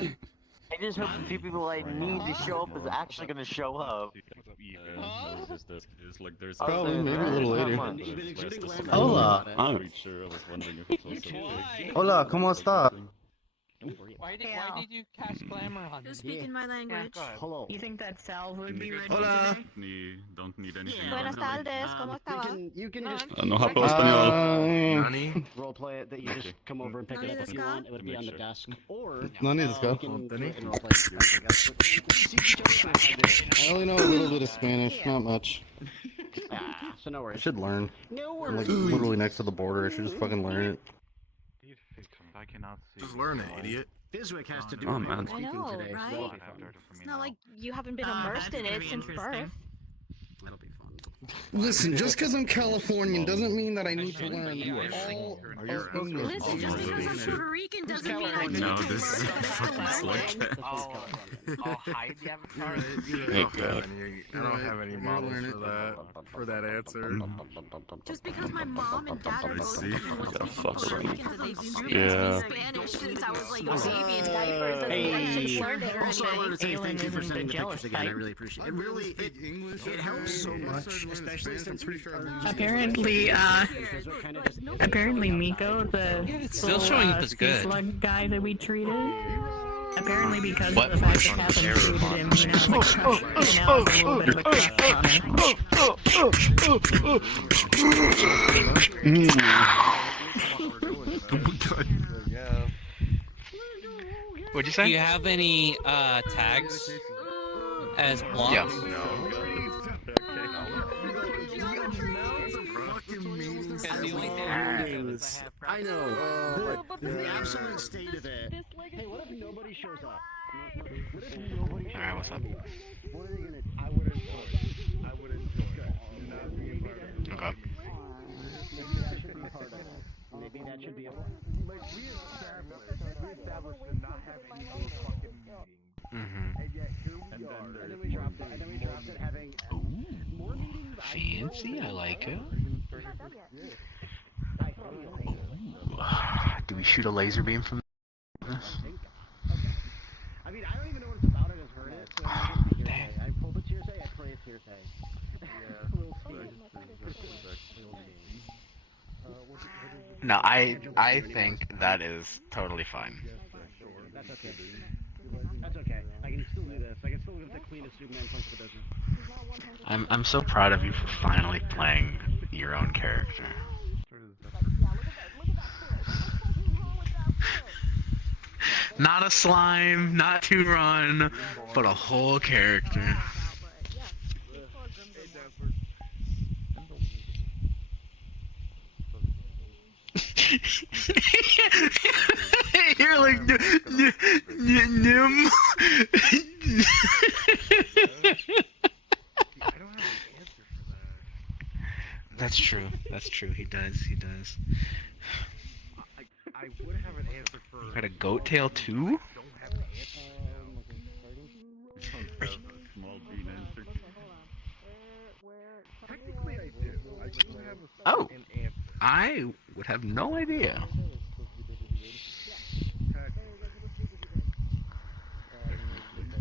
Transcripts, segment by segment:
I just hope the two people I need to show up is actually gonna show up. Probably, maybe a little later. Hola. Hola, ¿cómo está? Why did you cast glamour on me? Who's speaking my language? Hello. You think that Salve would be ready Hola. today? Buenas tardes, ¿cómo estaba? You can just No hablo español. Nani? roleplay it that you just come over and pick it up if you want. It would be on the desk. Or Nani desu ka? you can do it in roleplay. I only know a little bit of Spanish, not much. So no I worries. should learn. No I'm like worries. literally next to the border. I should just fucking learn it. I cannot see. Just learn it, idiot. Fizwick has to do Oh, public man. I speaking know, today, so right? that'll be fun. It's not like you haven't been immersed in it since birth. That'll be fun. Listen, just because I'm Californian doesn't mean that I need to learn all of English. Listen, just because I'm Puerto Rican doesn't mean I No, can't this is fucking slug. I'll hide the avatar. I don't have any models for that answer. Just because my mom and dad are both fluent Gotta fuck Puerto with Ricans and they've been speaking Yeah. Spanish since I was like a baby in diapers and they actually learned it. Also, I wanted to say thank you for Isn't sending the jealous pictures again. I type. really appreciate it. It really, it helps so much, especially since we are Apparently Miko, the it's still showing up as good. slug guy that we treated. Apparently because What? of the fact that Catherine treated him, he now has a crush, he now has a little bit of a crush on What'd you say? Do you have any tags as blocks? Yeah. I know. The absolute state of it. Hey, what if nobody shows up? Alright, what's up? What are they gonna? I would enjoy it. I would enjoy it. Okay. Maybe that should be part of it. Maybe that should be a. Like we established to not have any more fucking meetings. And yet here we are. And then we dropped it. And then we dropped it having more meetings. Fancy, I like it. Do we shoot a laser beam from this? I mean, I don't even know what it's about. I just heard it. So it's hearsay. I pulled it's hearsay. I pray it's hearsay. No, I think that is totally fine. That's okay. That's okay. I can still do this. I can still live the cleanest Superman punch of the business. I'm so proud of you for finally playing your own character. Not a slime, not to run, but a whole character. You're like Nim. That's true. That's true. He does. He does. I would have an answer for. Got a goat tail too? Technically, I do. I do have Oh, an answer. I would have no idea.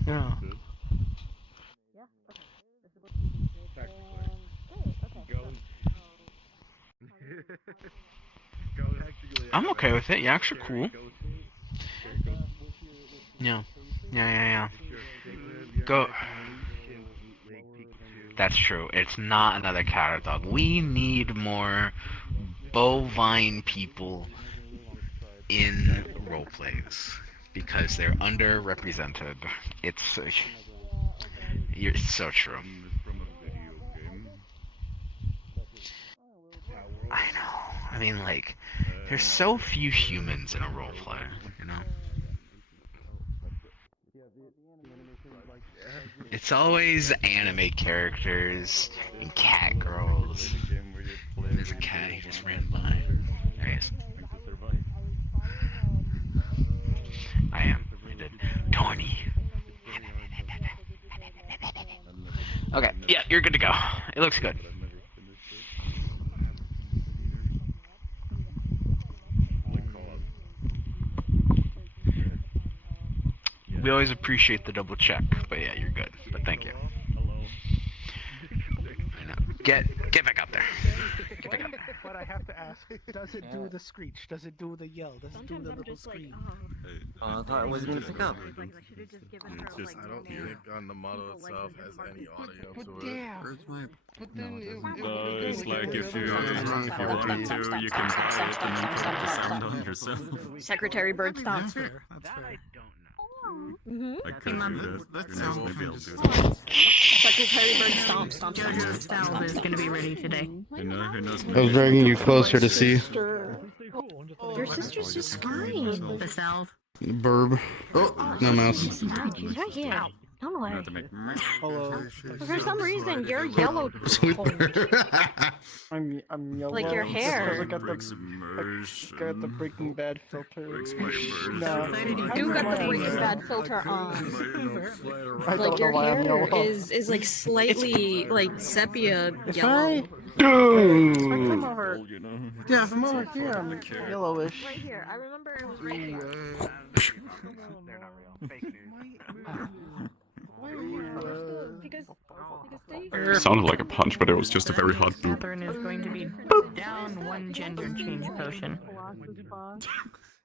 Yeah. I'm okay with it. Yaks are cool. Yeah. Yeah. Go. That's true. It's not another cat or dog. We need more bovine people in roleplays because they're underrepresented. It's you're so true. I know. I mean, like, there's so few humans in a roleplay, you know? It's always anime characters and cat girls. And there's a cat who just ran by. There he is. I am. I did. Tawny. Okay, yeah, you're good to go. It looks good. We always appreciate the double check, but yeah, you're good. But thank you. I know. Get back out there. Get back out there. But I have to ask, does it do the screech? Does it do the yell? Does it do the little scream? I thought it was gonna pick up. I don't think on the model itself has any audio to it. But then it's like if you wanted to, you can buy it and then put the sound on yourself. Secretary Bird Stomp. That's fair. That's fair. I could do that. Who knows, maybe I'll do that. Secretary Bird Stomp. Stomp. JoJo's salve is gonna be ready today. Who knows, I was dragging you closer to see. Your sister's just fine. The salve. Burb. Oh, no mouse. She's right here. No way. Not to make Hello. For some reason, you're yellow. I'm yellow. Like your hair. I got the Breaking Bad filter. No. You got the Breaking Bad filter on. I Like don't know your why I'm hair yellow. is like slightly like sepia It's yellow. fine. Dude. Come over. Yeah, from over here, I'm yellowish. Right here. I remember it was right here. They're not real. Fake news. It sounded like a punch, but it was just a very hard boop. Catherine is going to be down one gender change potion.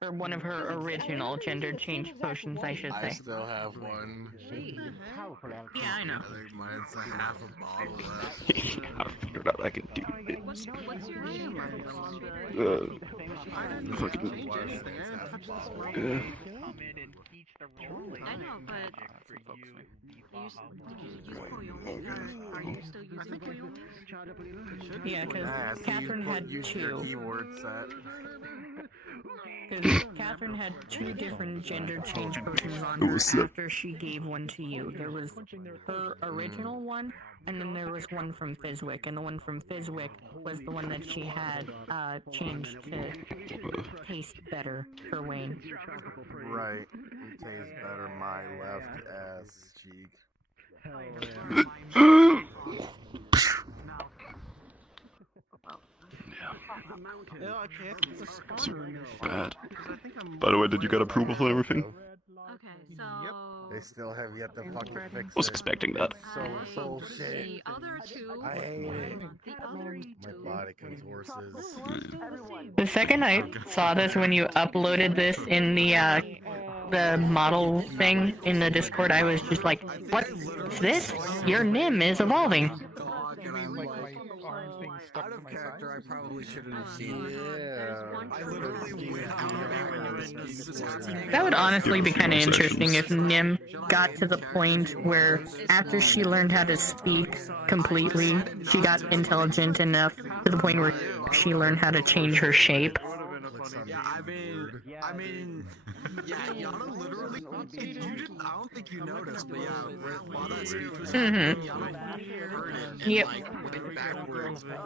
Or one of her original gender change potions, I should I say. still have one. Yeah, I know. I think mine's a half a bottle left. I figured out I can do What's your name? fucking. I know, but are you still using Koyo? Yeah, because Catherine had two. Keyword set. Because Catherine had two different gender change potions on her after she gave one to you. There was her original one, and then there was one from Fizwick, and the one from Fizwick was the one that she had changed to taste better for Wayne. Right. It tastes better my left ass cheek. Bad. By the way, did you get approval for everything? Okay, so They still have yet to fucking fix Was it. expecting that. Bullshit. the other two, I hate it. the other My two. body contorses. The second I saw this when you uploaded this in the model thing in the Discord, I was just like, what's this? Your Nim is evolving. Out of character, I probably shouldn't have seen it. I literally went out That would honestly be kind of interesting if Nim got to the point where after she learned how to speak completely, she got intelligent enough to the point where she learned how to change her shape. Yeah, I mean, yeah, Yana literally, you didn't, I don't think you noticed, but yeah, while that speech was happening, Yana heard it and Yep. like went backwards, saw that,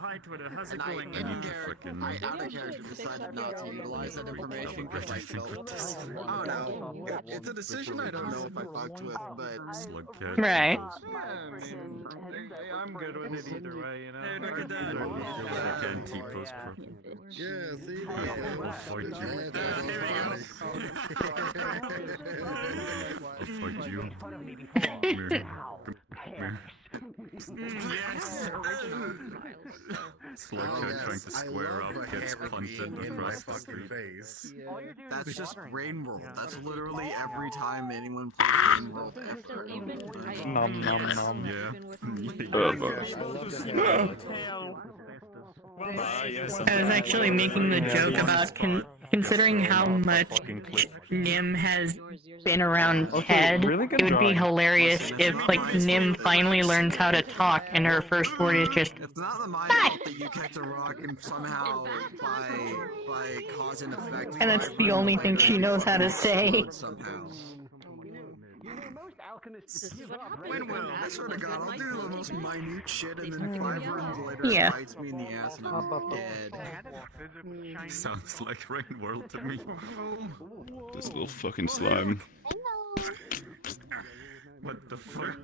Hi Twitter, how's and I, in character, I out of character decided not to utilize that information because I felt, oh no, it's a decision I don't know if I fucked with, but... Right. I'm good with it either way, you know? Hey, look at that. Fucking T-post pro. Yeah, see? I'll fight you. I'll fight you. Come here. Come here. Yes! It's like trying to square up, gets punted across the street. That's just Rain World. That's literally every time anyone plays Rain World ever. Nom nom nom. Yeah. I was actually making the joke about considering how much Nim has been around Ted. It would be hilarious if, like, Nim finally learns how to talk and her first word is just, It's not my fault that you kicked a rock and somehow by cause and effect. and that's the only thing she knows how to say. Somehow. I swear to God, I'll do the most minute shit and then 5 rooms later Yeah. it bites me in the ass and I'm dead. Sounds like Rain World to me. This little fucking slime. What the fuck?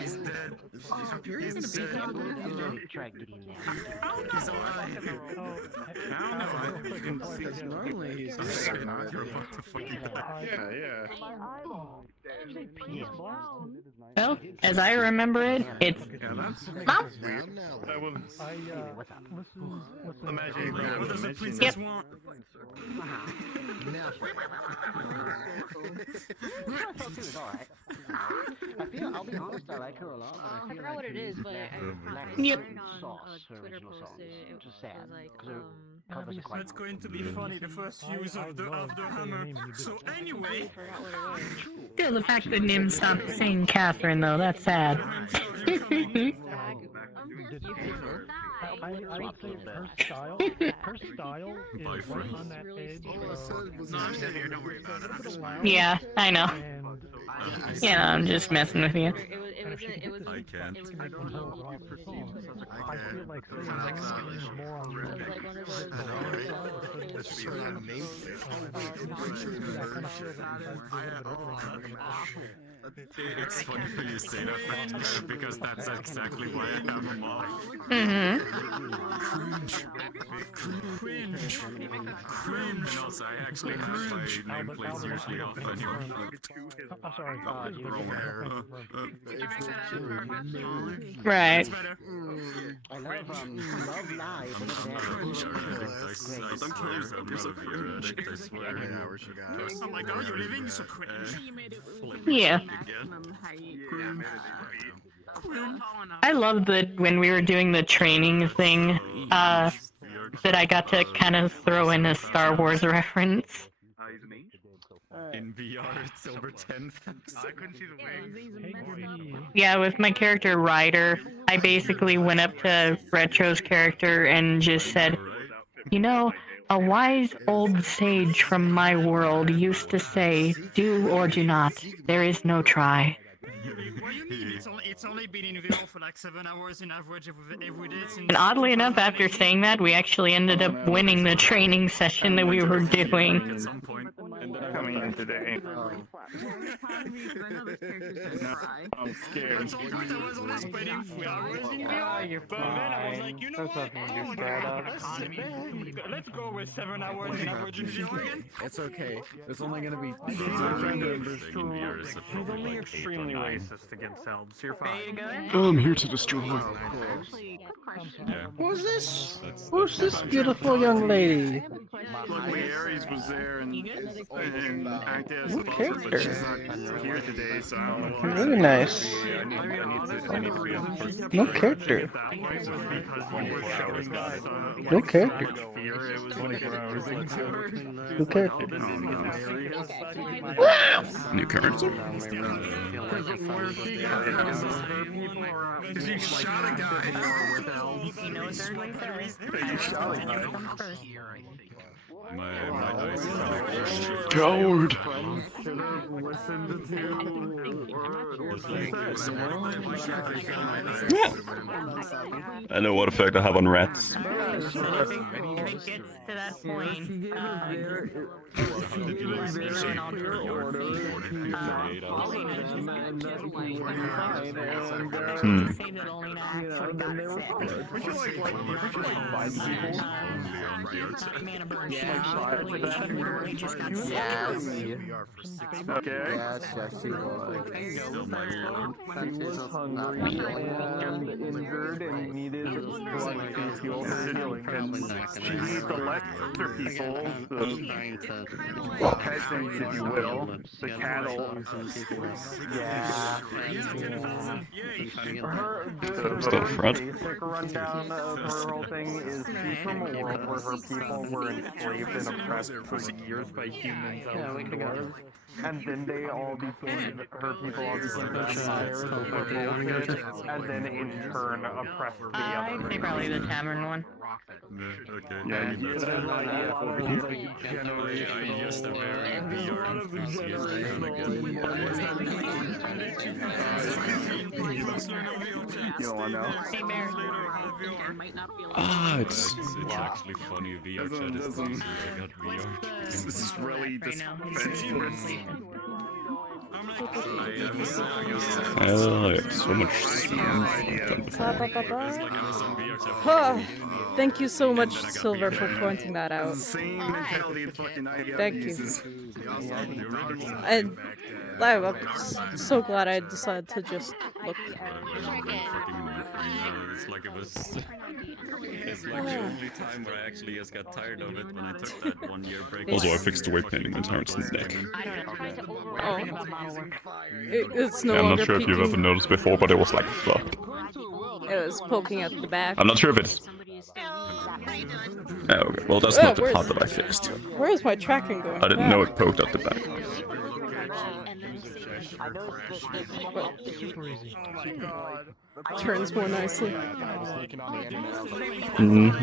He's dead. He's dead. He's alive. How? Normally he's You're dead. about to fucking die. Yeah. Well, as I remember it, it's Yeah, that's Mom. weird. I will Imagine, what does the princess Yep. want? I'll be honest, I like her a lot. I forgot what it is, but I Yep. on a Twitter post. It was like, That's going to be funny, the first use of the hammer. So anyway, Still, the fact that Nim stopped saying Catherine, though, that's sad. I would say her style is right on that edge. no, I'm still here, don't worry about it. Yeah, I know. And Yeah, I'm just messing with you. I can't. I feel like saying more on It's funny when you say that because that's exactly why I have them off. Cringe. And also, I actually have my nameplates usually off anyway. I'm sorry. Right. I love live. Oh my god, you're living so cringe. Yeah. I love that when we were doing the training thing, that I got to kind of throw in a Star Wars reference. In VR, it's over 10,000. I couldn't see the wings. Yeah, with my character Ryder, I basically went up to Retro's character and just said, you know, a wise old sage from my world used to say, do or do not, there is no try. What do you mean? It's only been in VR for like 7 hours in average every day since... And oddly enough, after saying that, we actually ended up winning the training session that we were doing. At some point. Coming in today. I'm scared. At some point I was only spending 3 hours in VR, but then I was like, you know what? Oh my god, let's go with 7 hours in average in VR again. It's okay. It's only gonna be. He's only extremely racist against elves. You're fine. I'm here to destroy. Yeah. Who's this? Who's this beautiful young lady? Luckily, Ares was there and acted as What sponsor, but character? she's not here today, so I don't know why. Really nice. I need to be on first. No character. That was because he was showing us No like, character. so much fear. It was 24 hours into. No character. New character. Because you shot a guy. You know what Thirdly says. You shot a guy. My dice are Coward. I know what effect I have on rats. If it gets to that point, Okay. He was hungry and injured and needed blood to fuel her healing. She needs the lesser people, the peasants, if you will, the cattle. Yeah. Still front. Basic rundown of her whole thing is she's from a world where her people were enslaved and oppressed for years by humans outdoors. And then they all became, her people all became vampires and revolted, and then in turn oppressed the I'd other say probably the tavern one. Okay. Yeah, races. So there's like a lot of these like generational. I used a very VR enthusiast kind of You don't want to know? Hey, Bear. Ah, it's. It's actually funny. VR chat is Doesn't- I got VR. This is really Right just now, bench press. so much Thank you so much, Silver, for pointing that out. Thank you. And I'm so glad I decided to just look. It's like it was. It's like the only time where I actually just got tired of it when I took that 1 year break. Also, I fixed the weight painting in Terrence's neck. Oh. It's no I'm longer not sure if you've ever noticed before, but it was like fucked. It was poking at the back. I'm not sure if it's... Oh, okay. Well, that's not the part that I fixed. Where is my tracking going? I didn't know it poked at the back. Turns more nicely.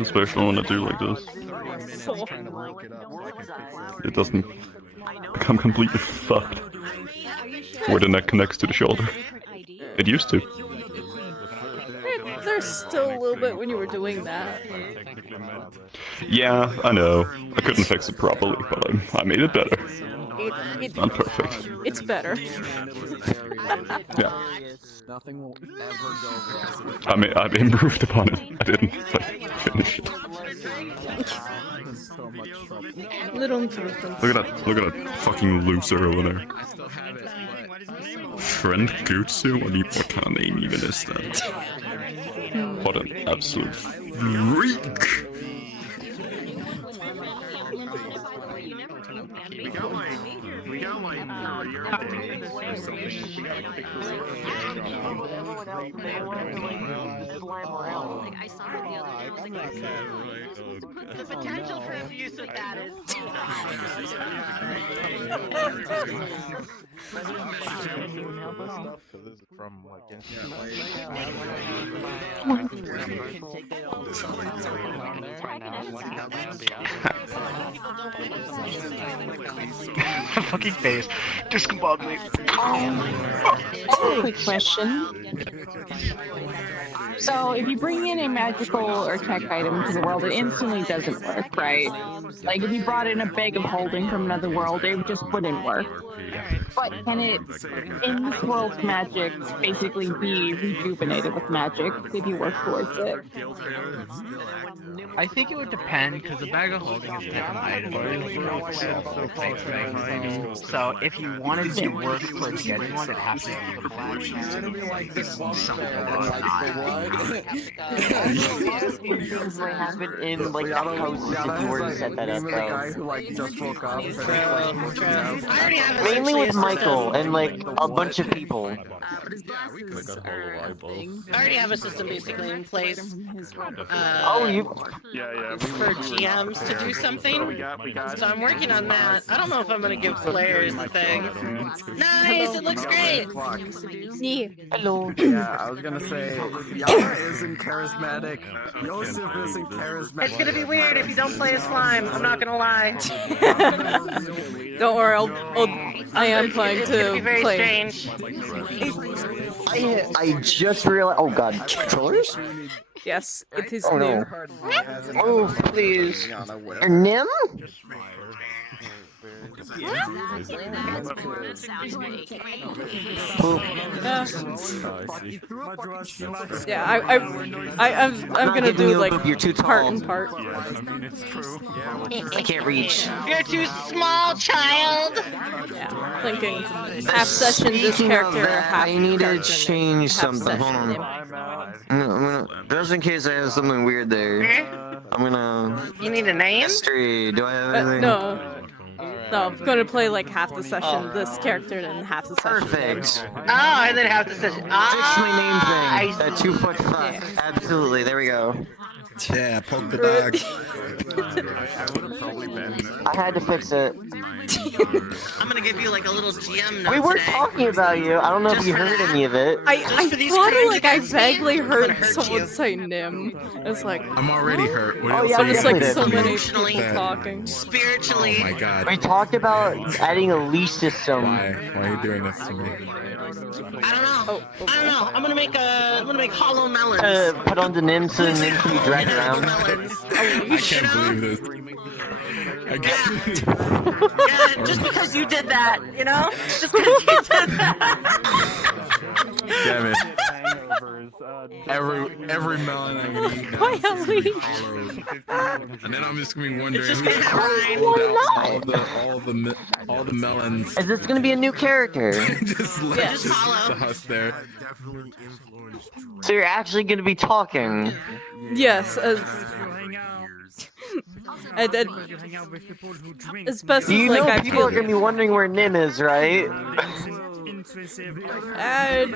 Especially when I do like this. It doesn't become completely fucked where the neck connects to the shoulder. It used to. There's still a little bit when you were doing that. Yeah, I know. I couldn't fix it properly, but I made it better. Not perfect. It's better. Yeah. I improved upon it. I didn't finish it. Little improvements. Look at that fucking loser over there. Friend Gutsu? What kind of name even is that? What an absolute freak! We got like career day or something. Like I saw it the other day. I was like, the potential for abuse with that is. From like Fucking face. Discombobulate. Quick question. So, if you bring in a magical or tech item to the world, it instantly doesn't work, right? Like, if you brought in a bag of holding from another world, it just wouldn't work. But can it, in this world's magic, basically be rejuvenated with magic if you work towards it? I think it would depend, because a bag of holding is a different item. So if you wanted to work towards getting one, it'd have to be something that's What happened in like the house if you were to set that up though? Mainly with Michael and like a bunch of people. I already have a system basically in place. Oh, you? Yeah. For GMs to do something. So I'm working on that. I don't know if I'm gonna give players the thing. Nice, it looks great. Hello. Yeah, I was gonna say, Yara isn't charismatic. Yosef isn't charismatic. It's gonna be weird if you don't play a slime. I'm not gonna lie. Don't worry, I am playing to very play. strange. I just realized. Oh god, controllers? Yes, it is Oh new. no. Move, please. Nim? Yeah, I'm gonna do like part and part. I can't reach. You're too small, child. Yeah, thinking half session this character, half I need to character, change half something. Hold session on. I'm gonna, just in case I have something weird there. I'm gonna. You need a name? History. Do I have anything? No, I'm gonna play like half the session this character and half the session. Perfect. Oh, and then half the session. Fix my name thing. That 2 foot fuck. Yeah. Absolutely. There we go. Yeah, poke the dog. I had to fix it. I'm gonna give you like a little GM note We were today. talking about you. I don't know if you heard any of it. I thought like I vaguely heard someone say Nim. It's like I'm already hurt. What Oh, else yeah, are we you it's like did. so many Emotionally. people talking. Spiritually. Oh my god. We talked about adding a leash system. Why are you doing this to me? I don't know. I don't know. I'm gonna make hollow melons. Put on the Nim so the Nim can be dragged around. I can't believe this. Yeah, just because you did that, you know? Just because you did that. Damn it. Every melon I'm gonna eat now is gonna be hollowed. And then I'm just gonna be wondering who pulled out all the melons. Is this gonna be a new character? Just left the husk there. So you're actually gonna be talking? Yes, and then, as best as You like know I people feel. are gonna be wondering where Nim is, right?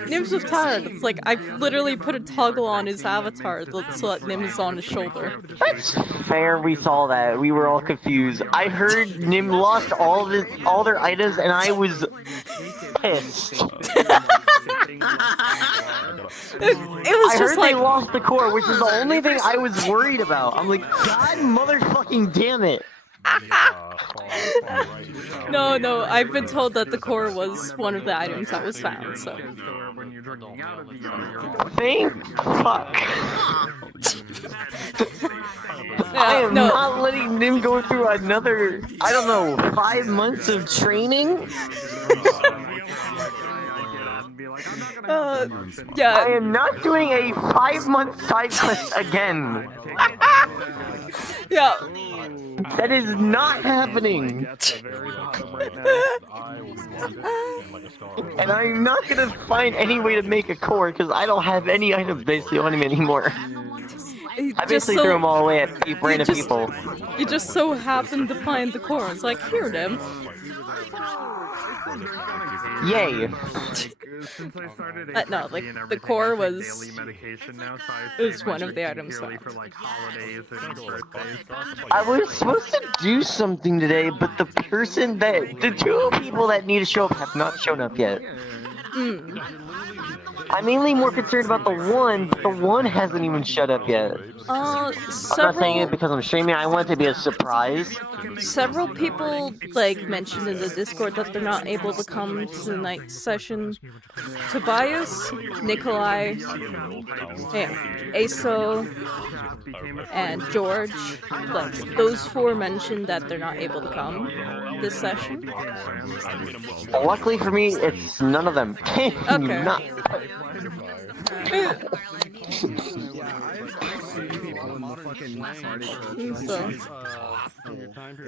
Nim's with tired. It's like I literally put a toggle on his avatar so that Nim is on his shoulder. That's fair. We saw that. We were all confused. I heard Nim lost all their items, and I was pissed. It was I just heard like they lost the core, which is the only thing I was worried about. I'm like, God motherfucking damn it. No, I've been told that the core was one of the items that was found, so. Thank fuck. I am not letting Nim go through another, I don't know, 5 months of training? Yeah. I am not doing a 5-month side quest again. Yeah. That is not happening. And I'm not gonna find any way to make a core because I don't have any items basically on him anymore. I basically threw them all away at random people. You just so happened to find the core. It's like, here, Nim. Yay. No, like, the core was one of the items found. I was supposed to do something today, but the two people that need to show up have not shown up yet. I'm mainly more concerned about the one, but the one hasn't even shut up yet. I'm not saying it because I'm streaming, I want it to be a surprise. Several people, like, mentioned in the Discord that they're not able to come to the night session. Tobias, Nikolai, Aso, and George, like, those 4 mentioned that they're not able to come this session. Luckily for me, it's none of them. Okay.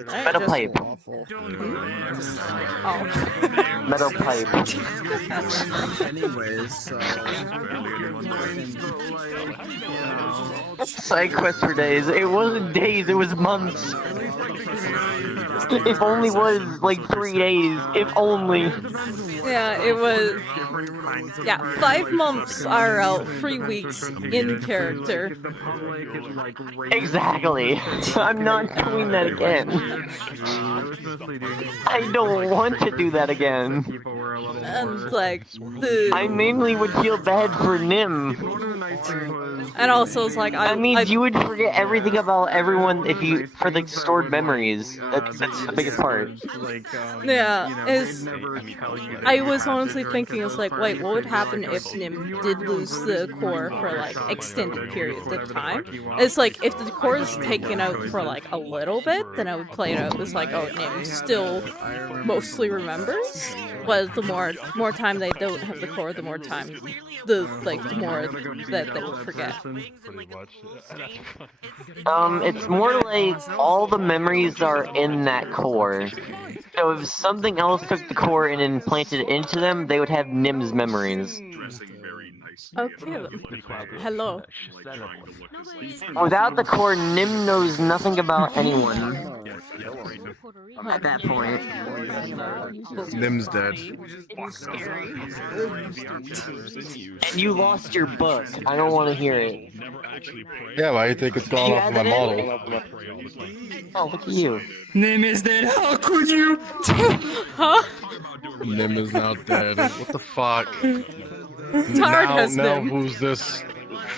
Metal pipe. Metal pipe. Side quest for days. It wasn't days, it was months. If only was like 3 days. If only. Yeah, it was. Yeah, 5 months IRL, 3 weeks in character. Exactly. I'm not doing that again. I don't want to do that again. And like I mainly would feel bad for Nim. And also it's like you would forget everything about everyone for the stored memories. That's the biggest part. Yeah, I was honestly thinking, it's like, wait, what would happen if Nim did lose the core for like extended periods of time? It's like, if the core is taken out for like a little bit, then I would play it out as like, oh, Nim still mostly remembers. But the more time they don't have the core, the more time, the more that they will forget. It's more like all the memories are in that core. So if something else took the core and implanted it into them, they would have Nim's memories. Okay then. Hello. Without the core, Nim knows nothing about anyone. At that point. Nim's dead. And you lost your book. I don't want to hear it. Yeah, why do you think it's gone off my model? Oh, look at you. Nim is dead. How could you? Huh? Nim is now dead. What the fuck? Tard has now Nim. Who's this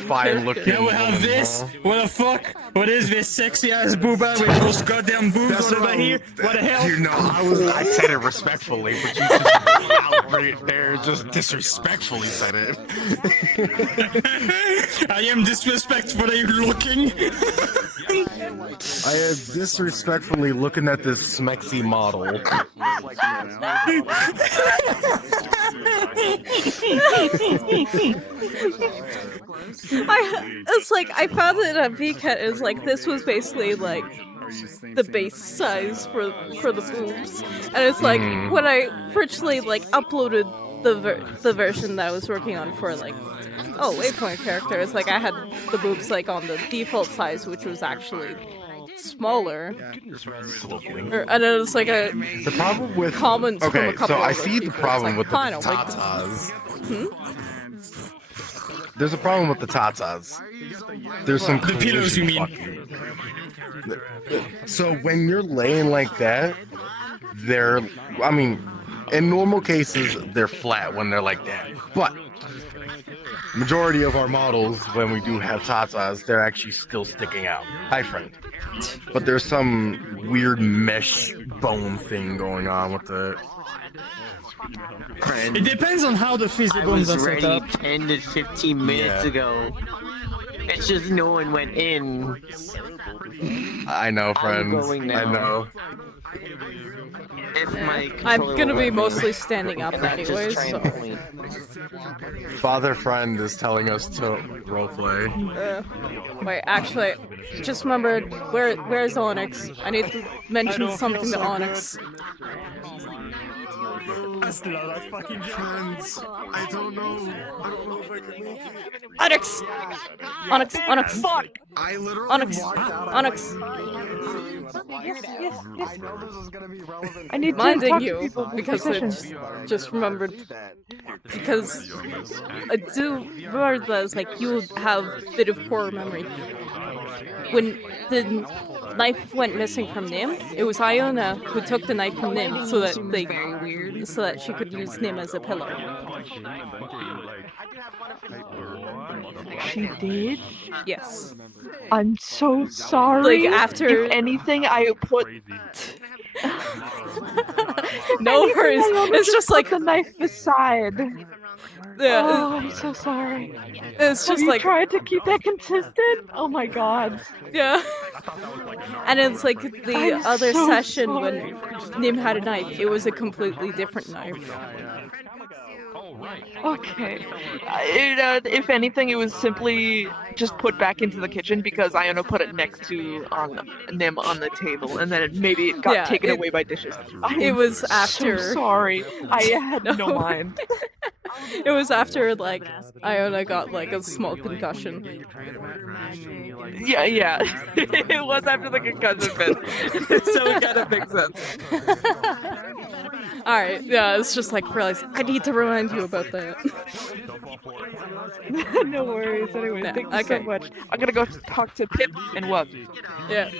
fine looking? Yeah, we have this. What the fuck? What is this sexy ass booba with those goddamn boobs over here? What the hell? You know, I said it respectfully, but you just outright there, just disrespectfully said it. I am disrespectfully looking. I am disrespectfully looking at this smexy model. It's like I found it at VCAT. Is like this was basically like the base size for the boobs, and it's like when I originally like uploaded the version that I was working on for like Waypoint character, it's like I had the boobs like on the default size, which was actually smaller. And it was like a the problem with comments from a couple so I of see the people. problem It's like, with the kind of tatas. Like There's a problem with the tatas. There's some the pillows, you mean? So when you're laying like that, they're, I mean, in normal cases, they're flat when they're like that. But majority of our models, when we do have tatas, they're actually still sticking out. Hi, friend. But there's some weird mesh bone thing going on with the... It depends on how the fizzy bones are set up. 10 to 15 minutes ago. It's just no one went in. I know, friends. I know. I'm gonna be mostly standing up anyways, so... Father Friend is telling us to roleplay. Wait, actually, just remembered, where's Onyx? I need to mention something to Onyx. That's fucking friends. I don't know if I can make it. Onyx! Onyx! Fuck! I literally Onyx! Yes. I need minding you because I just remembered because I do remember that it's like you have a bit of poor memory. When the knife went missing from Nim, it was Iona who took the knife from Nim so that she could use Nim as a pillow. She did? Yes. I'm so sorry. Like after if anything, I put no worries. It's just like the knife beside. Yeah. Oh, I'm so sorry. It's just Have you like tried to keep that consistent. Oh my god. Yeah. And it's like the other so session sorry. when Nim had a knife, it was a completely different knife. Okay. If anything, it was simply just put back into the kitchen because Iona put it next to Nim on the table, and then maybe it got taken away by dishes. It was after. So sorry, I had no mind. It was after like Iona got like a small concussion. Yeah. It was after the concussion bit, so it kind of makes sense. Alright, yeah, it's just like realized I need to remind you about that. No worries. Anyway, Yeah, thank you okay. so much. I'm gonna go talk to Pip and Wub. Yeah.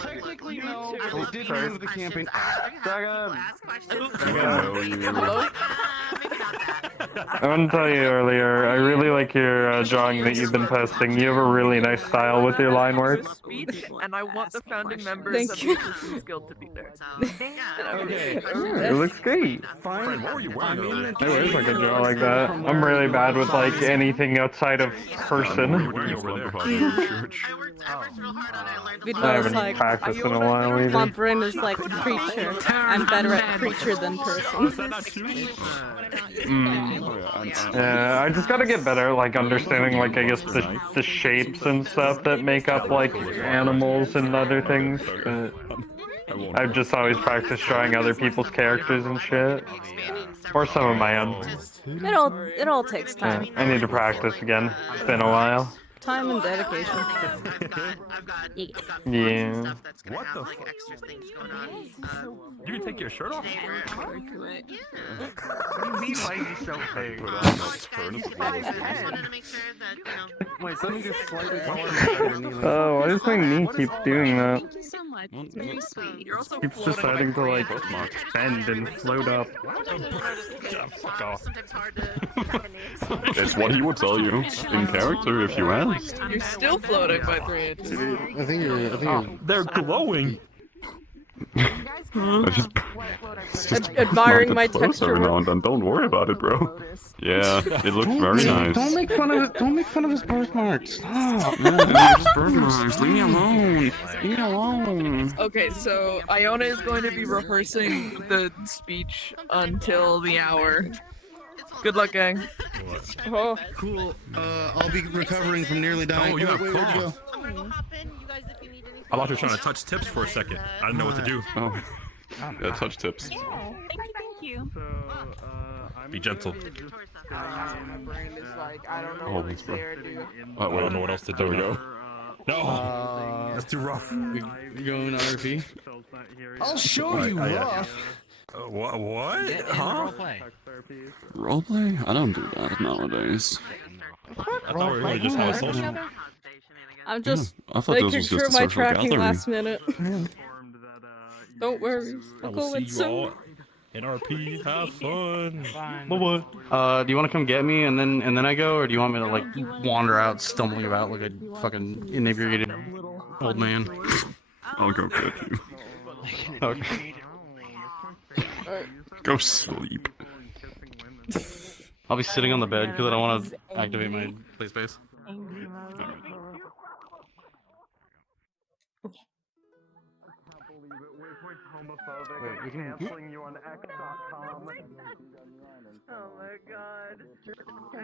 Technically, no, but they did move the campaign. Hello? I want to tell you earlier, I really like your drawing that you've been posting. You have a really nice style with your line work. And I want the founding members Thank of you. the Citizens Guild to be there. It looks great. Fine. I wish I could draw like that. I'm really bad with like anything outside of person. I haven't practiced in a while either. My brain is like creature. I'm better at creature than person. Yeah, I just gotta get better at like understanding like I guess the shapes and stuff that make up like animals and other things. But I've just always practiced drawing other people's characters and shit. Or some of my own. It all takes time. Yeah, I need to practice again. It's been a while. Time and dedication. Yeah. What the fuck? You can take your shirt off? What do you mean, why is he so big? Wait, let me just slightly taller. Oh, why does my knee keep doing that? Thank you so much. It's very sweet. Keeps deciding to like bend and float up. Fuck off. It's what he would tell you in character if you asked. You're still floating, my friend. I think you're. They're glowing. I just, it's just Admiring not my that close texture every now work. and then. Don't worry about it, bro. Yeah, it looks very nice. Don't make fun of it. Don't make fun of his birthmarks. Stop. Just birthmarks. Leave me alone. Leave me alone. Okay, so Iona is going to be rehearsing the speech until the hour. Good luck, gang. Oh. Cool. I'll be recovering from nearly dying. Oh, you have where'd you go? cough. I thought you were trying to touch tips for a second. I didn't know what to do. Oh. Yeah, touch tips. Thank you. Be gentle. My brain is like, I don't know Oh, what this to say or do. I don't know what else to do. There we go. No! That's too rough. We going RP? I'll show you rough. What? Huh? Roleplay? I don't do that nowadays. I thought we were just having social. I'm just I thought this making was sure just a my social tracking gathering. last minute. Don't worry, I I'll will go see in you soon. all in RP. Have fun. Do you want to come get me and then I go, or do you want me to like wander out stumbling about like a fucking inebriated old man? I'll go get you. Okay. Go sleep. I'll be sitting on the bed because I don't want to activate my play space. Wait, we can canceling you on X.com. Oh my god. I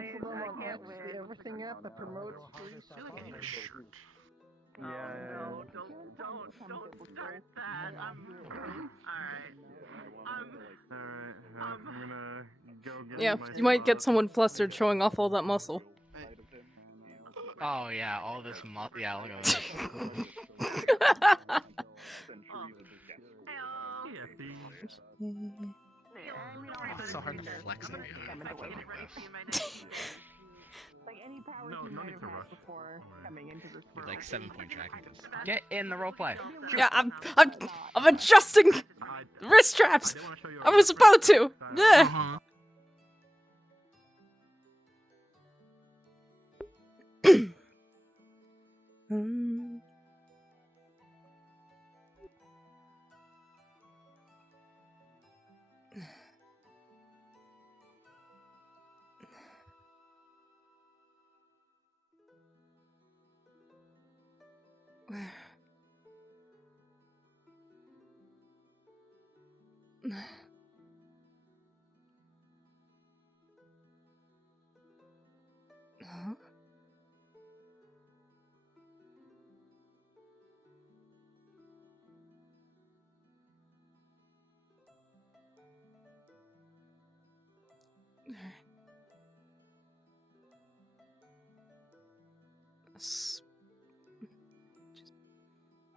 can't wait. Everything app that promotes free stuff. Yeah, no, don't start that. Alright. I'm gonna go get Yeah, you might get someone flustered showing off all that muscle. Oh yeah, all this yeah, look at this. It's so hard to flex in No need to rush. With like 7-point tracking. Get in the roleplay. Yeah, I'm adjusting wrist straps. I was about to. Yeah. Huh?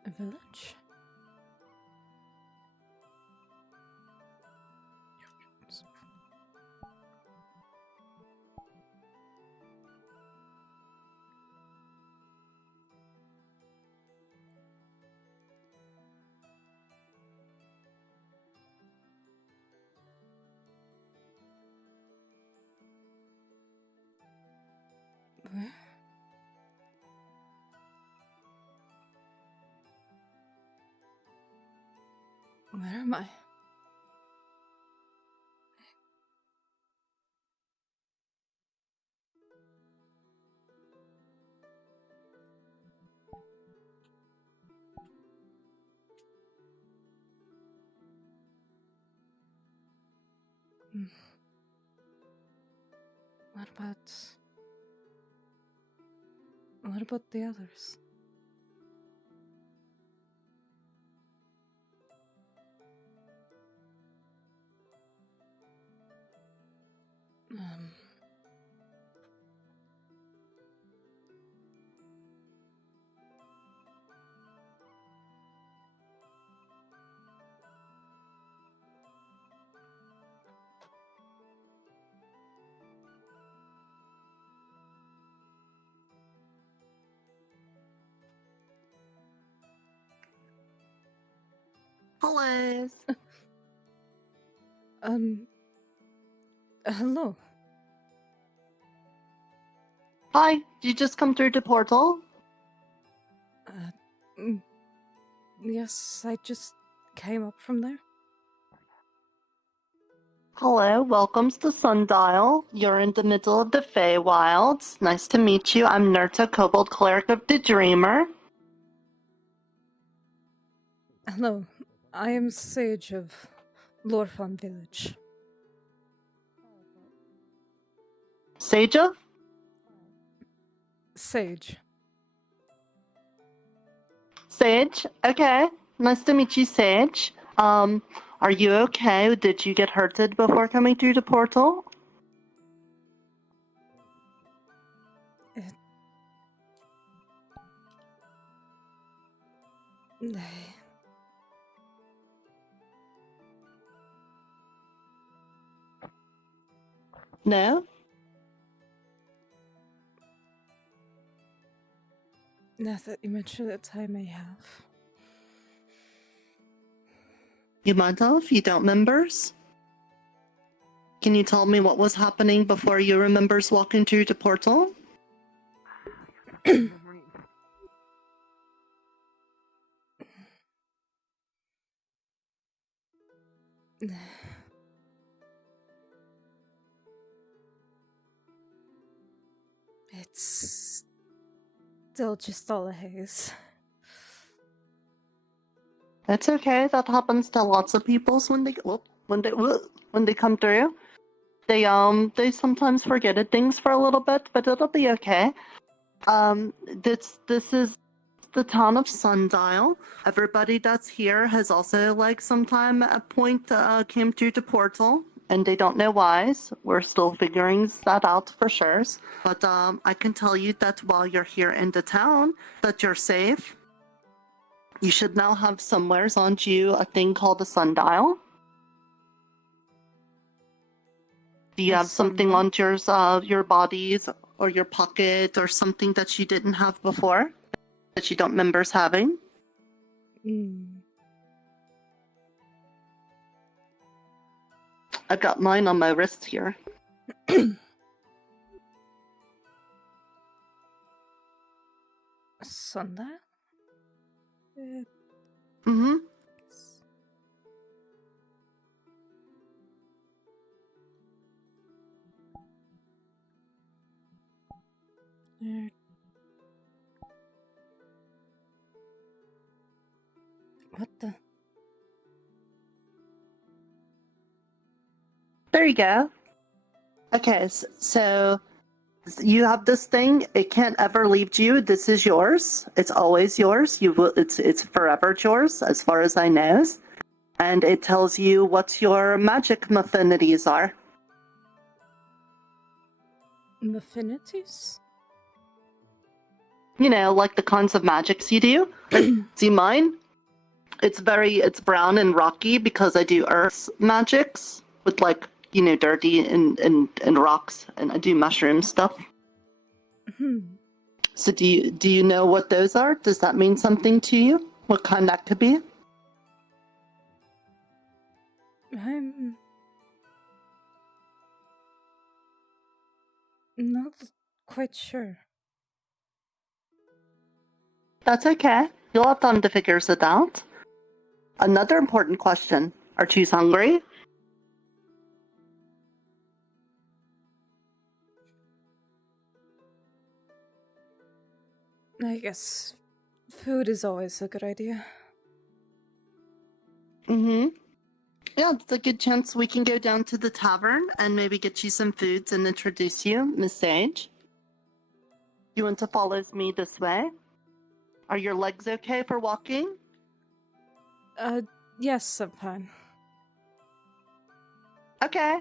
A village? Where? Where am I? What about the others? Hello. Hello. Hi, you just come through the portal? Yes, I just came up from there. Hello, welcome to Sundial. You're in the middle of the Feywilds. Nice to meet you. I'm Nerta, Kobold Cleric of the Dreamer. Hello, I am Sage of Lorfan Village. Sage of? Sage. Sage? Okay. Nice to meet you, Sage. Are you okay? Did you get hurted before coming through the portal? No? Now that you mention it, I may have. You might have? You don't members? Can you tell me what was happening before you remembers walking through the portal? It's still just all a haze. That's okay. That happens to lots of people when they come through. They sometimes forget things for a little bit, but it'll be okay. This is the town of Sundial. Everybody that's here has also sometime at point came through the portal, and they don't know why. So we're still figuring that out for sure. But I can tell you that while you're here in the town, that you're safe. You should now have somewheres on you a thing called a sundial. Do you have something on your bodies or your pocket or something that you didn't have before that you don't members having? I've got mine on my wrist here. Sunday? Mm-hmm. What the? There you go. Okay, so you have this thing. It can't ever leave you. This is yours. It's always yours. You will. It's forever yours, as far as I know. And it tells you what your magic affinities are. Affinities? You know, like the kinds of magics you do. See mine? It's brown and rocky because I do earth magics with dirty and rocks, and I do mushroom stuff. So do you know what those are? Does that mean something to you? What kind that could be? I'm not quite sure. That's okay. You'll have time to figure it out. Another important question. Are you hungry? I guess food is always a good idea. Mm-hmm. Yeah, it's a good chance we can go down to the tavern and maybe get you some foods and introduce you, Miss Sage. You want to follow me this way? Are your legs okay for walking? Yes, I'm fine. Okay.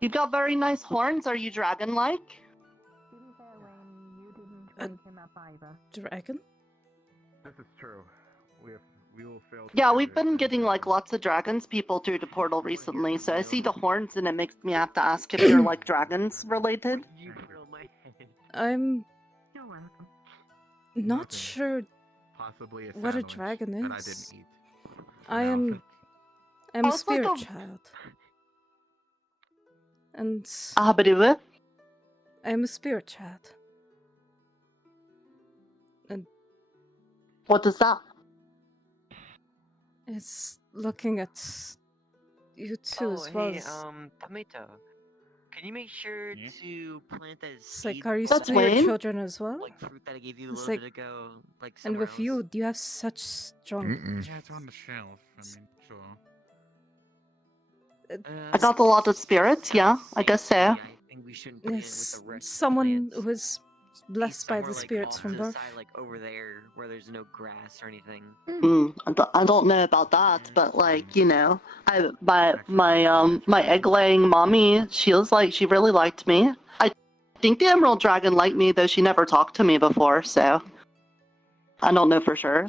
You've got very nice horns. Are you dragon-like? Dragon? This is true. We will fail. Yeah, we've been getting lots of dragons people through the portal recently, so I see the horns and it makes me have to ask if you're dragons related. I'm not sure Possibly what a dragon is. that I didn't eat. I am a it's like spirit a- child. And I'm a spirit child. And what is that? is looking at you too as well. Hey, Tomato. Can you make sure to plant that It's like, seed? are you That's still your Wayne. children as well? Like fruit that I gave you a It's little like, bit ago, like and somewhere with else? you, you have such strong. Yeah, it's on the shelf. I mean, sure. I got a lot of spirits, yeah, I guess so. I think we shouldn't put it in with Yes, the rest of the someone plants. who is blessed by the Somewhere, like, spirits off from to the birth. side, like over there, where there's no grass or anything. I don't know about that, but like, you know, my egg-laying mommy, she was like, she really liked me. I think the Emerald Dragon liked me, though she never talked to me before, so I don't know for sure.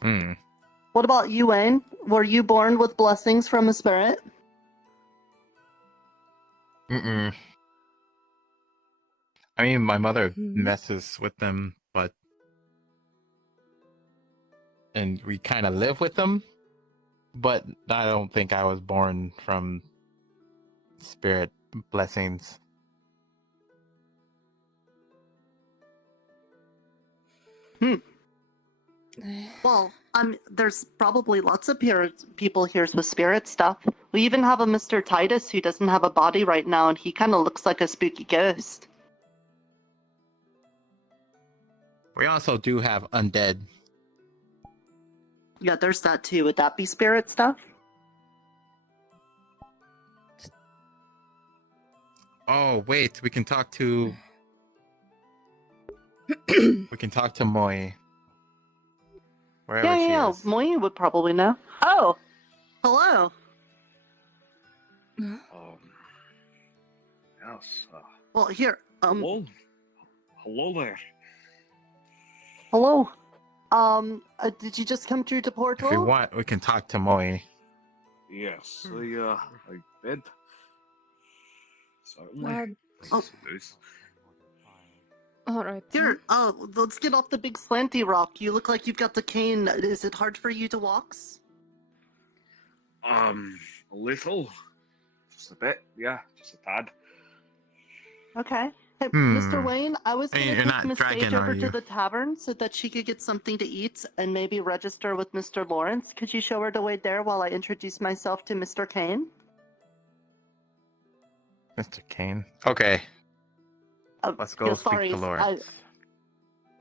Hmm. What about you, Wayne? Were you born with blessings from a spirit? Mm-mm. I mean, my mother messes with them, and we kind of live with them, but I don't think I was born from spirit blessings. Well, there's probably lots of people here with spirit stuff. We even have a Mr. Titus who doesn't have a body right now, and he kind of looks like a spooky ghost. We also do have undead. Yeah, there's that too. Would that be spirit stuff? Oh, wait, we can talk to... we can talk to Moi. Wherever she is. Moi would probably know. Oh! Hello! Yes. Well, here, Hello? Hello there. Hello. Did you just come through the portal? If you want, we can talk to Moi. Yes, I did. Certainly. Alright. Here, let's get off the big slanty rock. You look like you've got the cane. Is it hard for you to walk? A little. Just a bit, yeah, just a tad. Okay. Hey, Mr. Wayne, I was Hey, gonna you're take not Miss Sage dragon, over are to you? the tavern so that she could get something to eat and maybe register with Mr. Lawrence. Could you show her the way there while I introduce myself to Mr. Kane? Mr. Kane. Okay. Let's go speak to Lawrence.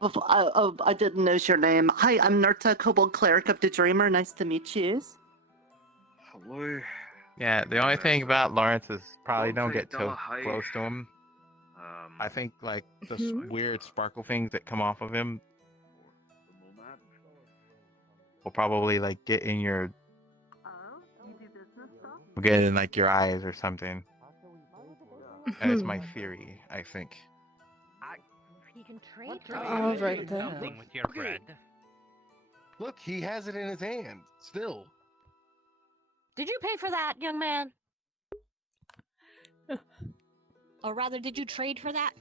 I didn't know your name. Hi, I'm Nerta, Kobold Cleric of the Dreamer. Nice to meet you. Hello. Yeah, the only thing about Lawrence is probably don't get too close to him. I think, like, the weird sparkle things that come off of him will probably, like, get in your... get in, like, your eyes or something. That is my theory, I think. He can trade for All right then. Something with your bread. Look, he has it in his hand, still. Did you pay for that, young man? Or rather, did you trade for that?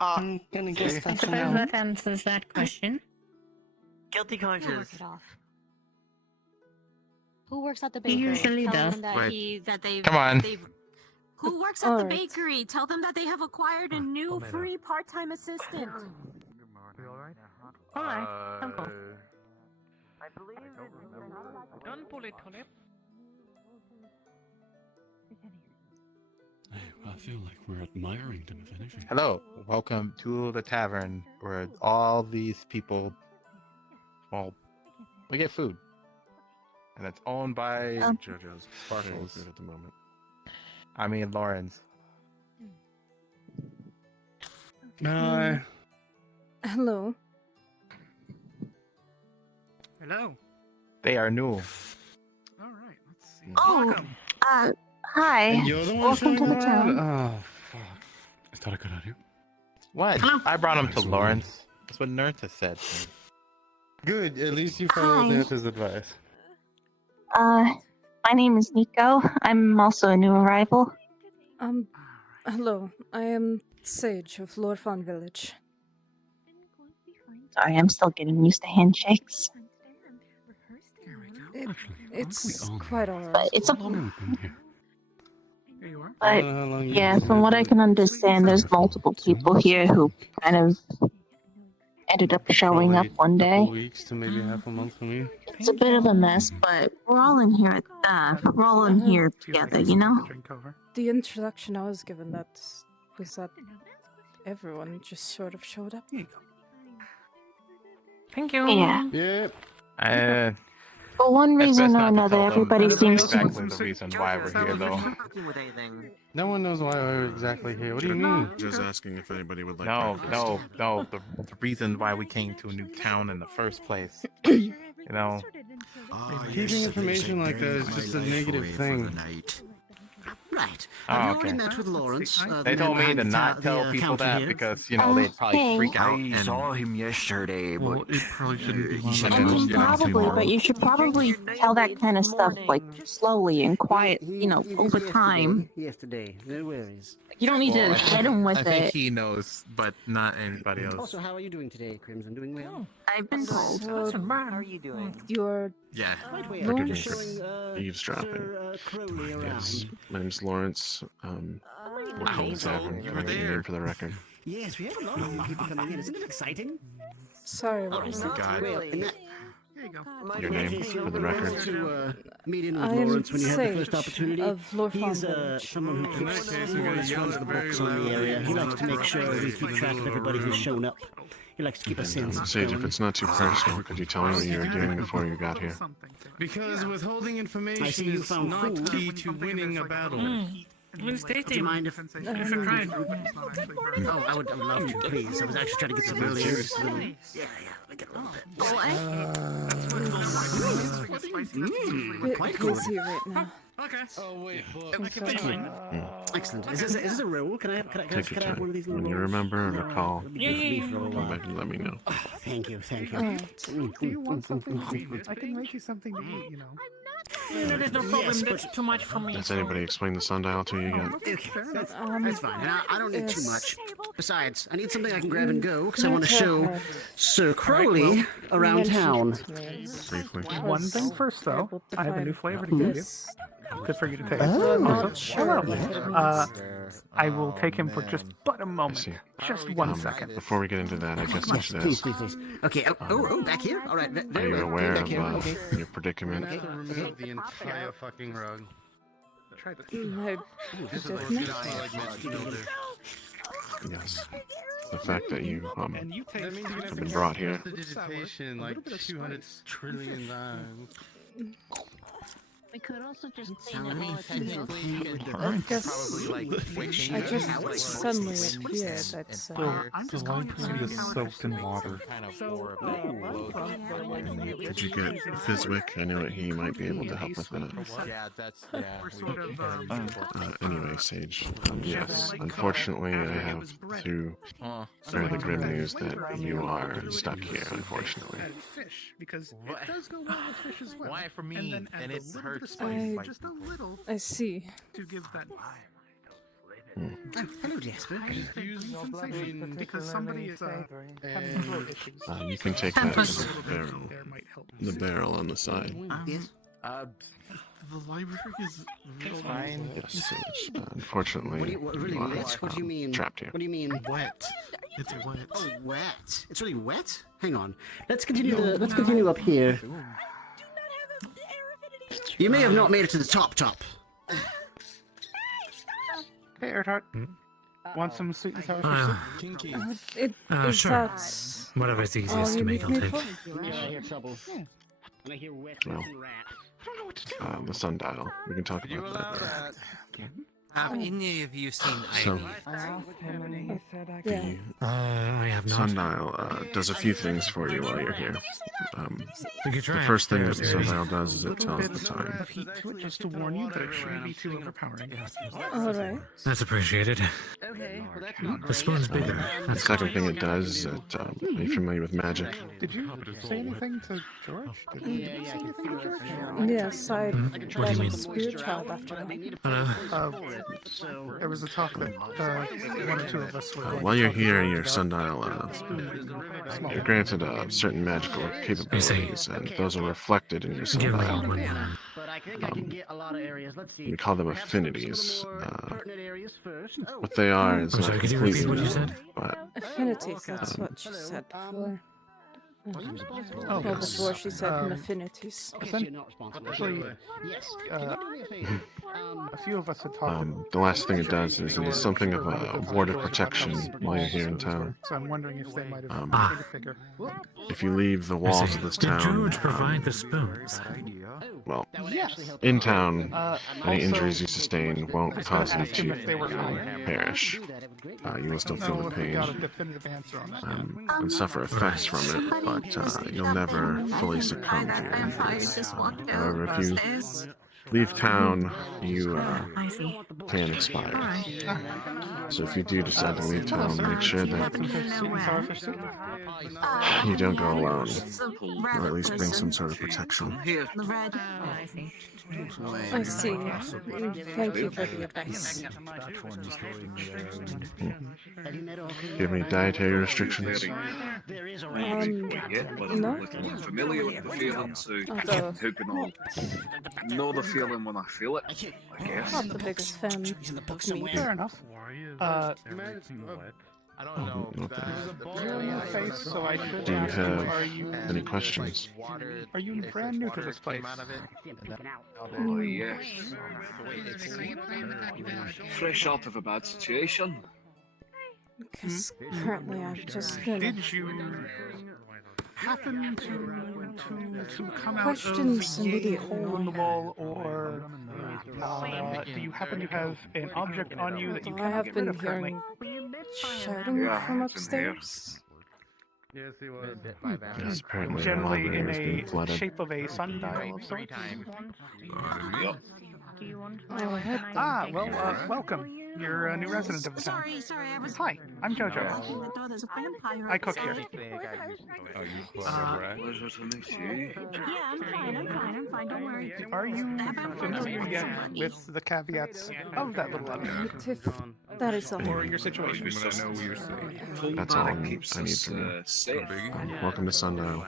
I'm gonna guess that's a no. That answers that question. Guilty He'll conscience. work it off. Who works at the He bakery? usually Tell does. him that Wait. they've. Come on. Who works at the bakery? Tell them that they have acquired a new free part-time assistant. Alright, simple. Don't pull it, Tulip. I feel like we're admiring them finishing. Hello, welcome to the tavern where all these people, well, we get food, and it's owned by JoJo's Sparkles. good at the moment. I mean Lawrence. Hi. Hello. Hello. They are new. All right, let's see. Oh, hi. And you're the one Welcome to showing the around? town. Oh, fuck. Is that a good idea? What? Hello. I brought him to Nice one. Lawrence. That's what Nerta said. Good, at least you followed Hi. Nanta's advice. My name is Nico. I'm also a new arrival. Hello. I am Sage of Lorfan Village. Sorry, I'm still getting used to handshakes. It's quite alright. But it's How long have we been here? But yeah, from what I can understand, there's multiple people here who kind of ended up showing up one day. Weeks to maybe half a month for me. It's a bit of a mess, but we're all in here. We're all in here together, you know. The introduction I was given was that everyone just sort of showed up. Thank you. Yeah. Yeah. For one reason or another, everybody seems exactly to. the reason why we're here, though. No one knows why we're exactly here. What do you mean? Just asking if anybody would like No. The reason why we came to a new town in the first place. You know. Keeping information like that is just a negative thing. Right. Oh, Have you okay. already met with Lawrence? They told me to not tell people that because, you know, they'd probably freak out. I saw him yesterday, but it probably shouldn't be Probably, but you should probably tell that kind of stuff like slowly and quiet, you know, over time. Yesterday. No worries. You don't need to hit him with I think it. he knows, but not anybody else. Also, how are you doing today, Crimson? Doing well? I've been told. How are you doing? You're Yeah. Lawrence. Eavesdropping. Crowley around. Yes, my name's Lawrence. Working in the tavern. Can I get your name for the record? Yes, we have a lot of new people coming in. Isn't it exciting? Sorry, what was that? God. Your name for the record. To meet in with I am Lawrence when you have the Sage first opportunity. of Lorfon He's Village. someone who keeps runs the books on the area. He likes to make sure we keep track of everybody who's shown up. He likes to keep a sense. Sage, if it's not too personal, could you tell me what you were doing before you got here? Because withholding I see information you is found not food. key to winning a battle. Do you mind if You should try. Oh, I would love to, please. I was actually trying to get some really just little. Yeah, I get a little bit. Bit busy right now. Okay. Oh wait, Thank you. Excellent. Is this a roll? Can I have Take your one of these time. little When you rolls? remember or recall, Yeah. come back and let me know. Thank you. Do you want something to eat? I can make you something to eat, you know. No, there's no problem. Yes, That's too much for me. Has anybody explained the sundial to you yet? Okay, that's fine. And I don't need too much. Besides, I need something I can grab and go because I want to show Sir Crowley around town. Briefly. One thing first, though. I have a new flavor to give you. Good for you to take. I'm not Also, sure. I will take him for just but a I moment. see. Just 1 second. Before we get into that, I guess I should Please, ask, please, please. Okay. Oh, back here. All right. are Very you well. aware Back of here. Okay. your predicament? To remove the entire fucking rug. Try this. No, Just didn't. like builder. Yes. The fact that you And you take have been brought here. digitation like 200 trillion times. We could also just I guess I just suddenly appeared. That's The library is soaked in water. Did you get Fizwick? I know that he might be able to help with that. Yeah, that's We're sort of, Anyway, Sage, yes, unfortunately I have to bear the grim news that you are stuck here, unfortunately. fish because it does go well with fish as well. Why for me? And then add And a it little bit hurts of spice, my- just a little, I see. to give that Oh, hello, Jasper. sensation. Because somebody is having throat issues. You can take that to the barrel. There might help. The barrel on the side. Yes. The library is fine. Yes, Sage. Unfortunately, Really you are wet? What do you mean? trapped here. What do you mean wet? It's wet. Oh, wet. It's really wet. Hang on. Let's continue up here. You may have not made it to the top. Hey, Earthart. Want some sweet and sour fish? Kinky. Is sure. that Whatever's all you need me for? I hear trouble. And I hear wet Well. rat. The sundial. We can talk about that. Have any of you seen So- Ivy? Yeah. I have Sundial does a few things for you while you're here. We could The first thing that the sundial does is it tells the time. Heat to it just to warn you that it shouldn't be too overpowering. Alright. That's appreciated. The spoon's bigger. The second thing it does is it, are you familiar with magic? Did you say anything to George? Did you say anything to George? Yes, I What do you got a mean? spirit child after that. There was a talk that one or two of us were. While you're here, your sundial, you're granted certain magical capabilities, and those are reflected in your sundial. I think I can get a lot of areas. Let's see. We call them I have some affinities. more pertinent areas first. Oh. What they are is I'm sorry, could you repeat what you said? Affinities, that's what she said before. Well, before she said affinities. Actually, a few of us had talked. The last thing it does is it is something of a ward of protection while you're here in town. So I'm wondering if they might have made a figure. If you leave the walls of this Did town, George provide the spoons? well, Yes. in town, any also, injuries you sustain won't cause you asked him to if they were perish. You will still feel the if we pain got a definitive answer on that. and suffer effects from it, but you'll never fully succumb to your injuries. However, if you leave town, you can expire. So if you do decide to leave town, make sure that you don't go alone, or at least bring some sort of protection. I see. Thank you for the advice. Do you have any dietary restrictions? No. Familiar with the feeling, so who can all know the feeling when I feel it, I guess. Not the biggest fan of meat. Fair enough. I don't know. You're in your face, so I should Do you ask you, have are you any questions? Are you brand new to this place? Oh, yes. Fresh out of a bad situation. Because currently I'm just gonna... Did you happen to come out Questions of the immediately. hole in the wall, or do you happen to have an object on you that you I cannot have get rid been of currently? hearing shouting from upstairs. Yes, he was. Yes, apparently the Generally library in has been a flooded. shape of a sundial of sorts. Yep. Well, welcome. You're a new resident of the town. Sorry, I was. Hi, I'm Jojo. There's a vampire. I cook here. Pleasure to meet you. Yeah, I'm fine, don't worry. Are you familiar yet with the caveats of that little letter? That is all. Or your situation? That's all I need from you. Welcome to Sundial.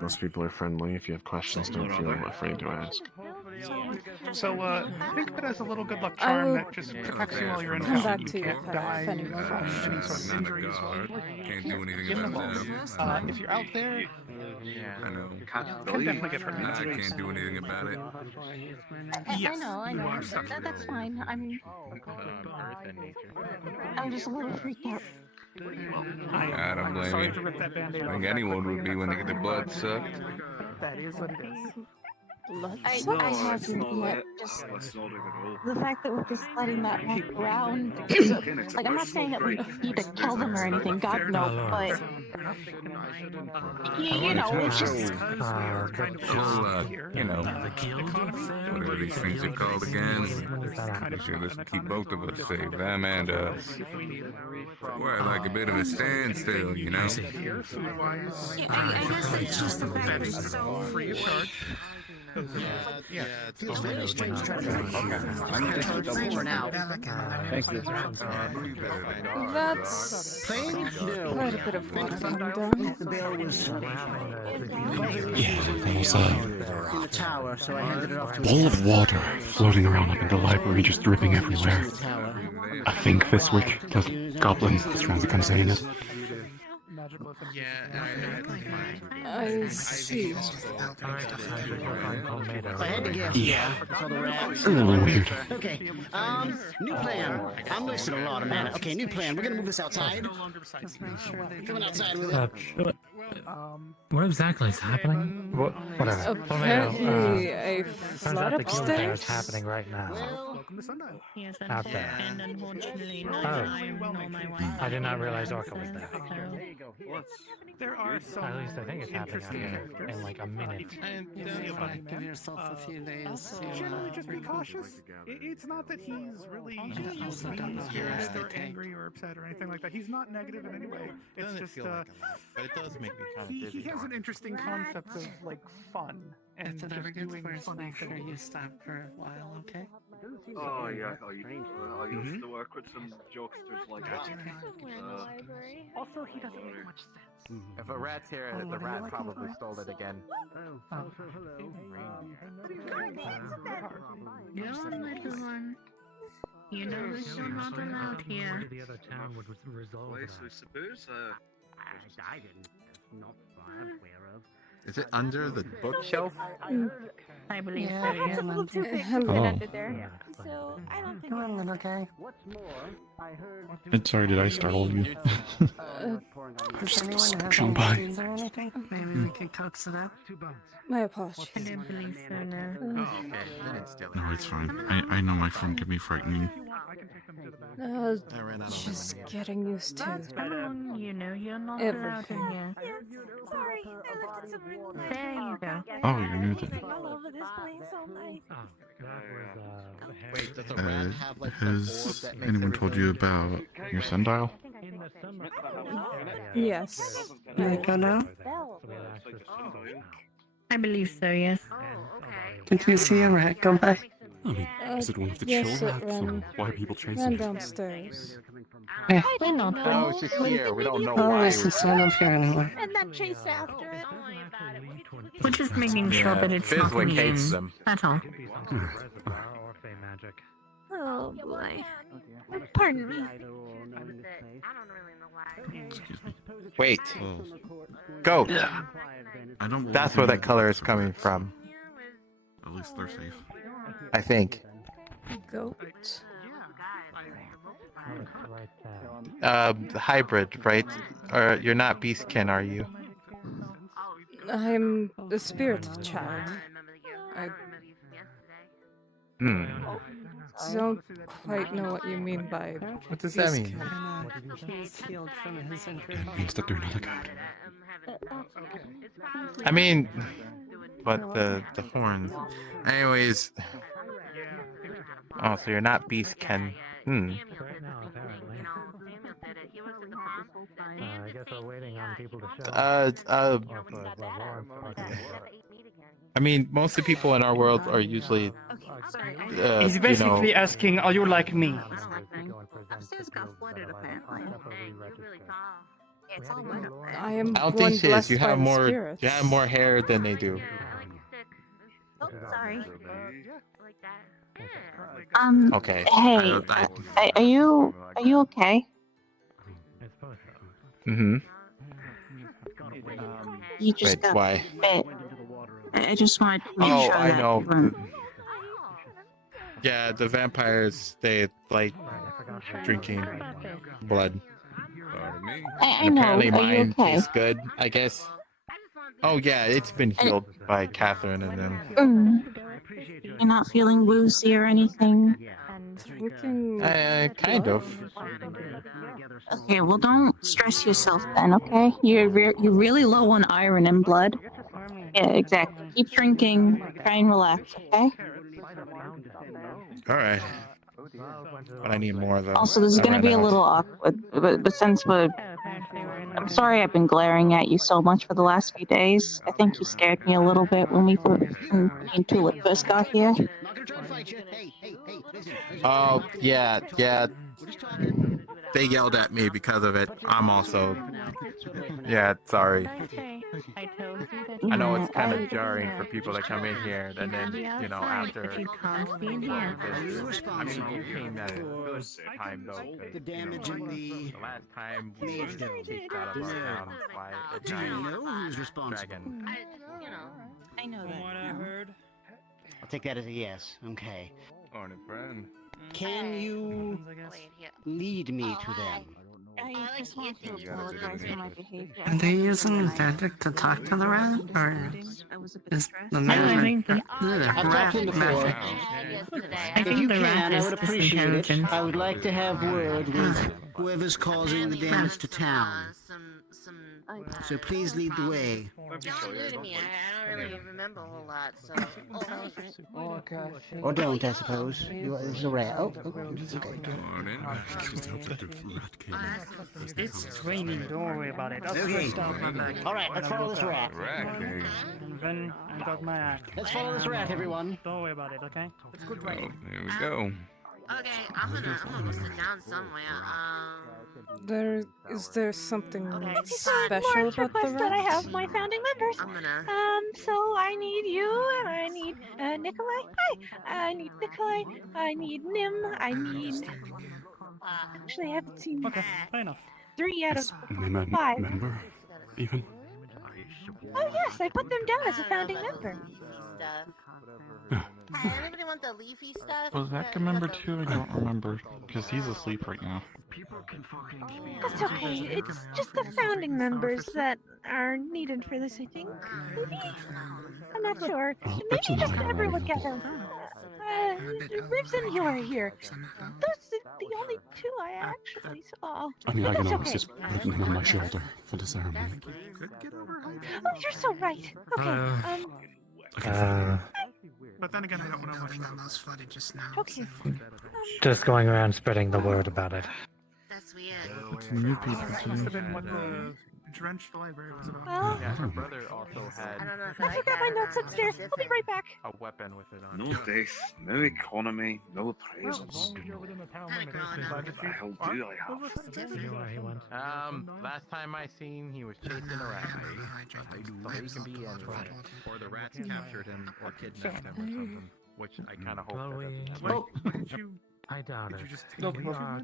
Most people are friendly. If you have questions, don't feel afraid to ask. So, think of it as a little good luck I charm will that just protects you while you're in come town. back You to you can't if die any from any sort of injuries while Can't do anything in the about vault. that. If you're out there, I know. can definitely get hurt. Nah, I can't do anything about it. Yes. I know. That's fine. I'm just a little freaked out. I don't blame sorry you. to rip that Band-Aid I off. think anyone would be when they get their blood sucked. That is what it is. I No, it's haven't not yet. that. Just That's not it at all. the fact that we're just letting that walk around. Like, I'm not saying that we need to kill them or anything, God no, but you know, it's just. Well, you know, whatever these things are called again. I'm sure this will keep both of us safe, them and we're at like a bit of a standstill, you know. I guess it's just the fact that it's so free of charge. Yeah, it feels very strange trying to charge for now. Thank you. That's No. quite a bit of water coming down. The bill was There was a in the tower, so I handed it off to ball of water floating around up in the library, just dripping everywhere. I think Fiswick does goblins, as Ranzikan saying it. I see. If I had to guess, Yeah. for the rats. A little weird. Okay, new plan. I'm wasting a lot of mana. Okay, new plan. We're gonna move this outside. Coming outside with it. What exactly is happening? Whatever. Apparently a flood upstairs. happening right now. Welcome to Sundial. Yes, Out there. and unfortunately, Oh. I know my wife. I did not realize Orca was there. There are some. At least I think it's happening out here in like a minute. Give yourself a few days. Generally, just be cautious. It's not that he's really scared or angry or upset or anything like that. He's not negative in any way. It's just but it does make me kind of he has an interesting concept of like fun and if it just ever gets doing worse, fun make sure things. you stop for a while, okay? Oh yeah, I used to work with some jokesters like that. Also, he doesn't make much sense. If a rat's here, the rat probably stole it again. Hello. You're little one. You know this you're not allowed here. The other town would resolve Place, I suppose. I didn't. Not that I'm aware of. Is it under the bookshelf? I believe so, Yeah, it's a little too big to fit under there. So I don't think. Come on, little guy. Sorry, did I startle you? Does anyone have Come any by. questions or anything? Maybe we could coax it out. My apologies. I don't believe so, no. Oh, okay. Then it's still. No, it's fine. I know my phone can be frightening. Just getting used to You know you're not allowed everything. in here. Sorry, I lived in some really nice There you go. Oh, you're new then. all over this place all night. Wait, does a rat have like the Has orb that makes anyone told you about your sundial? Yes. May I go now? I believe so, yes. Did you see a rat go by? Is it one of the yes, chill it rats? ran, Or why are people ran chasing it? downstairs. Yeah. We're not No, it's just here. We don't know Oh, why. yes, it's not up here anymore. And then chased after it. We're just making sure that it's not Fizwick hates mean. them. That's all. Oh boy. Pardon me. Wait. Go. I don't believe That's where in that color is coming from. At least they're safe. I think. Goat. Hybrid, right? Or you're not beastkin, are you? I'm the spirit child. I don't quite know what you mean by. What does that mean? It means that they're not allowed. I mean, but the horns. Anyways. Oh, so you're not beastkin. I guess we're waiting on people to show I mean, most of the people in our world are usually. He's basically you know, asking, are you like me? Upstairs got flooded, apparently. I am I don't one think she is. blessed You by have the more. spirits. You have more hair than they do. Oh, sorry. Okay. Hey, are you okay? Mm-hmm. You just Wait, got why? bit. I just wanted to make sure I that know. you weren't. Yeah, the vampires, they like drinking blood. I And know. apparently Are you mine okay? tastes good, I guess. Oh yeah, it's been healed by Catherine and them. You're not feeling woozy or anything? Drinking. Kind of. Okay, well, don't stress yourself then, okay? You're really low on iron and blood. Yeah, exactly. Keep drinking. Try and relax, okay? Alright. But I need more though. Also, this is I going to ran be a out. little awkward, but since we're... I'm sorry I've been glaring at you so much for the last few days. I think you scared me a little bit when me and Tulip first got here. Oh, yeah. They yelled at me because of it. I'm also... Yeah, sorry. I know it's kind of jarring for people to come in here and then, you know, after... You can't be in here. I mean, you came at a good time though. The damage in the last time we kicked out of our town by a Do you giant know who's responsible? dragon. I know that. what I heard. I'll take that as a yes. Okay. On a friend. Can you lead me to them? I just want to apologize for my behavior. Are they using magic to talk to the rat? Or is the I man think the I've talked to him before. I If think you the rat can, I is would appreciate it. disintelligent. I would like to have word with whoever's causing the damage to town. So please lead the way. Y'all new to me. I don't really remember a whole lot, so. Oh, hey. Or don't, I suppose. It's a rat. Oh, okay. It's raining, don't worry about it. I'll Okay. switch down my back. Alright, let's follow this rat. And then I got my act. Let's follow this rat, everyone. Don't worry about it, okay? It's good rain. Here we go. Okay, I'm gonna go sit down somewhere. Is there something So special March about the request that I rat? have my founding members. I'm gonna. So I need you, and I need Nikolai. Hi. I need Nikolai. I need Nim. I need. Actually, I haven't seen. Okay, fair enough. 3 out of Member, 5. even. Oh yes, I put them down as a founding member. Hey, anybody want the leafy stuff? Was that a member too? I don't remember, because he's asleep right now. That's okay. It's just the founding members that are needed for this, I think. Maybe? I'm not sure. Maybe just everyone together. Ribs and you are here. Those are the only 2 I actually saw. I mean, I But can that's always okay. just put them on my shoulder for the ceremony. Oh, you're so right. Okay. But then again, I don't know much That was funny just now. Okay. Just going around spreading the word about it. That's weird. It's new people Must too. have been what the drenched library was about. Well, Yeah, her brother also had I don't know if I forgot my notes upstairs. I'll be right back. a weapon with it on. No death, no economy, no appraisals. But if What the hell do I have? Last time I seen, he was chasing a rat. So he can be anywhere. Or the rats captured him or kidnapped him or something. Which I kind of hope that doesn't happen. Did you, I doubt did you it. just take No, it?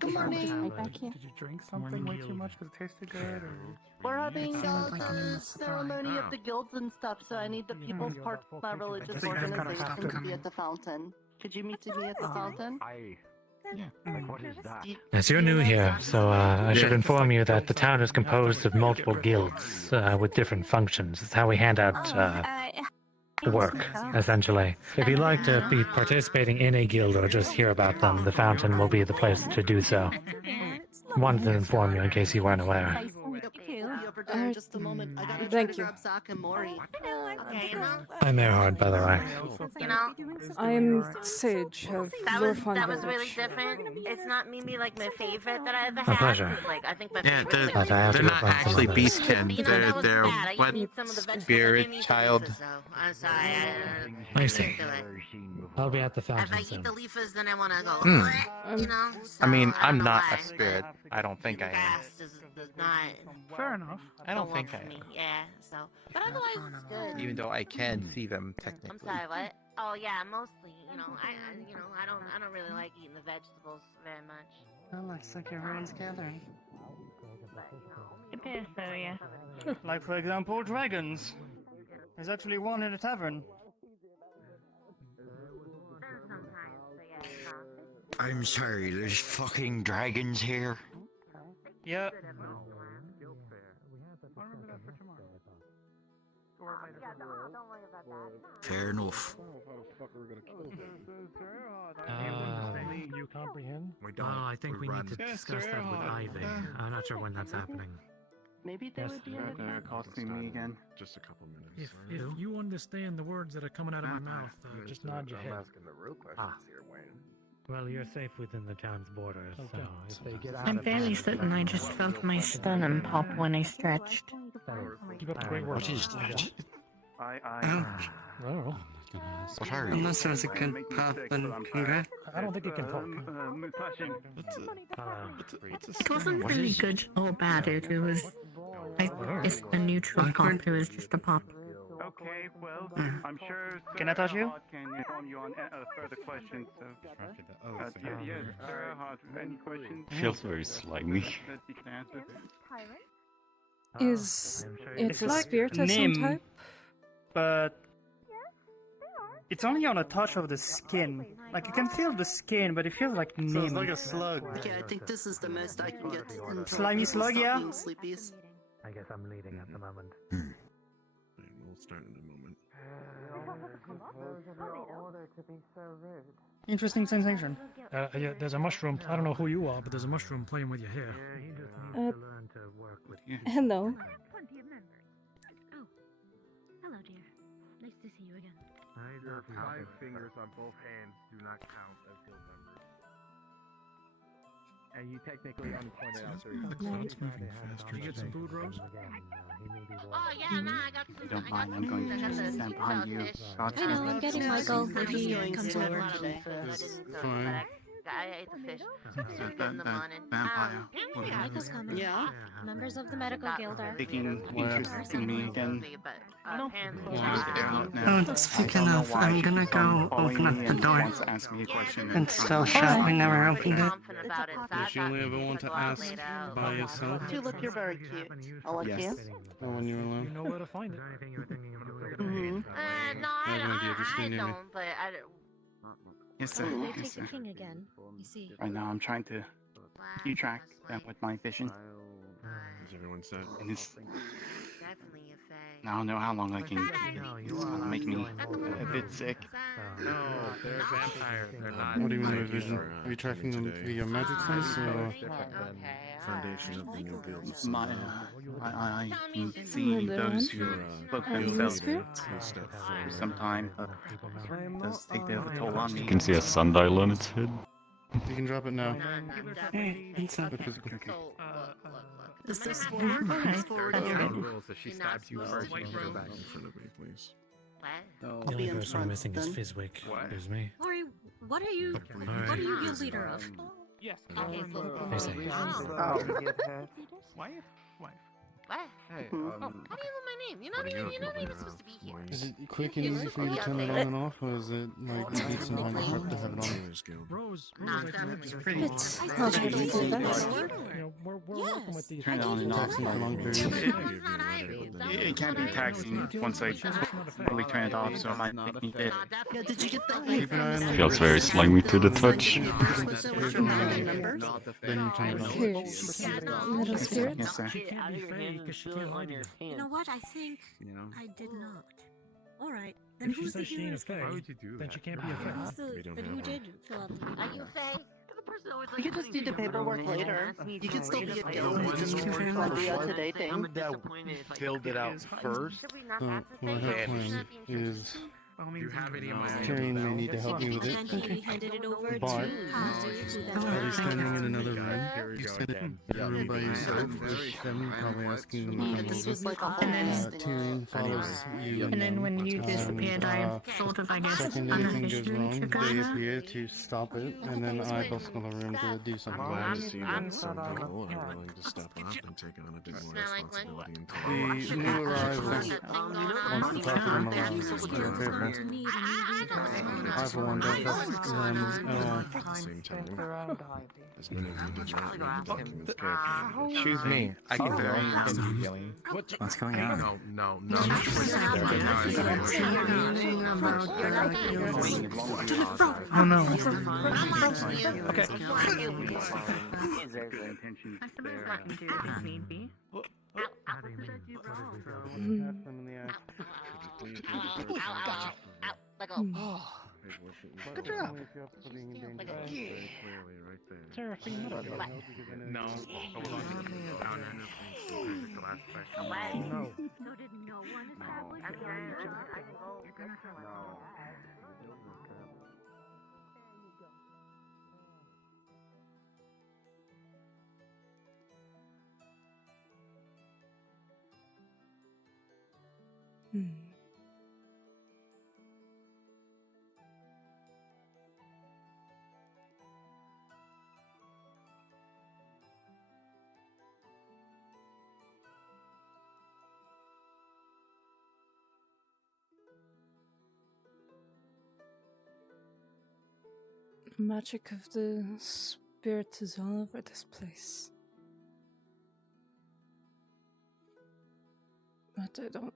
good morning. Did you drink something way too much because it tasted good? Or? We're having the ceremony of the guilds and stuff, so I need the people's part of my religious think that's kinda organization to happening. be at the fountain. Could you meet me at the fountain? What is that? Yes, you're new here, so I should inform you that the town is composed of multiple guilds with different functions. It's how we hand out work, essentially. If you'd like to be participating in a guild or just hear about them, the fountain will be the place to do so. Wanted to inform you in case you weren't aware. Over there in just a moment. I gotta try Thank to you. grab Zach and Maury. Okay, you know. I'm Erhard, by the way. You know. I'm Sage of That Your was Fun that was really Village. different. It's not maybe like my favorite that I ever A had. pleasure. 'Cause, like I think my Yeah, favorite. But I have they're to not find some actually others. beastkin. You know, that was They're bad. I what didn't eat some of the vegetables. I spirit didn't eat the child. leafers, so I'm sorry. I see. Do it. I'll be at the If I fountain eat soon. the leafers, then I want to go. Hmm. You know. So, I mean, don't I'm know not why. a spirit. I don't think I am. Fast is not. Fair enough. I don't work think for I me. am. Yeah. So, but otherwise it's good. Even though I can see them I'm technically. sorry. What? Oh yeah, mostly. You know, I don't really like eating the vegetables very much. Oh, looks like everyone's gathering. It appears so, yeah. Like, for example, dragons. There's actually one in a tavern. I'm sorry, there's fucking dragons here. Yeah. Fair enough. You comprehend? We don't. I think we need to run. discuss that with Ivy. I'm not sure when that's happening. Maybe they would be in They're costing me again. Just a couple minutes. If you understand the words that are coming out of my mouth, just nod your head. asking the real questions here, Wayne. Well, you're safe within the town's borders, so if they get out I'm of fairly town- certain I just felt my sternum pop when I stretched. Keep up the great work. What is that? Well, Sorry. Unless it was a good pop, then congrats. I don't think it can talk. It wasn't really good or bad. It was, it's a neutral pop. It was just a pop. Okay, well, I'm sure. Can I touch you? Can inform you on further questions. So, yes, sir. Any questions? Feels very slimy. That you can answer. Is it It's a like spirit of some Nim, type? but it's only on a touch of the skin. Like you can feel the skin, but it feels like Nim. So it's like a slug. Okay, I think this is the most I can get until Slimy people slug, stop yeah? being sleepies. I guess I'm leading at the moment. We'll start in a moment. Interesting sensation. Yeah, there's a mushroom. I don't know who you are, but there's a mushroom playing with your hair. Hello. dear. Nice to see you again. Your 5 fingers on both hands do not count as guild members. And you technically unpointed out 3. Did you get some food, Rose? Oh yeah, nah, I got some. If you don't I mind, got I'm some going food. I to got just the stand behind you. fish. I know, I'm getting Michael if he comes over. I didn't cook it, but I ate the fish. Just in the morning. Vampire. Michael's coming. Yeah. Members of the medical guild are. Taking interest in me again. Speaking of, I'm gonna go open up the door. Wants to ask me a question. And still shopping, I never opened it. Does she only ever want to ask by yourself? You look, you're very cute. I like Yes. you. Or when you're alone? You know where to find it. Mm-hmm. No, I don't, but I don't. Yes, sir. Oh, they Yes, take sir. the king again. You see. Right now, I'm trying to keep track with my vision. Is everyone set? And it's, Definitely a fae. I don't know how long I can keep it. It's gonna make me a bit sick. No, they're vampires. They're not. What do you mean by vision? Are you tracking them via your magic sense or? Foundation of the new guild. I can see those who book themselves for some time. It does take a bit of a toll on me. You can see a sundial on its head. You can drop it now. Hey, inside. The physical cookie. Is this forward? That's good. So she stabs you first. You go back in front of me, please. What? I'll The be only in person front missing is then. Fizwick. What? There's me. Lori, what are you guild leader of? Yes. Okay, so. They say. Oh. Wife? Wife. What? Hey, How do you know my name? You're not even supposed to be here. Is it quick and easy for you to turn it on and off, or is it like you need some time to prep to have it on? Rose, Nah, Rose, definitely. pretty. It's possible to do that. You know, we're working with these. Turn it on and off for long periods. It can be taxing once I fully turn it off, so it might make me bit. Yeah, did you get that? Keep an eye on the Feels very slimy to the touch. Then you turn it on. Little spirits? Yes, sir. You know what? I think I did not. All right. Then If she who's the says she ain't a healer? fae, Why would you do then that? she can't be a Who's fae. the? Then who did fill out the Are you fae? You could just do the paperwork later. You can still be a guild. You just confirm idea to dating. That filled it out first. So what her plan is, You have any of my Tyrion may need to help me with it, Then he handed it over to but who I'll be standing in another Here room. we You go sit again. in a room by yourself with them probably asking them to come This was over. like a And then- Tyrion follows you And then when you disappeared, I sort of, I guess, second anything goes unofficially wrong, took they over. appear to stop it, and then I bust in the room to do something. Glad to see that some people are willing to step up and take on a bit more responsibility and The new arrival wants to talk to them alone, so be careful. I for one don't trust them at all. at the same time. As many of you did not read the documents carefully. Choose me. I can do anything, Gilly. What's going on? No. Oh no. Okay. Let go. Good job. Seraphine, No. No. So did no one establish I can go get some. The magic of the spirit is all over this place. But I don't.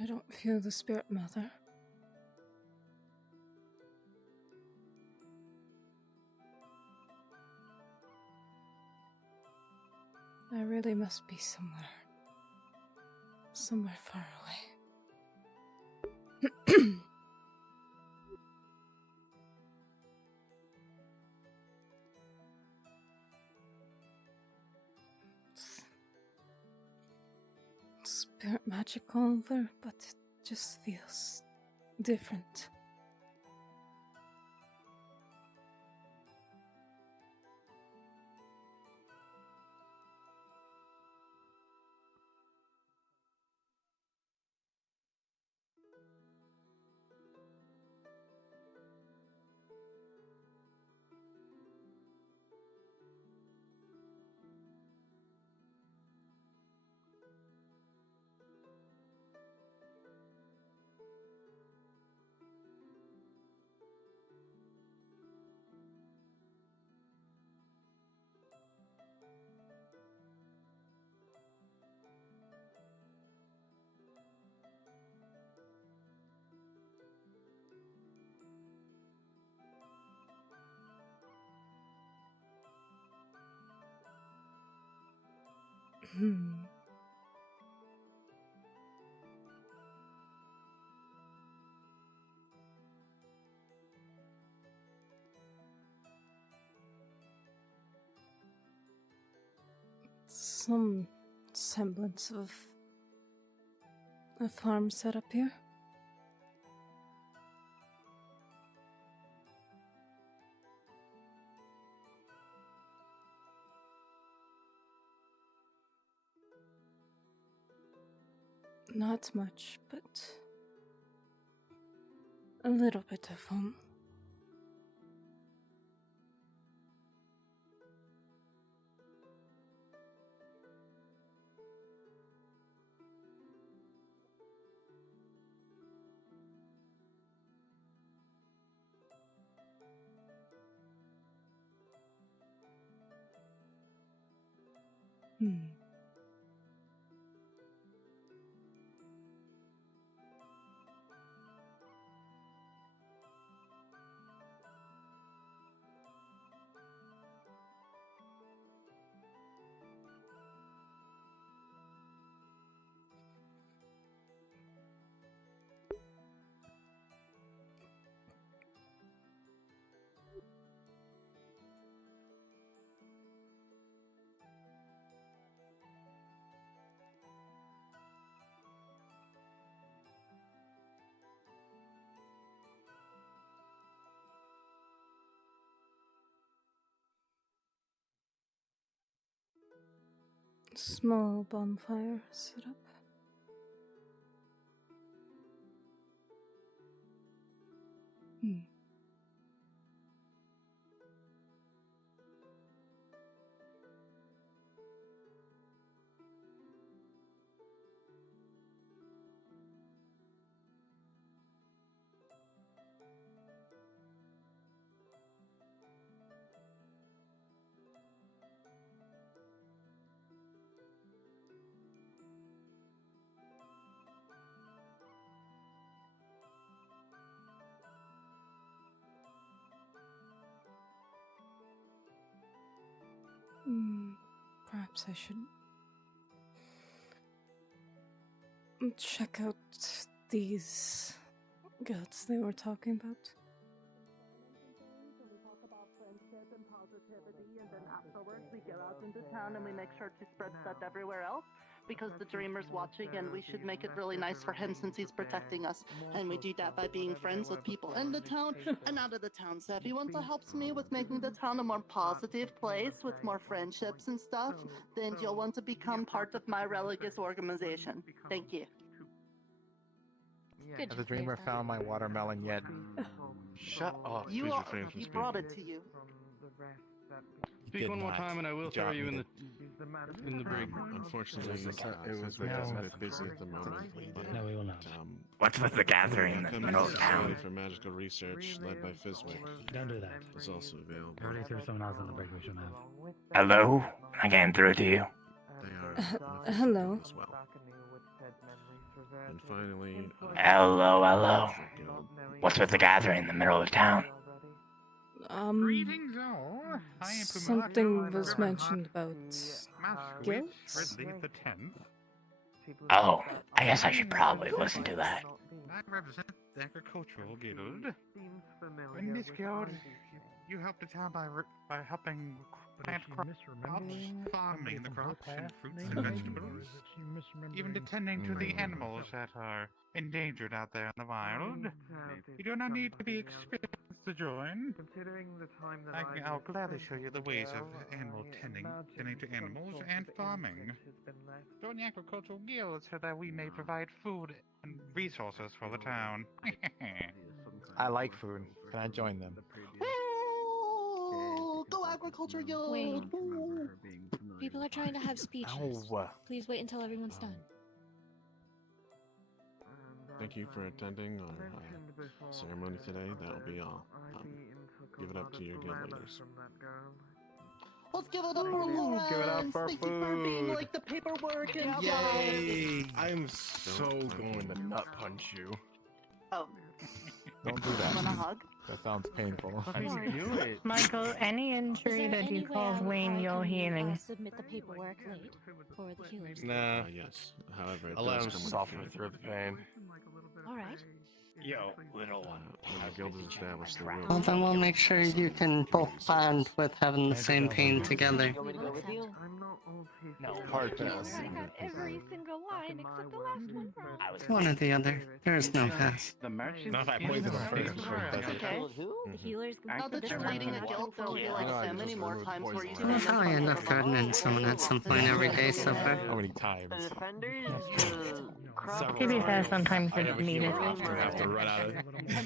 I don't feel the spirit mother. I really must be somewhere far away. magical there, but it just feels different. Some semblance of a farm set up here. Not much, but a little bit of home. Small bonfire set up. Perhaps I should check out these guilds they were talking about. And positivity, and then afterwards we go out into town and we make sure to spread that everywhere else, because the dreamer's watching and we should make it really nice for him since he's protecting us, and we do that by being friends with people in the town and out of the town. So if you want to help me with making the town a more positive place with more friendships and stuff, then you'll want to become part of my religious organization. Thank you. Has the dreamer found my watermelon yet? Shut up. He brought it to you. Speak one more time and I will throw you in the brig. Unfortunately, it was a bit busy at the moment. No, we will not. What's with the gathering in the middle of town? For magical research led by Fizwick. Don't do that. Is also available. Already threw someone else in the break we shouldn't have. Hello? I getting through to you. They are hello. as well. And finally, hello. What's with the gathering in the middle of town? Greetings all. I am Something was mentioned about guilds? Ridley the 10th. Oh, I guess I should probably listen to that. I represent the Agricultural Guild. In this guild, you help the town by helping plant crops, farming the crops and fruits and vegetables, even attending to the animals that are endangered out there in the wild. You do not need to be experienced to join. I'll gladly show you the ways of animal tending to animals, and farming. Join the agricultural guild so that we may provide food and resources for the town. I like food. Can I join them? Go agriculture guild! Wait. People are trying to have speeches. Ow. Please wait until everyone's done. Thank you for attending our ceremony today. That'll be all. Give it up to your guild leaders. Let's give it up for Lauren! Give it up for Thank you for being like the paperwork and Yay! I'm so going to nut punch you. Oh. Don't do that. Want a hug? That sounds painful. Michael, any injury that you cause Wayne, you're healing. Submit the paperwork late for the healers. Nah. Yes. However, it I'll let does him come with suffer a fee. through the pain. All right. Yo, little one. When the guild is established, there will Well, then we'll make sure you can both bond with having the same pain together. No, Hard pass. I got every single line except the last one wrong. One or the other. There is no pass. Not if I poison him first. Okay. The healers can Now that you're leading a guild, there'll be like so many more times where you We'll can probably end up threatening someone at some point every day so far. How many times? To be fair, sometimes it's needed. You have to run out of.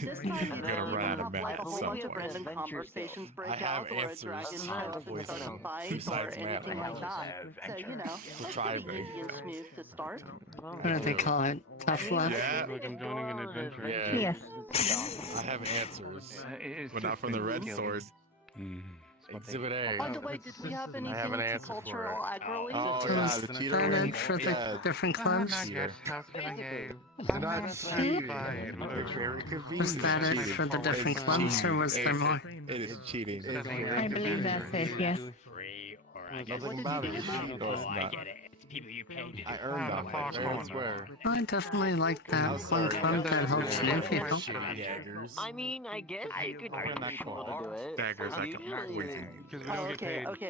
You're gonna run out of men at some point. Random conversations break I have out, or a answers dragon to show up and poison start a fight, or besides anything math. like that. So, you know, So try me. easy and smooth to start. What do they call it? Tough love? Yeah. Like I'm joining an adventure. Yeah. Yes. I have answers, but not from the red sword. Exhibit A. By the way, did we have I have an anything answer for cultural it. agro Oh, to yeah, the cheater turn one. it for the Yeah. different clubs? Was that it for the different clubs, or was there more? It is cheating. I believe that's it, yes. Nothing about it. No, it's not. I earned that one. I swear. I definitely like that one club that helps new people. I mean, I guess you could bring people to do it. Daggers, I can poison you. Oh,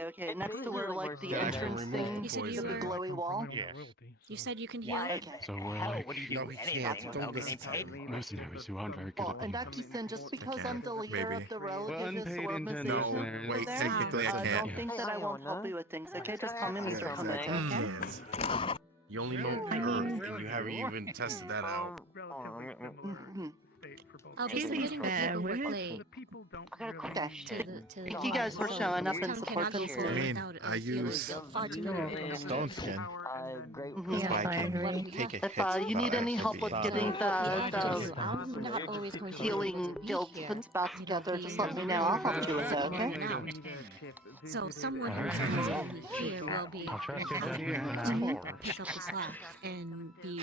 okay. Next to where, like, the entrance thing, You said with you the were- glowy wall? You said you can heal. Okay. So we're like No, he can't. Don't listen to him. mercenaries who aren't very good Well, at in that case, then, just because I'm the leader maybe. of the Well, relativist unpaid organization interns. over No, wait, there, technically I don't can't. think that I won't help you with things, okay? Just call me Mr. Humming. You only know Earth, and you haven't even tested that out. I'll be submitting the paperwork late. Thank you guys for showing up and supporting I mean, I use stone skin. Yes, I can take a If you need any help with getting the I'm not always going to healing guilds put back together, just let me know. I'll help you with that, okay? So someone who's going to be here will be to pick up the slack and be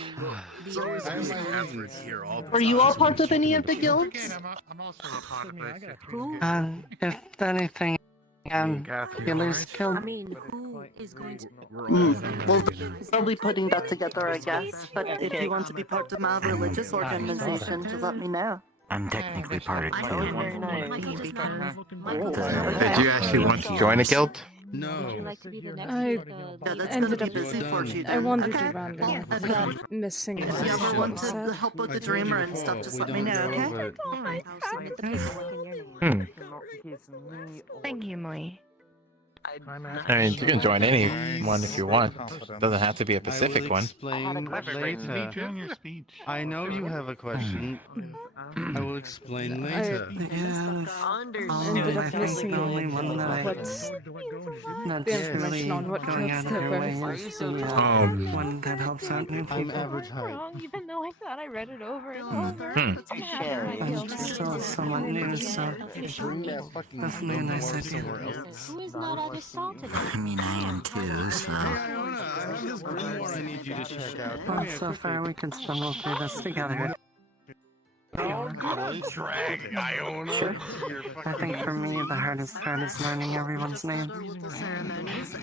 leaders. I have my average here all the Were you all time. part of any of the guilds? I'm also a part of it. If anything, healers guild. I mean, who is going to... Well, they'll be putting that together, I guess. But if you want to be part of my religious organization, just let me know. I'm technically part of it. Michael does not... Did you actually want to join a guild? Would you like to be the next I that's ended gonna up be busy for you I then. wandered Okay. around Yeah, and okay. got missing. If you ever want to help with the dreamer and stuff, just let me know, okay? I'll submit the paperwork in your name. Thank you, Moi. I mean, you can join anyone if you want. Doesn't have to be a Pacific one. Explain later. I know you have a question. I will explain later. Ended up missing the only one that What's that's the information on what going kills out of your way the is the one that helps out new I'm people. average height. Wrong, even though I thought I read it over and over. Hmm. I'm still somewhat new, so definitely a nice idea. Who is not assaulted? I mean, I am too, so. There's one more I need you to check out. Well, so far we can stumble through this together. Drag Iona. Sure. I think for me, the hardest part is learning everyone's names. The ceremonies.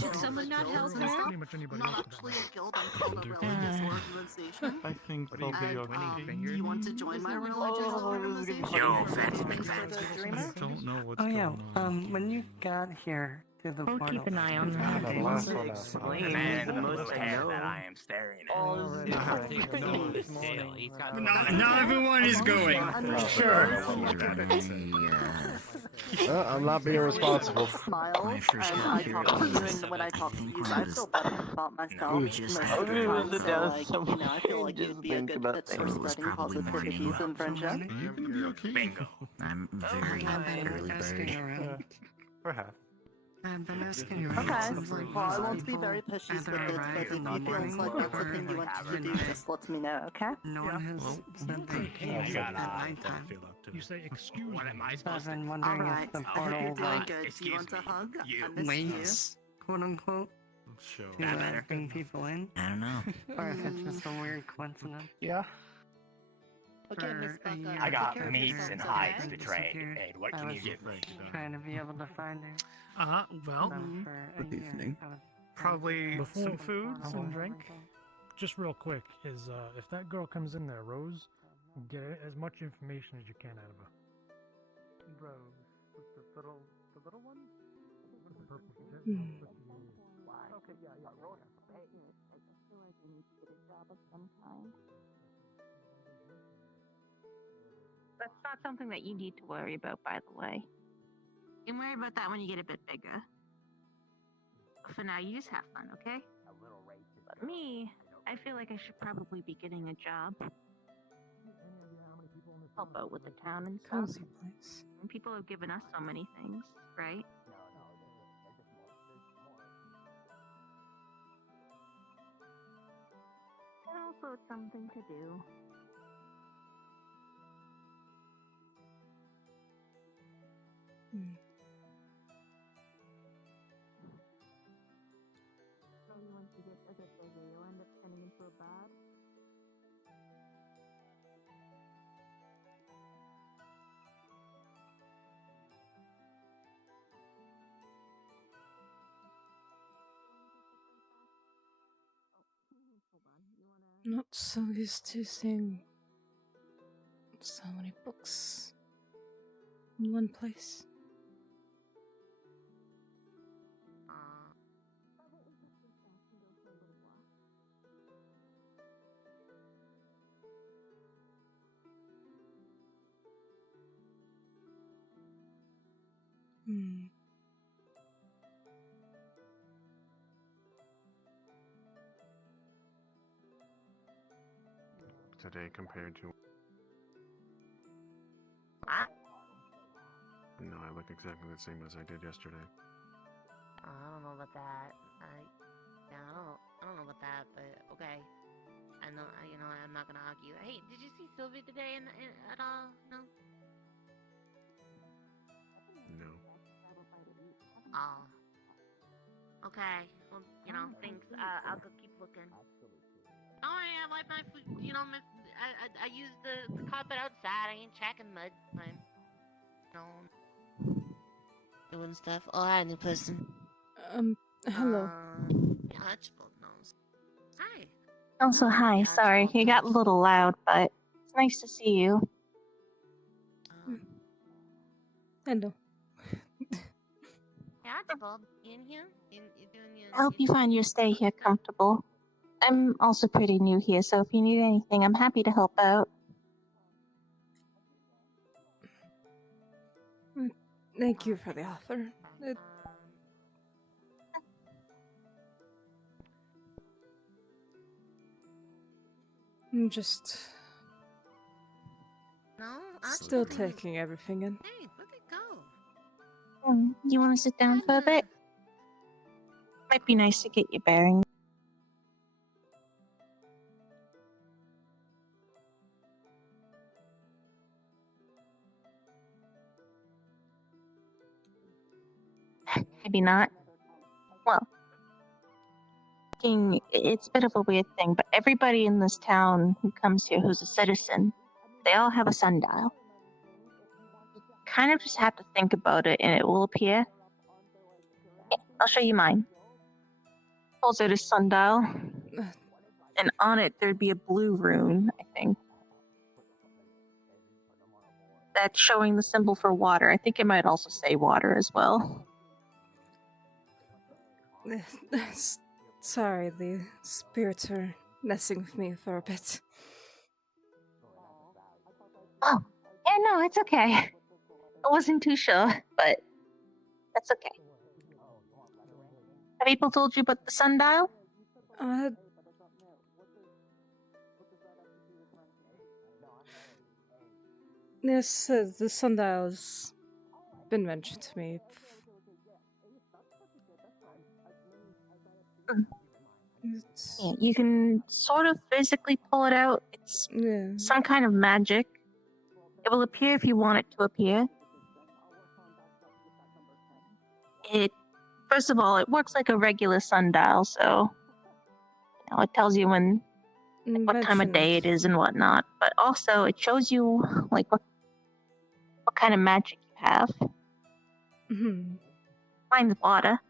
Should someone not help her? I'm not actually a guild. I'm called a religious organization. I think they'll be And, okay. do you want to join my religious organization? Yo, Fancy McFancy. Don't know what's Oh yeah, when you got here to the portal, keep an eye on that. that. The man in the blue hair that I am staring at. Not everyone is going. Sure. I'm not being responsible. Smile, and I talk to you, and when I talk to you, I feel better about myself most of the time. So, like, you know, I feel like you'd be a good fit for spreading positivities and friendship. Bingo. I'm very early bird. Perhaps. I've been asking Okay, well, I won't be very pushy with this, but if you feel like that's a thing you want to do, just let me know, okay? No one has said they came at nighttime. You say, excuse me. I've been wondering Alright, if the I hope portal you're doing good. Do you want a hug? I miss links, quote unquote, Sure. to bring people in, I don't know. or if it's just a weird coincidence. Yeah. Okay, Miss Bucko. I got take care of meats yourself, and okay? hides to trade. Hey, what I can you was give me? trying to be able to find her. Well, So for a good year, evening. I was probably Before some the food, portal some and drink. everything. Just real quick, is if that girl comes in there, Rose, get as much information as you can out of her. Rose, with the little one? With the purple shit? Hmm. Okay, yeah, Rose. I feel like I need to get a job of some kind. That's not something that you need to worry about, by the way. You can worry about that when you get a bit bigger. But for now, you just have fun, okay? But me, I feel like I should probably be getting a job. Help out with the town and stuff. Cozy place. And people have given us so many things, right? And also, it's something to do. Hmm. Maybe once you get a bit bigger, you'll end up turning into a bod. Not so used to seeing so many books in one place. Hmm. Today compared to. No, I look exactly the same as I did yesterday. I don't know about that. I don't know about that, but okay. I know, I'm not gonna argue. Hey, did you see Sylvia today at all? No. No. Oh. Okay. Well, thanks. I'll go keep looking. Oh, I like my food. I use the carpet outside. I ain't tracking mud. I'm, doing stuff. Oh, hi, new person. Hello. Archibald knows. Hi. Also, hi. Sorry, you got a little loud, but it's nice to see you. Hello. Hey, Archibald, you in here? You doing your... I hope you find your stay here comfortable. I'm also pretty new here, so if you need anything, I'm happy to help out. Thank you for the offer. I'm just No? still taking everything in. Hey, where'd it go? You want to sit down for a bit? Might be nice to get your bearings. Maybe not. Well, it's a bit of a weird thing, but everybody in this town who comes here who's a citizen They all have a sundial. You kind of just have to think about it and it will appear. Yeah, I'll show you mine. Pulls out a sundial, and on it there'd be a blue rune, I think. That's showing the symbol for water. I think it might also say water as well. Sorry, the spirits are messing with me for a bit. Oh, yeah, no, it's okay. I wasn't too sure, but that's okay. Have people told you about the sundial? Yes, the sundial's been mentioned to me. Yeah, you can sort of physically pull it out. It's some kind of magic. It will appear if you want it to appear. First of all, it works like a regular sundial, so it tells you what time of day it is and whatnot. But also, it shows you like what kind of magic you have. Mine's water.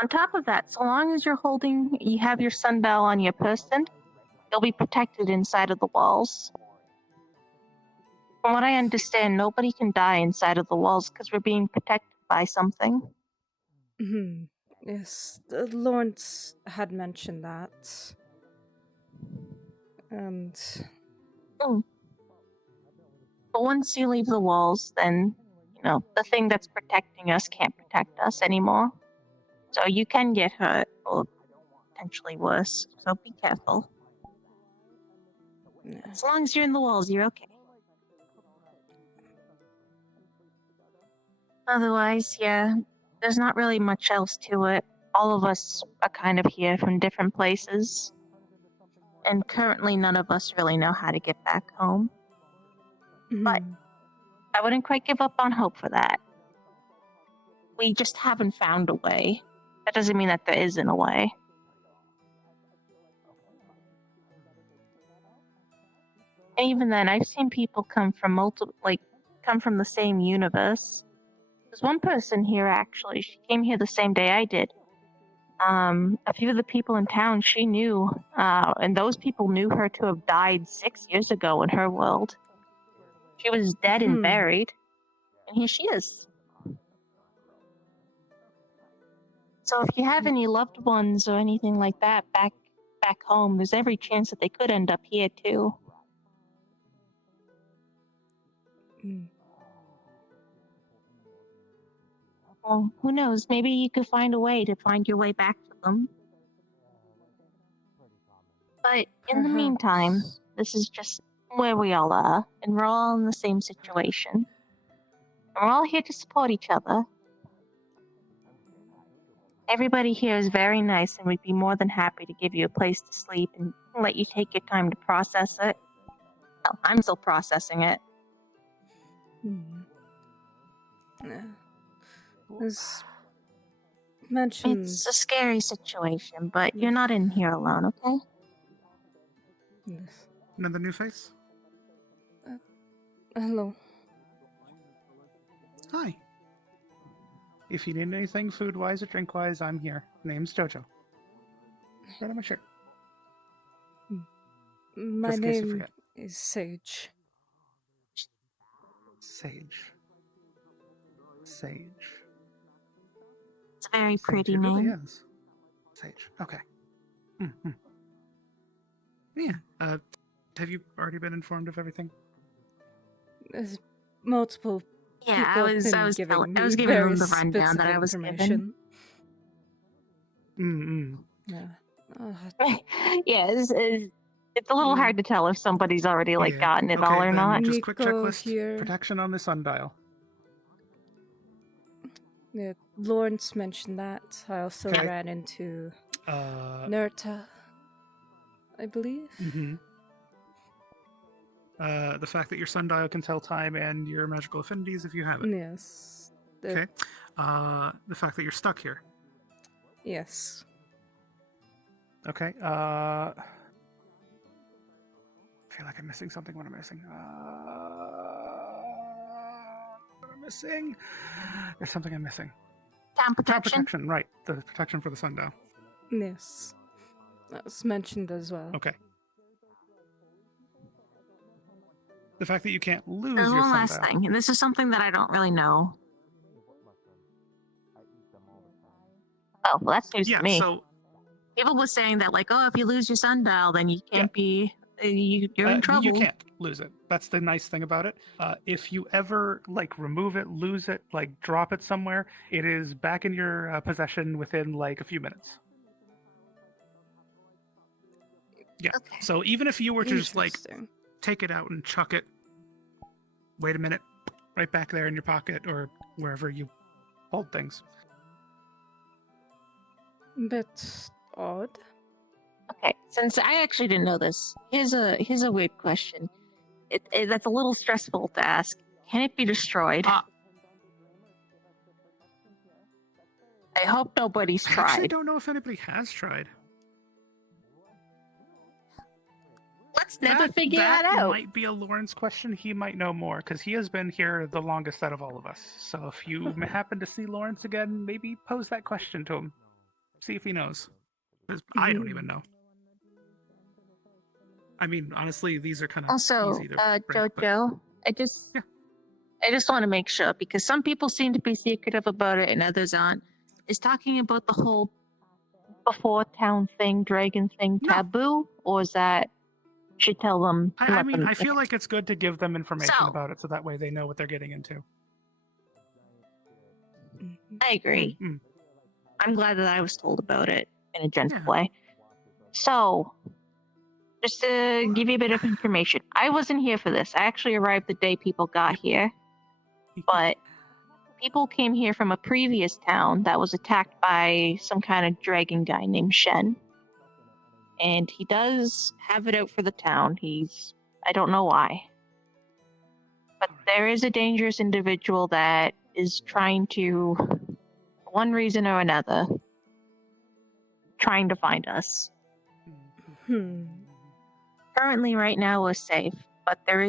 On top of that, so long as you have your sundial on your person, you'll be protected inside of the walls. From what I understand, nobody can die inside of the walls because we're being protected by something. Yes, Lawrence had mentioned that. And... But once you leave the walls, then, the thing that's protecting us can't protect us anymore. So you can get hurt, or potentially worse, so be careful. As long as you're in the walls, you're okay. Otherwise, yeah, there's not really much else to it. All of us are kind of here from different places. And currently none of us really know how to get back home. But I wouldn't quite give up on hope for that. We just haven't found a way. That doesn't mean that there isn't a way. And even then, I've seen people come from the same universe. There's one person here, actually. She came here the same day I did. A few of the people in town she knew, and those people knew her to have died 6 years ago in her world. She was dead and buried, and here she is. So if you have any loved ones or anything like that back home, there's every chance that they could end up here too. Well, who knows? Maybe you could find a way to find your way back to them. But in the meantime, this is just where we all are, and we're all in the same situation. And we're all here to support each other. Everybody here is very nice, and we'd be more than happy to give you a place to sleep and let you take your time to process it. Well, I'm still processing it. It's mentioned... It's a scary situation, but you're not in here alone, okay? Another new face? Hello. Hi. If you need anything food-wise or drink-wise, I'm here. Name's Jojo. Right on my shirt. My Just in case you name forget. is Sage. Sage. It's a very pretty It name. really is. Sage. Okay. Yeah. Have you already been informed of everything? There's multiple Yeah, people I was giving me giving very them the rundown that I was information. given. Yeah. Yeah, it's a little hard to tell if somebody's already gotten it all or then not. Just quick Nico checklist. here. Protection on the sundial. Yeah, Lawrence mentioned that. I also Okay. ran into Nerta, I believe. The fact that your sundial can tell time and your magical affinities if you have it. Yes. Okay. The fact that you're stuck here. Yes. Okay. I feel like I'm missing something. What am I missing? What am I missing? There's something I'm missing. Town Town protection. protection, right. The protection for the sundial. Yes. That's mentioned as well. Okay. The fact that you can't lose There's your one last sundial. thing, and this is something that I don't really know. Oh, well, that's news to me. So people were saying that, like, oh, if you lose your sundial, then you can't be, you're in trouble. You can't lose it. That's the nice thing about it. If you ever like remove it, lose it, like drop it somewhere, it is back in your possession within like a few minutes. Yeah. Okay. So even if you were to just like take it out and chuck it, wait a minute, right back there in your pocket or wherever you hold things. Bit odd. Okay, since I actually didn't know this, here's a weird question. That's a little stressful to ask. Can it be destroyed? I hope nobody's tried. I actually don't know if anybody has tried. Let's never figure that out. That might be a Lawrence question. He might know more because he has been here the longest out of all of us. So if you happen to see Lawrence again, maybe pose that question to him. See if he knows. Because I don't even know. I mean, honestly, these are kind of also, easy to break, Jojo, I just want to make sure, because some people seem to be secretive about it and others aren't. Is talking about the whole before town thing, dragon thing, taboo, or is that should tell them? I mean, I feel like it's good to give them information about it, so that way they know what they're getting into. I agree. I'm glad that I was told about it in a gentle way. So, just to give you a bit of information, I wasn't here for this. I actually arrived the day people got here, but people came here from a previous town that was attacked by some kind of dragon guy named Shen. And he does have it out for the town. I don't know why. But there is a dangerous individual that is trying to, for one reason or another, trying to find us. Currently, right now, we're safe, but there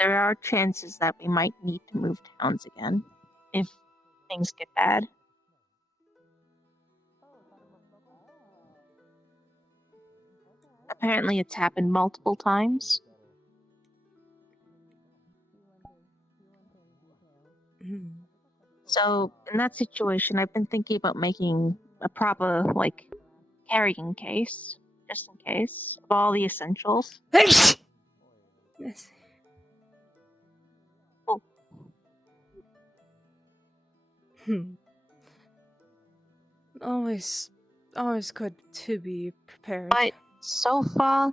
are chances that we might need to move towns again if things get bad. Apparently, it's happened multiple times. So, in that situation, I've been thinking about making a proper, like, carrying case, just in case, of all the essentials. Yes. Oh. Always good to be prepared. But so far,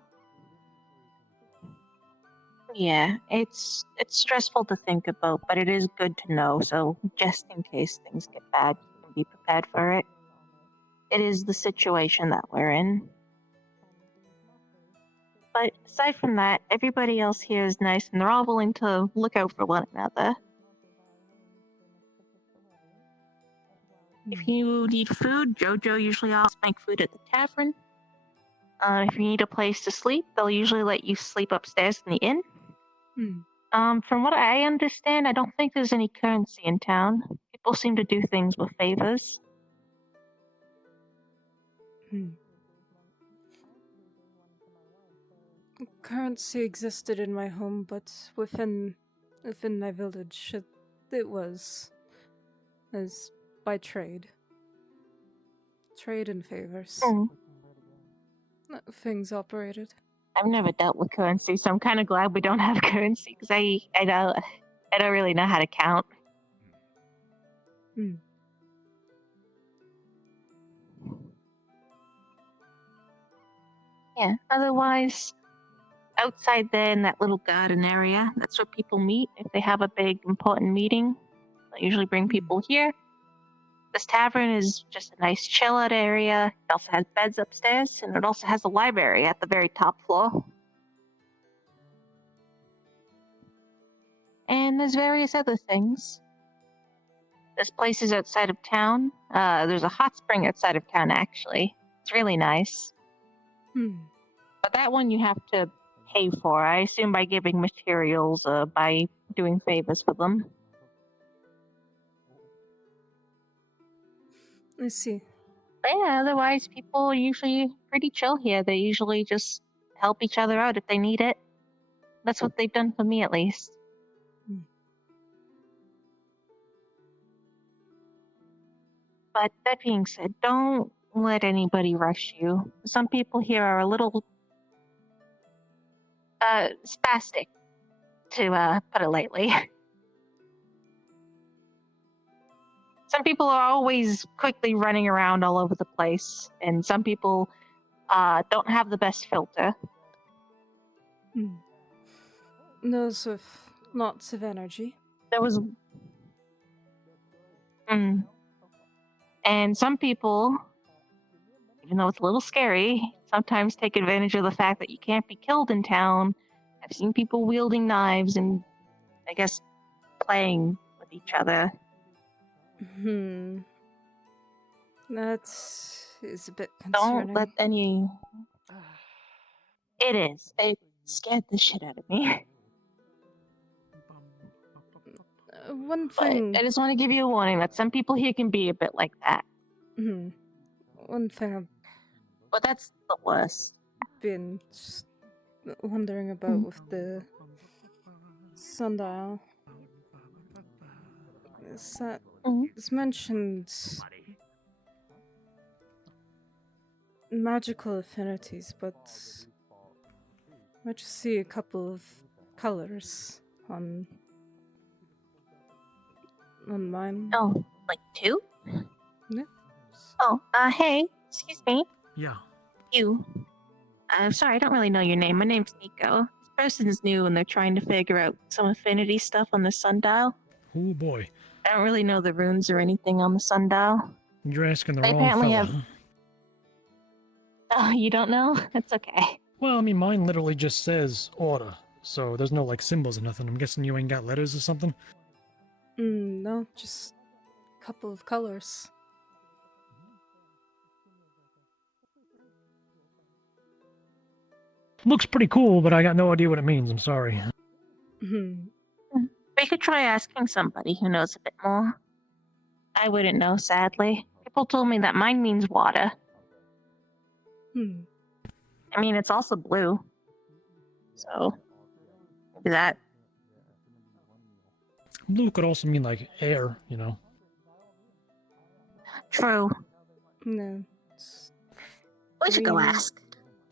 yeah, it's stressful to think about, but it is good to know. So just in case things get bad, you can be prepared for it. It is the situation that we're in. But aside from that, everybody else here is nice, and they're all willing to look out for one another. If you need food, Jojo usually always make food at the tavern. If you need a place to sleep, they'll usually let you sleep upstairs in the inn. From what I understand, I don't think there's any currency in town. People seem to do things with favors. Currency existed in my home, but within my village, it was as by trade and favors. Things operated. I've never dealt with currency, so I'm kind of glad we don't have currency, because I don't really know how to count. Yeah, otherwise, outside there in that little garden area, that's where people meet. If they have a big, important meeting, they usually bring people here. This tavern is just a nice chill-out area. It also has beds upstairs, and it also has a library at the very top floor. And there's various other things. There's places outside of town. There's a hot spring outside of town, actually. It's really nice. But that one you have to pay for. I assume by giving materials, by doing favors for them. I see. But yeah, otherwise people are usually pretty chill here. They usually just help each other out if they need it. That's what they've done for me, at least. But that being said, don't let anybody rush you. Some people here are a little spastic, to put it lightly. Some people are always quickly running around all over the place, and some people don't have the best filter. Those with lots of energy. There was... And some people, even though it's a little scary, sometimes take advantage of the fact that you can't be killed in town. I've seen people wielding knives and, I guess, playing with each other. That is a bit concerning. Don't let any... It is. It scared the shit out of me. One thing... I just want to give you a warning that some people here can be a bit like that. One thing But that's the worst. I've been just wondering about with the sundial is that it's mentioned magical affinities, but I just see a couple of colors on mine. Oh, like 2? Yeah. Oh, hey, excuse me. Yeah. You. I'm sorry, I don't really know your name. My name's Nico. This person's new and they're trying to figure out some affinity stuff on the sundial. Oh boy. I don't really know the runes or anything on the sundial. You're asking the They wrong apparently fella. have... Oh, you don't know? That's okay. Well, I mean, mine literally just says order, so there's no like symbols or nothing. I'm guessing you ain't got letters or something? No, just a couple of colors. Looks pretty cool, but I got no idea what it means. I'm sorry. We could try asking somebody who knows a bit more. I wouldn't know, sadly. People told me that mine means water. I mean, it's also blue. So, maybe that. Blue could also mean like air, you know. True. No. We should go ask.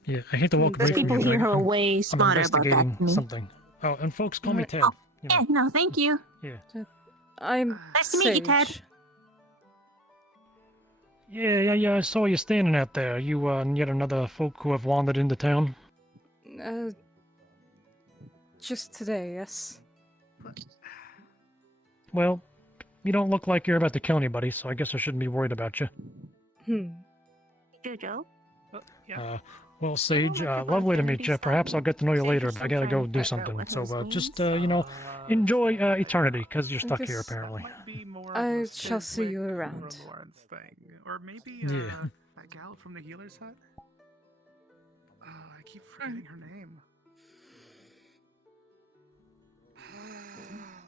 Yeah, I hate to walk away There's from people you. here but who are I'm way smarter about that investigating than me. something. Oh, and folks call me Ted. Oh, You know. yeah, no, thank you. Yeah. I'm Nice to meet you, Ted. Sage. Yeah, I saw you standing out there. You and yet another folk who have wandered into town. Just today, yes. Well, you don't look like you're about to kill anybody, so I guess I shouldn't be worried about you. Jojo? Well, Sage, lovely to meet you. Perhaps I'll get to know you later, but I gotta go do something. So, just, enjoy eternity, because you're stuck here, apparently. I shall see you around. Or maybe, Yeah. that gal from the healer's hut? I keep forgetting her name.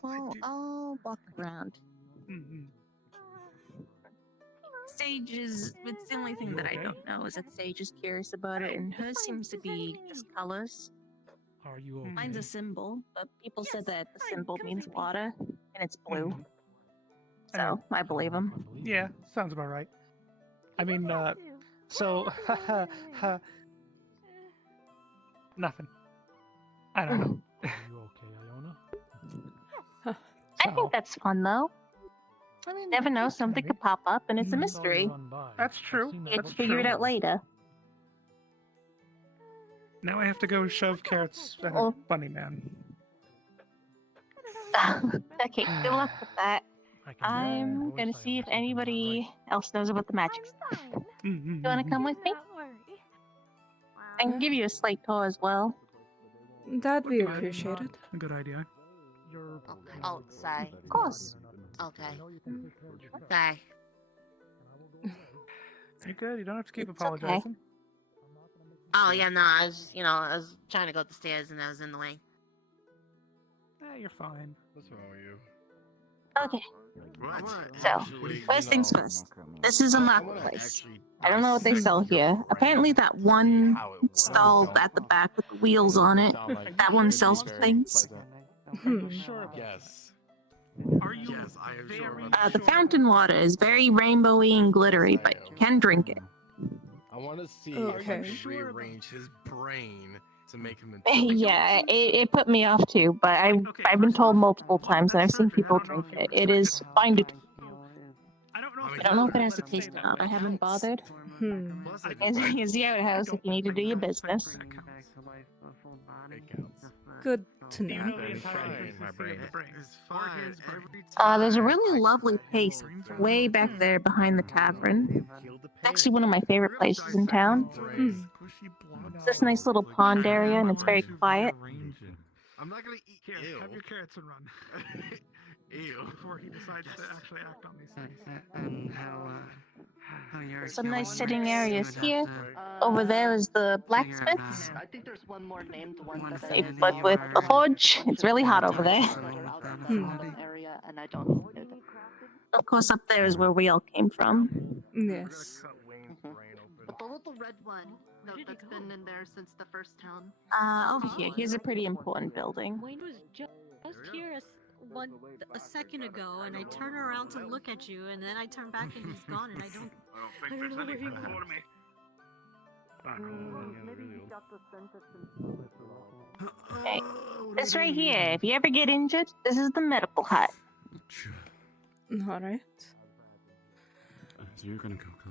Well, I'll walk around. Sage is... It's the only thing that I don't know is that Sage is curious about it, and hers seems to be just colors. Are you okay? Mine's a symbol, but people said that the symbol means water, and it's blue. So, I believe them. Yeah, sounds about right. I mean, so, nothing. I don't know. Are you okay, Iona? I think that's fun, though. I mean, never know, something could pop up, and it's a mystery. That's true. You get That's to figure it true. out later. Now I have to go shove carrots at a bunny man. Okay, good luck with that. I'm gonna see if anybody else knows about the magic stuff. You wanna come with me? I can give you a slate tour as well. That'd be appreciated. Good idea. Oh, sorry. Of course. Okay. Sorry. You good? You don't have to keep It's apologizing. Oh yeah, no, I was I was trying to go up the stairs and I was in the way. You're fine. What's wrong with you? Okay. What? So, first things first. This is a marketplace. I don't know what they sell here. Apparently, that one stall at the back with the wheels on it, that one sells things. Yes. Are you? Yes, I am sure. The fountain water is very rainbowy and glittery, but you can drink it. I want to see if I Okay. can rearrange his brain to make him. Yeah, it put me off too, but I've been told multiple times and I've seen people drink it. It is fine to drink. I don't know if it has a taste or not. I haven't bothered. It's the outhouse if you need to do your business. Good to know. There's a really lovely place way back there behind the tavern. It's actually one of my favorite places in town. It's this nice little pond area and it's very quiet. I'm not gonna eat. Here, have your carrots and run. Ew. Before he decides to actually act on these things. And how you're Some nice sitting areas here. Over there is the blacksmiths. I think there's one more named one But with the forge, it's really hot over there. area, and I don't know. Of course, up there is where we all came from. Yes. But the little red one, no, that's been in there since the first town. Over here. Here's a pretty important building. Wayne was just here a second ago, and I turn around to look at you, and then I turn back and he's gone, and I don't know where he went. Okay. This right here, if you ever get injured, this is the medical hut. Alright.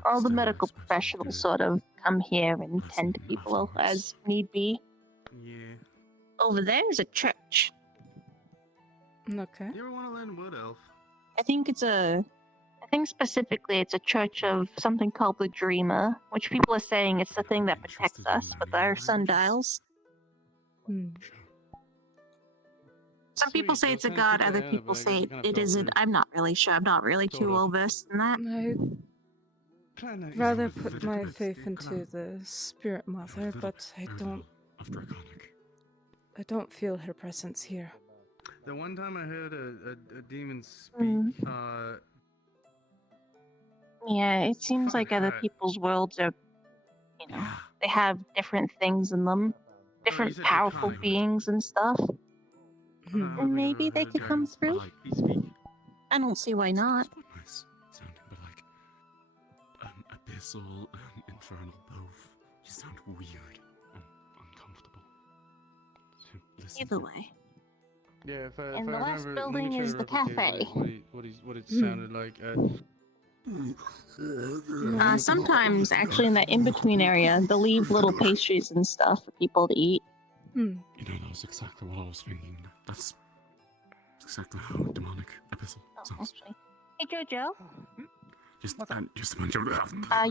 All the medical professionals sort of come here and tend to people as need be. Over there is a church. Okay. You ever want to learn Wood Elf? I think specifically it's a church of something called the Dreamer, which people are saying it's the thing that protects us with our sundials. Some people say it's a god, other people say it isn't. I'm not really sure. I'm not really too well versed in that. I'd rather put my faith into the Spirit Mother, but I don't feel her presence here. The one time I heard a demon speak, Yeah, it seems like other people's worlds are, they have different things in them, different powerful beings and stuff. And maybe they could come through. I don't see why not. Nice sounding, but like abyssal and infernal both just sound weird and uncomfortable. So listen. Either way. Yeah, if And I the last remember, building let me is try the to replicate cafe. What it sounded like. Sometimes, actually, in that in-between area, they'll leave little pastries and stuff for people to eat. You know, that was exactly what I was thinking. That's exactly how demonic abyssal sounds. Hey, Jojo. Just a bunch of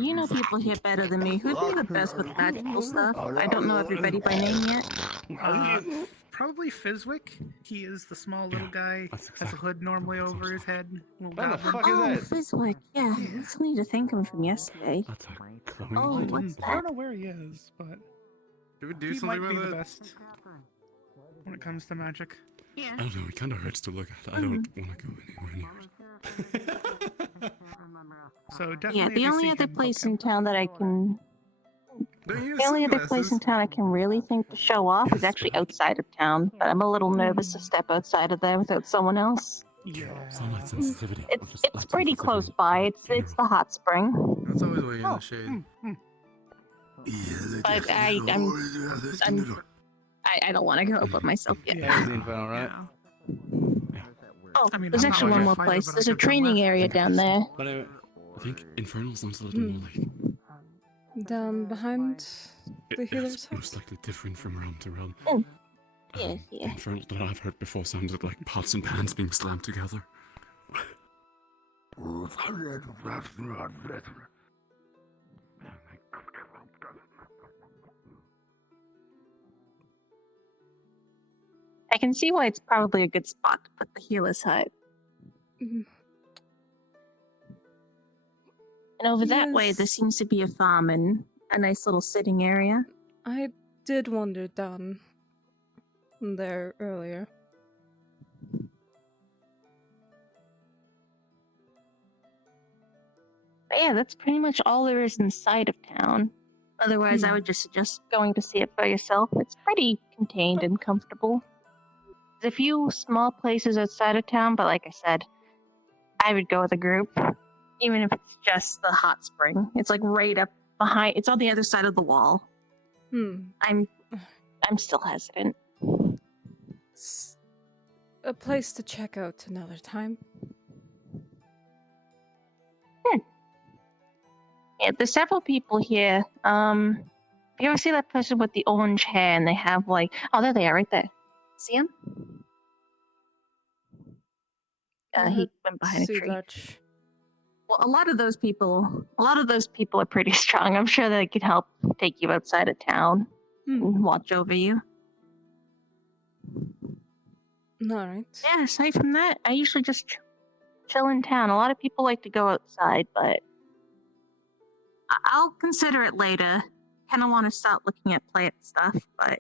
You know people here better than me. Who'd be the best with magical stuff? I don't know everybody by name yet. Probably Fizwick. He is the small little guy. Has a hood normally over his head. What the fuck Fizwick. Yeah, I still need to thank him from yesterday. Oh, what's I that? don't know where he is, but Should we do he something might be with the it? best when it comes to magic. I don't know, it kind of hurts to look at. I don't want to go anywhere near it. So definitely. Yeah, the only other place in town that I can. The only other place in town I can really think to show off is actually outside of town, but I'm a little nervous to step outside of there without someone else. Sunlight sensitivity. It's pretty close by. It's the hot spring. That's always way in the shade. But I don't want to go up myself yet. Yeah, the infernal, right? Oh, there's actually one more place. There's a training area down there. But I think infernal sounds a little more like. Down behind the healer's It's house? most likely different from realm to realm. Yeah. The infernal that I've heard before sounded like pots and pans being slammed together. I can see why it's probably a good spot to put the healer's hut. And over that way, there seems to be a farm and a nice little sitting area. I did wander down there earlier. But yeah, that's pretty much all there is inside of town. Otherwise, I would just suggest going to see it for yourself. It's pretty contained and comfortable. There's a few small places outside of town, but like I said, I would go with a group, even if it's just the hot spring. It's like right up behind. It's on the other side of the wall. I'm still hesitant. It's a place to check out another time. Yeah, there's several people here. You ever see that person with the orange hair and they have like, oh, there they are, right there. See him? He went behind a tree. Well, a lot of those people are pretty strong. I'm sure they could help take you outside of town and watch over you. Alright. Yeah, aside from that, I usually just chill in town. A lot of people like to go outside, but I'll consider it later. Kind of want to start looking at plant stuff, but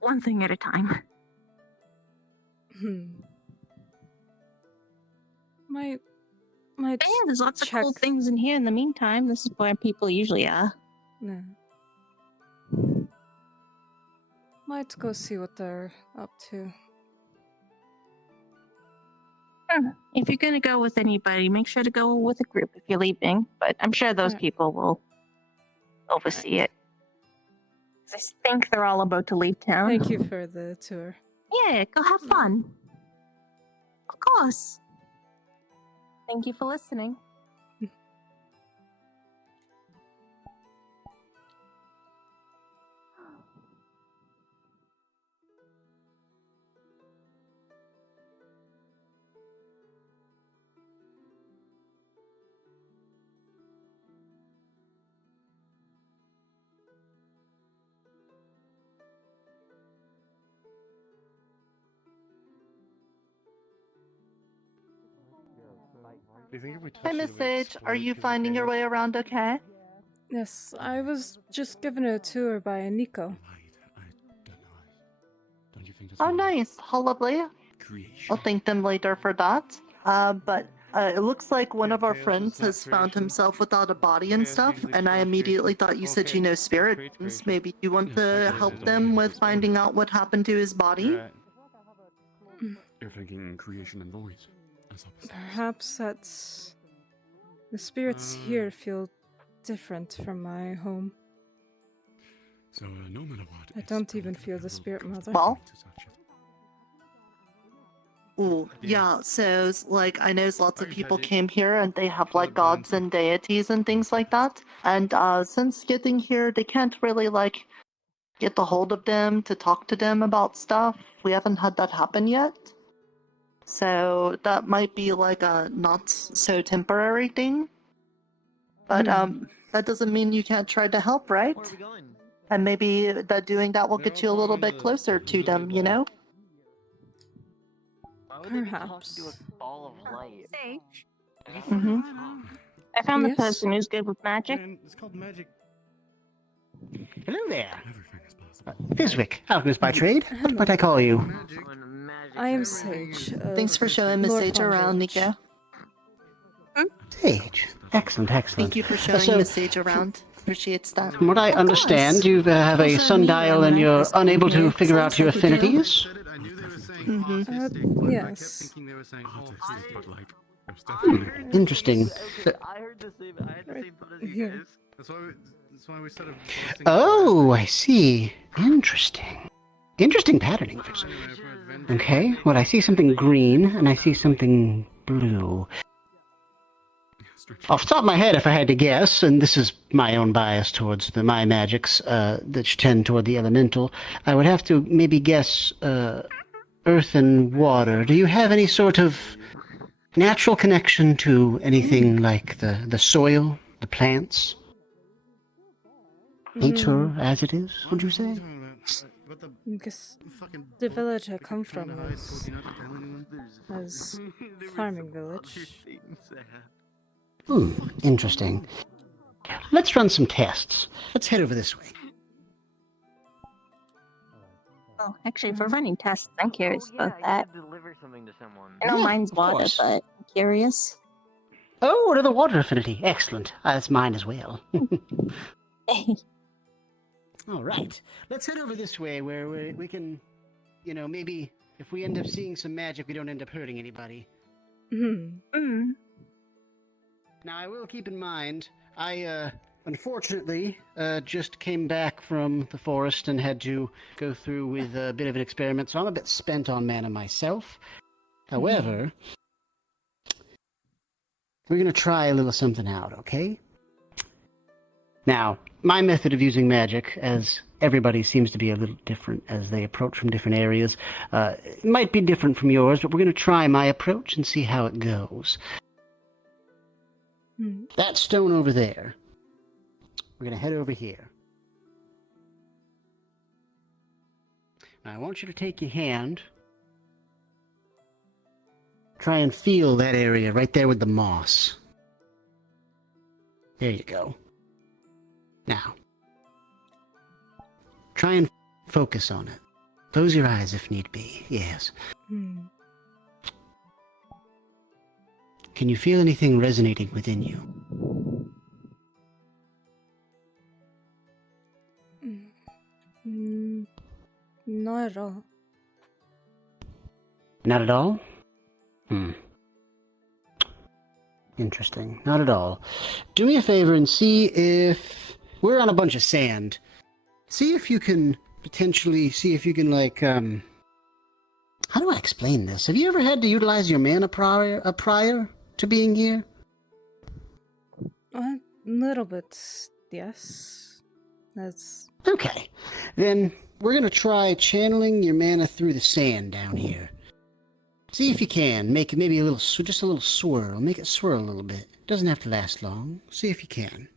one thing at a time. Might yeah, there's lots of cool things in here in the meantime. This is where people usually are. No. Might go see what they're up to. If you're gonna go with anybody, make sure to go with a group if you're leaving. But I'm sure those people will oversee it. I think they're all about to leave town. Thank you for the tour. Yeah, go have fun. Of course. Thank you for listening. Hi, Miss Sage. Are you finding your way around okay? Yes, I was just given a tour by Nico. Oh, nice. How lovely. I'll thank them later for that. But it looks like one of our friends has found himself without a body and stuff, and I immediately thought you said you know spirits. Maybe you want to help them with finding out what happened to his body? You're thinking creation and void. Perhaps that's... The spirits here feel different from my home. So, no matter what... I don't even feel the spirit mother. Well? Ooh, yeah, so, like, I know lots of people came here and they have, like, gods and deities and things like that. And, since getting here, they can't really, like, get a hold of them to talk to them about stuff. We haven't had that happen yet. So, that might be, like, a not-so-temporary thing. But, that doesn't mean you can't try to help, right? And maybe that doing that will get you a little bit closer to them, you know? Perhaps. Sage. I found the person who's good with magic. It's called magic. Hello there. Fiswick, alchemist by trade. What might I call you? I am Sage. Thanks for showing Miss Sage around, Nico. Sage. Excellent, excellent. Thank you for showing Miss Sage around. Appreciates that. From what I understand, you have a sundial and you're unable to figure out your affinities? Yes. Interesting. I heard the same thought as you guys. That's why we set up... Oh, I see. Interesting. Interesting patterning. Okay, well, I see something green, and I see something blue. Off the top of my head, if I had to guess, and this is my own bias towards my magics that tend toward the elemental, I would have to maybe guess earth and water. Do you have any sort of natural connection to anything like the soil, the plants? Nature as it is, would you say? Because the village I come from is farming village. Interesting. Let's run some tests. Let's head over this way. Well, actually, for running tests, I'm curious about that. Deliver something to someone. I know Yeah, mine's of water, course. but I'm curious. Oh, another water affinity. Excellent. That's mine as well. All right. Let's head over this way where we can, maybe if we end up seeing some magic, we don't end up hurting anybody. Mm-hmm. Now, I will keep in mind, I, unfortunately, just came back from the forest and had to go through with a bit of an experiment, so I'm a bit spent on mana myself. However, we're going to try a little something out, okay? Now, my method of using magic, as everybody seems to be a little different as they approach from different areas, it might be different from yours, but we're going to try my approach and see how it goes. That stone over there. We're going to head over here. Now, I want you to take your hand. Try and feel that area right there with the moss. There you go. Now, try and focus on it. Close your eyes if need be. Yes. Can you feel anything resonating within you? Not at all. Not at all? Interesting. Not at all. Do me a favor and see if... We're on a bunch of sand. See if you can potentially... See if you can, like, How do I explain this? Have you ever had to utilize your mana prior to being here? A little bit, yes. That's... Okay. Then we're going to try channeling your mana through the sand down here. See if you can. Make it maybe just a little swirl. Make it swirl a little bit. Doesn't have to last long. See if you can.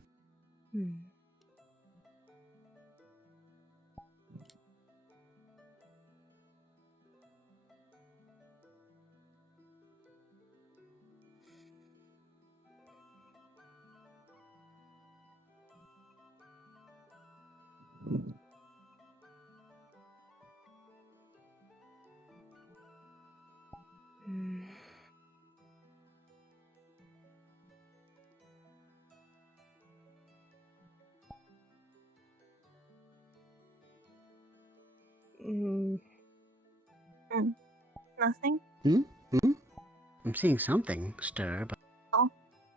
Nothing? I'm seeing something stir, but... Oh.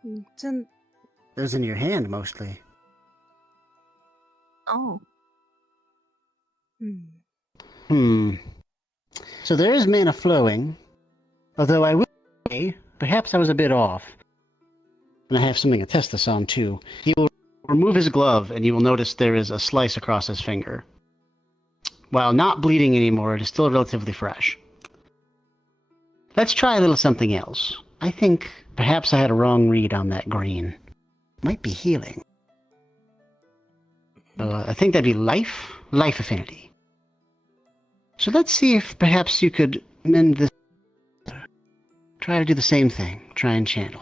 It's in... It was in your hand, mostly. Oh. So there is mana flowing, although I will say, perhaps I was a bit off. And I have something to test this on, too. He will remove his glove, and you will notice there is a slice across his finger. While not bleeding anymore, it is still relatively fresh. Let's try a little something else. I think perhaps I had a wrong read on that green. Might be healing. I think that'd be life affinity. So let's see if perhaps you could mend this. Try to do the same thing. Try and channel.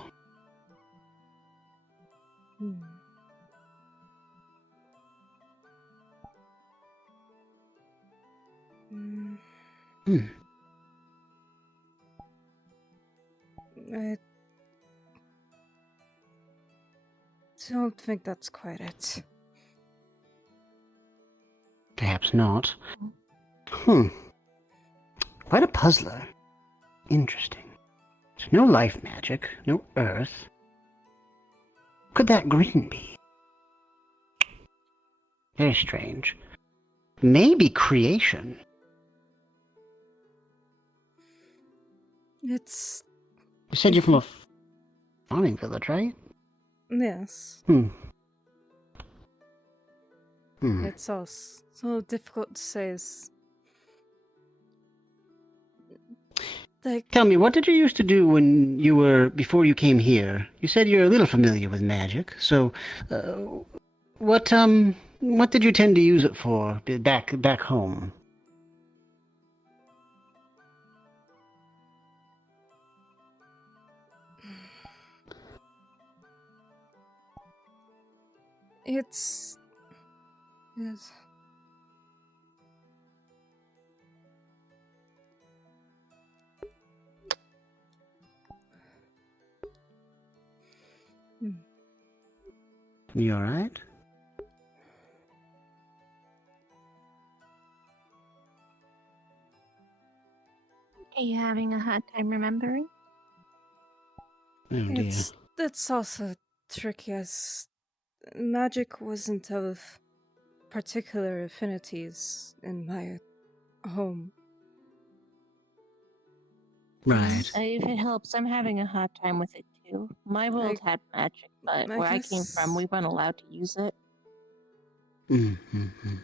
I don't think that's quite it. Perhaps not. Quite a puzzler. Interesting. So no life magic, no earth. What could that green be? Very strange. Maybe creation. It's... You said you're from a farming village, right? Yes. It's so difficult to say. Tell me, what did you used to do before you came here? You said you're a little familiar with magic, so what did you tend to use it for back home? It's... Yes. You alright? Are you having a hard time remembering? Oh dear. It's also tricky as magic wasn't of particular affinities in my home. Right. If it helps, I'm having a hard time with it too. My world had magic, but where I came from, we weren't allowed to use it. Mm-hmm.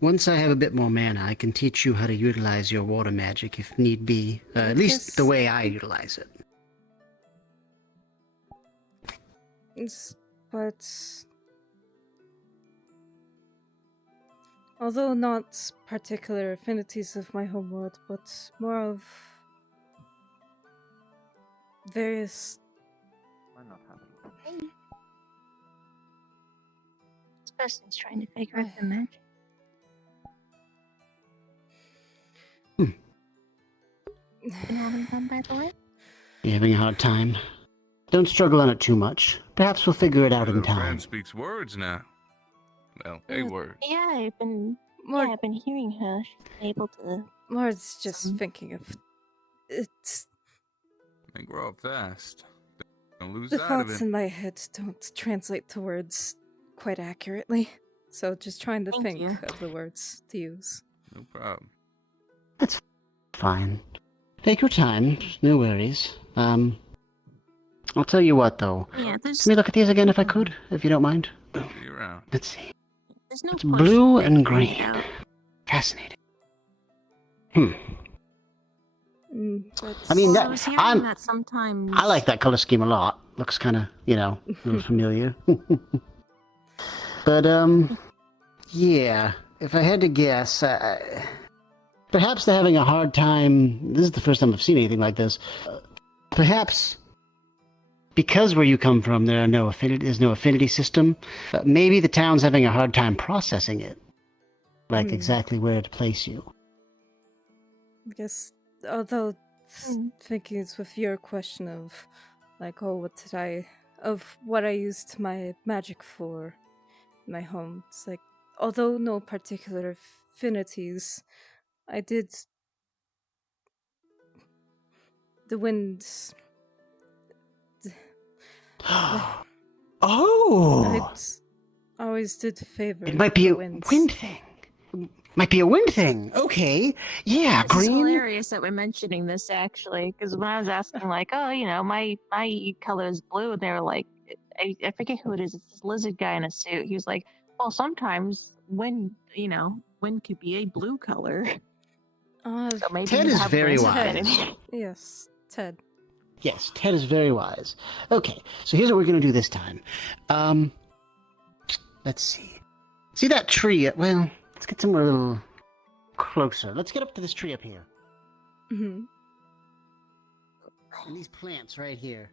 Once I have a bit more mana, I can teach you how to utilize your water magic if need be. At least the way I utilize it. But although not particular affinities of my homeworld, but more of various... Hey. This person's trying to figure out the magic. You having fun, by the way? You having a hard time? Don't struggle on it too much. Perhaps we'll figure it out in Your time. friend speaks words now. Well, a word. Yeah, I've been hearing her. She's able to. Lord's just thinking of it. And grow up fast. Don't lose The sight of thoughts it. in my head don't translate to words quite accurately, so just trying to think of the words to use. No problem. That's fine. Take your time. No worries. I'll tell you what, though. Yeah, Let me look at these again if I could, if you don't mind. See you around. Let's see. There's no It's blue and green. Yeah. Fascinating. I mean, I was hearing that sometimes. I like that color scheme a lot. Looks kind of, a little familiar. But, yeah. If I had to guess, perhaps they're having a hard time. This is the first time I've seen anything like this. Perhaps because where you come from, there's no affinity system. Maybe the town's having a hard time processing it, like exactly where to place you. I guess, although thinking it's with your question of, like, what I used my magic for in my home. It's like, although no particular affinities, I did the wind. Oh! I always did favor. It might be a winds. wind thing. Might be a wind thing. Okay. Yeah, It's green. hilarious that we're mentioning this actually, because when I was asking, like, oh, my color is blue, and they were like, I forget who it is. It's this lizard guy in a suit. He was like, well, sometimes wind could be a blue color. So maybe Ted you is have very wind wise. affinity. Yes, Ted. Yes, Ted is very wise. Okay, so here's what we're going to do this time. Let's see. See that tree? Well, let's get somewhere a little closer. Let's get up to this tree up here. Mm-hmm. And these plants right here.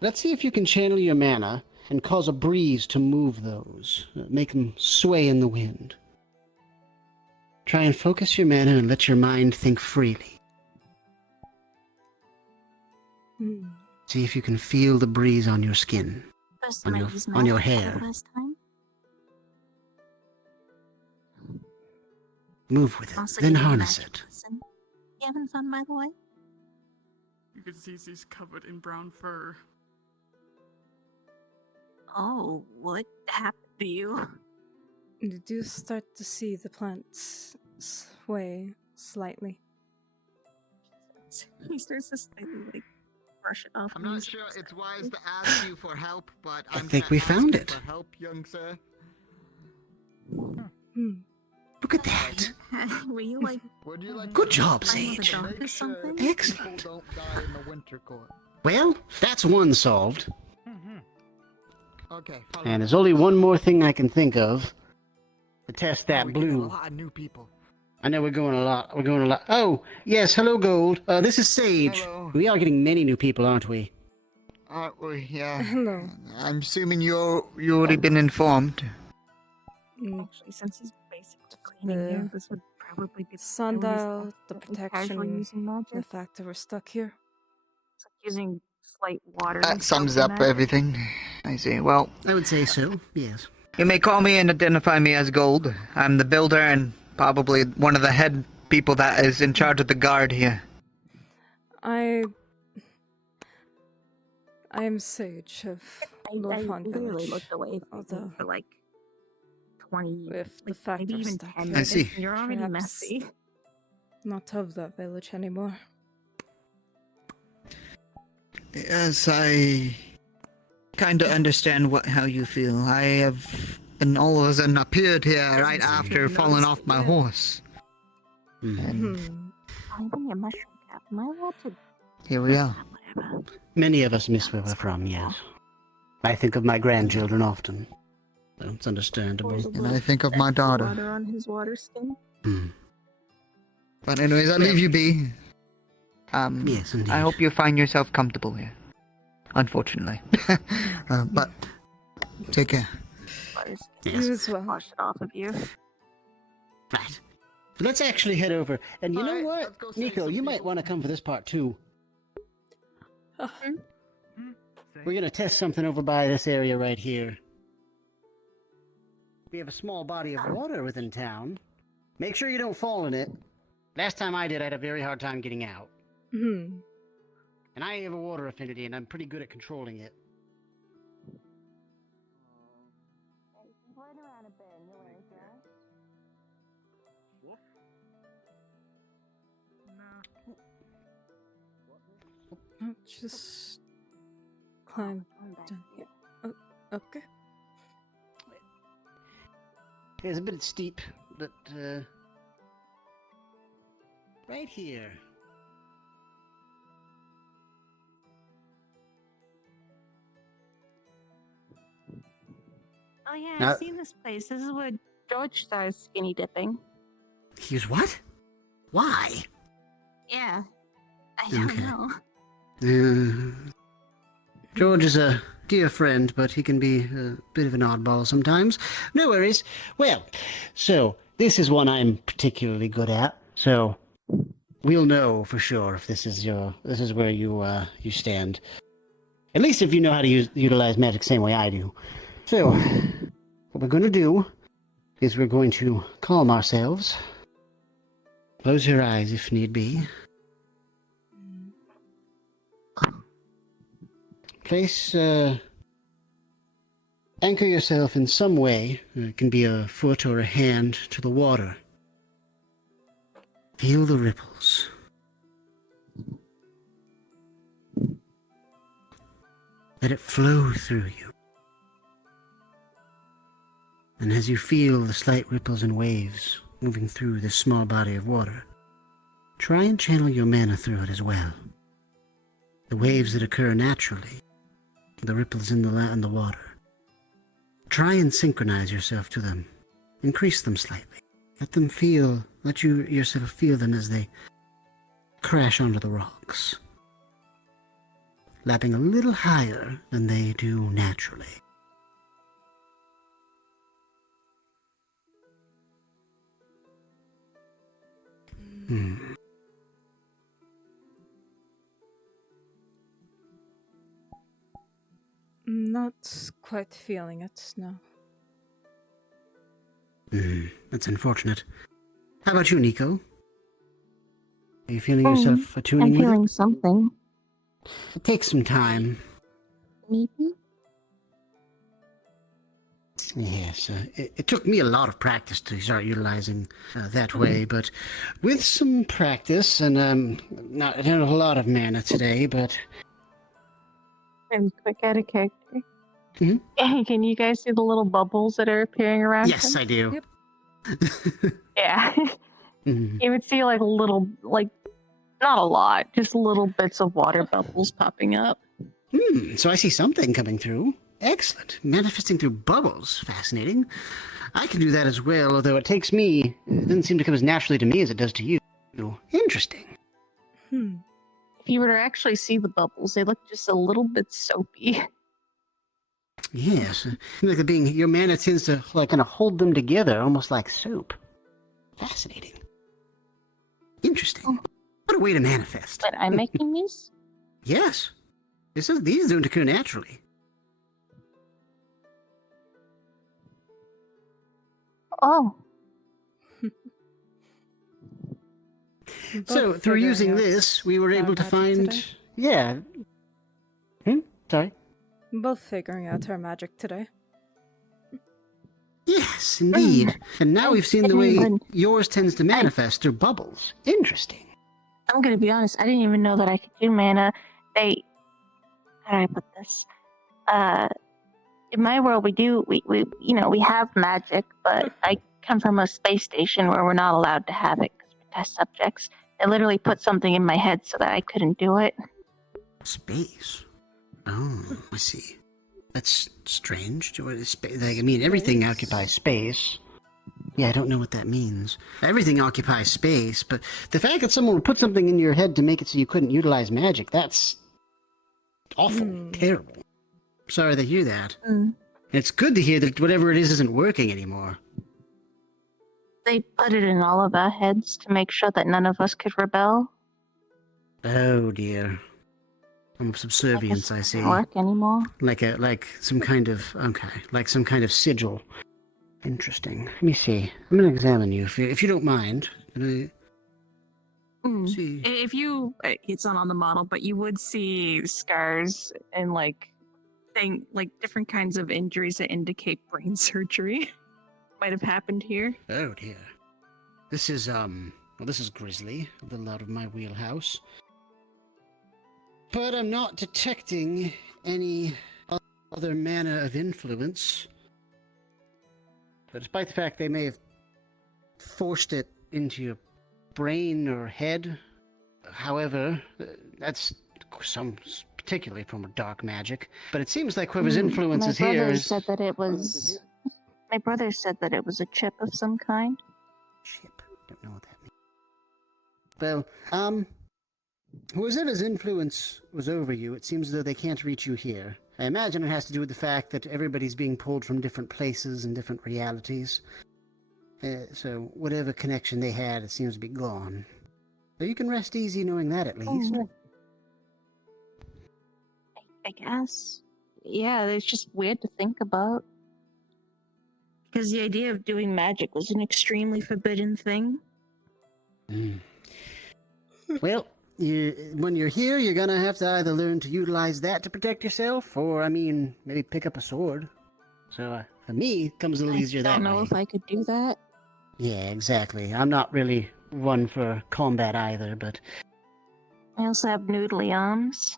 Let's see if you can channel your mana and cause a breeze to move those. Make them sway in the wind. Try and focus your mana and let your mind think freely. See if you can feel the breeze on your skin, on your hair. Move with it, then harness it. You having fun, by the way? You can see she's covered in brown fur. Oh, what happened to you? You do start to see the plants sway slightly. He starts to slightly, like, brush it off. I'm not sure it's wise to ask you for help, but I think we found it. For help, young sir. Look at that. Were you like? Would you like Good job, playing with a Sage. dog or something? Excellent. People don't die in the winter court. Well, that's one solved. Okay. And there's only one more thing I can think of to test that A blue. lot of new people. I know we're going a lot. We're going a lot. Oh, yes. Hello, Gold. This is Sage. Hello. We are getting many new people, aren't we? Yeah. Hello. I'm assuming you already been informed. Actually, since he's basically cleaning you, this would probably be sundial, the casually protection, using magic. the fact that we're stuck here. It's like using slight water. That sums up everything. I see. Well, I would say so, yes. You may call me and identify me as Gold. I'm the builder and probably one of the head people that is in charge of the guard here. I am Sage of Northfond literally Village. looked away Although for like 20, with the like, fact maybe we're even stuck 10 here, I see. You're already perhaps messy. not of that village anymore. Yes, I kind of understand how you feel. I have been all of a sudden appeared here right after falling off my horse. And I'm a mushroom cap. Am I allowed to? here we are. Many of us miss where we're from, yes. I think of my grandchildren often. So it's understandable. And I think of my daughter. Water on his water skin. But anyways, I'll leave you be. Yes, indeed. I hope you find yourself comfortable here. Unfortunately. But take care. You as well. Wash it off of you. Right. Let's actually head over. And you know what? Nico, you might want to come for this part too. We're going to test something over by this area right here. We have a small body of water within town. Make sure you don't fall in it. Last time I did, I had a very hard time getting out. And I have a water affinity, and I'm pretty good at controlling it. Oh, just climb down here. Oh, okay. It's a bit steep, but right here. Oh yeah, Now- I've seen this place. This is where George started skinny dipping. He's what? Why? Yeah, I don't Okay. know. George is a dear friend, but he can be a bit of an oddball sometimes. No worries. Well, so this is one I'm particularly good at. So we'll know for sure if this is where you stand. At least if you know how to utilize magic the same way I do. So what we're going to do is we're going to calm ourselves. Close your eyes if need be. Place, anchor yourself in some way. It can be a foot or a hand to the water. Feel the ripples. Let it flow through you. And as you feel the slight ripples and waves moving through this small body of water, try and channel your mana through it as well. The waves that occur naturally, the ripples in the water. Try and synchronize yourself to them. Increase them slightly. Let you yourself feel them as they crash onto the rocks, lapping a little higher than they do naturally. Not quite feeling it, no. That's unfortunate. How about you, Nico? Are you feeling yourself attuning I'm with feeling it? something. It takes some time. Maybe? Yes, it took me a lot of practice to start utilizing that way, but with some practice, and I don't have a lot of mana today, but... I'm quick out of character. Can you guys see the little bubbles that are appearing around Yes, him? I do. Yeah. You would see like little, not a lot, just little bits of water bubbles popping up. So I see something coming through. Excellent. Manifesting through bubbles. Fascinating. I can do that as well, although it doesn't seem to come as naturally to me as it does to you. Interesting. If you were to actually see the bubbles, they look just a little bit soapy. Yes. Like your mana tends to kind of hold them together, almost like soap. Fascinating. Interesting. What a way to manifest. But I'm making these? Yes. These don't occur naturally. Oh. So, through using this, we were able to find... today? Yeah. Sorry? Both figuring out our magic today. Yes, indeed. And now we've seen the way yours tends to manifest through bubbles. Interesting. I'm gonna be honest, I didn't even know that I could do mana. How do I put this? In my world, we have magic, but I come from a space station where we're not allowed to have it because we're test subjects. They literally put something in my head so that I couldn't do it. Space? Oh, I see. That's strange. What is space? I mean, everything occupies space. Yeah, I don't know what that means. Everything occupies space, but the fact that someone would put something in your head to make it so you couldn't utilize magic, that's awful. Terrible. Sorry to hear that. It's good to hear that whatever it is isn't working anymore. They put it in all of our heads to make sure that none of us could rebel. Oh dear. Subservience, I see. Doesn't work anymore. Like some kind of sigil. Interesting. Let me see. I'm gonna examine you if you don't mind. See. If you, it's not on the model, but you would see scars and different kinds of injuries that indicate brain surgery might have happened here. Oh dear. This is grisly, a little out of my wheelhouse. But I'm not detecting any other manner of influence. But despite the fact they may have forced it into your brain or head, however, that's particularly from a dark magic. But it seems like whoever's influence is here My brother said that it was a chip of some kind. Chip? Don't know what that means. Well, whoever's influence was over you, it seems as though they can't reach you here. I imagine it has to do with the fact that everybody's being pulled from different places and different realities. So whatever connection they had, it seems to be gone. So you can rest easy knowing that at least. I guess. Yeah, it's just weird to think about. Because the idea of doing magic was an extremely forbidden thing. Well, when you're here, you're gonna have to either learn to utilize that to protect yourself, or, maybe pick up a sword. So, for me, it comes a little easier that way. I don't know if I could do that. Yeah, exactly. I'm not really one for combat either, but... I also have noodly arms.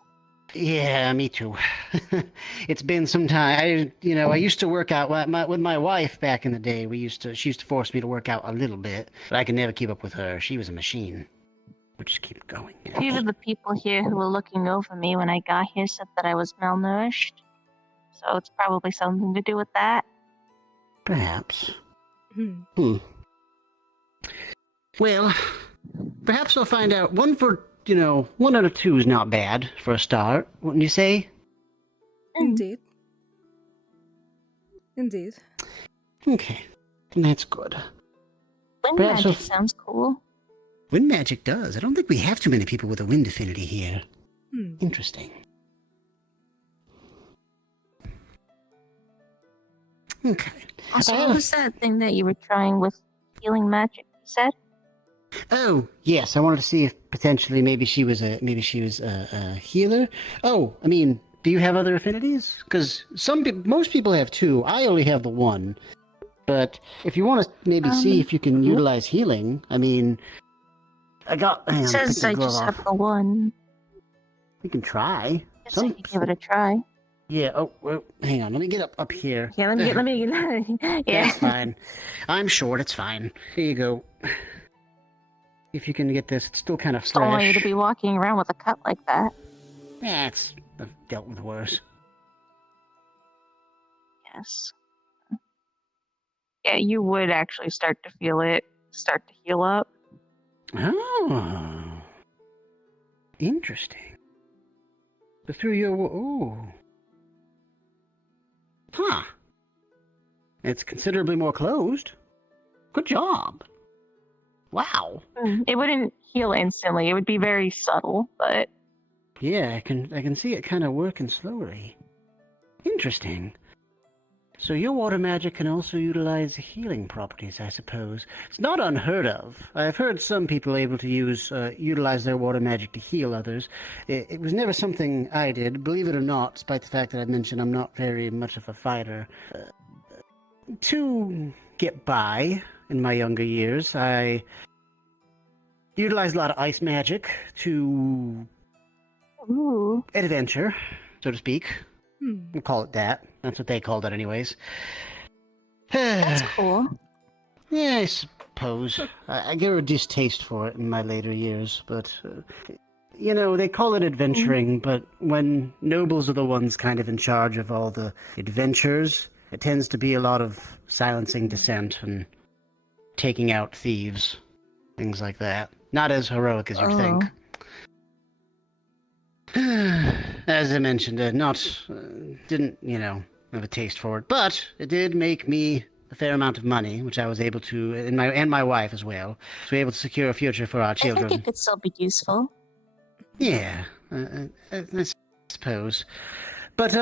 Yeah, me too. It's been some time. I used to work out with my wife back in the day. She used to force me to work out a little bit, but I could never keep up with her. She was a machine. We'll just keep going. A few of the people here who were looking over me when I got here said that I was malnourished. So it's probably something to do with that. Perhaps. Well, perhaps I'll find out. 1 out of 2 is not bad for a start, wouldn't you say? Indeed. Indeed. Okay, that's good. Wind magic sounds cool. Wind magic does. I don't think we have too many people with a wind affinity here. Interesting. Okay. Also, what was that thing that you were trying with healing magic, you said? Oh, yes, I wanted to see if potentially maybe she was a healer. Oh, do you have other affinities? Because most people have 2. I only have the 1. But if you want to maybe see if you can utilize healing, It says I just have the 1. We can try. I can give it a try. Yeah. Oh, well, hang on. Let me get up here. Yeah, let me get. Yeah. That's fine. I'm short. It's fine. Here you go. If you can get this, it's still kind of fresh. Don't want you to be walking around with a cut like that. Yeah, I've dealt with worse. Yes. Yeah, you would actually start to feel it start to heal up. Oh, interesting. But through your huh? It's considerably more closed. Good job. Wow. It wouldn't heal instantly. It would be very subtle, but Yeah, I can see it kind of working slowly. Interesting. So your water magic can also utilize healing properties, I suppose. It's not unheard of. I've heard some people able to utilize their water magic to heal others. It was never something I did, believe it or not, despite the fact that I mentioned I'm not very much of a fighter. To get by in my younger years, I utilized a lot of ice magic to adventure, so to speak. We'll call it that. That's what they called it anyways. that's cool. Yeah, I suppose. I grew a distaste for it in my later years, but, they call it adventuring, but when nobles are the ones kind of in charge of all the adventures, it tends to be a lot of silencing dissent and taking out thieves, things like that. Not as heroic as you'd think. As I mentioned, didn't, have a taste for it, but it did make me a fair amount of money, which I was able to, and my wife as well, so we were able to secure a future for our children. I think it could still be useful. Yeah, I suppose. But,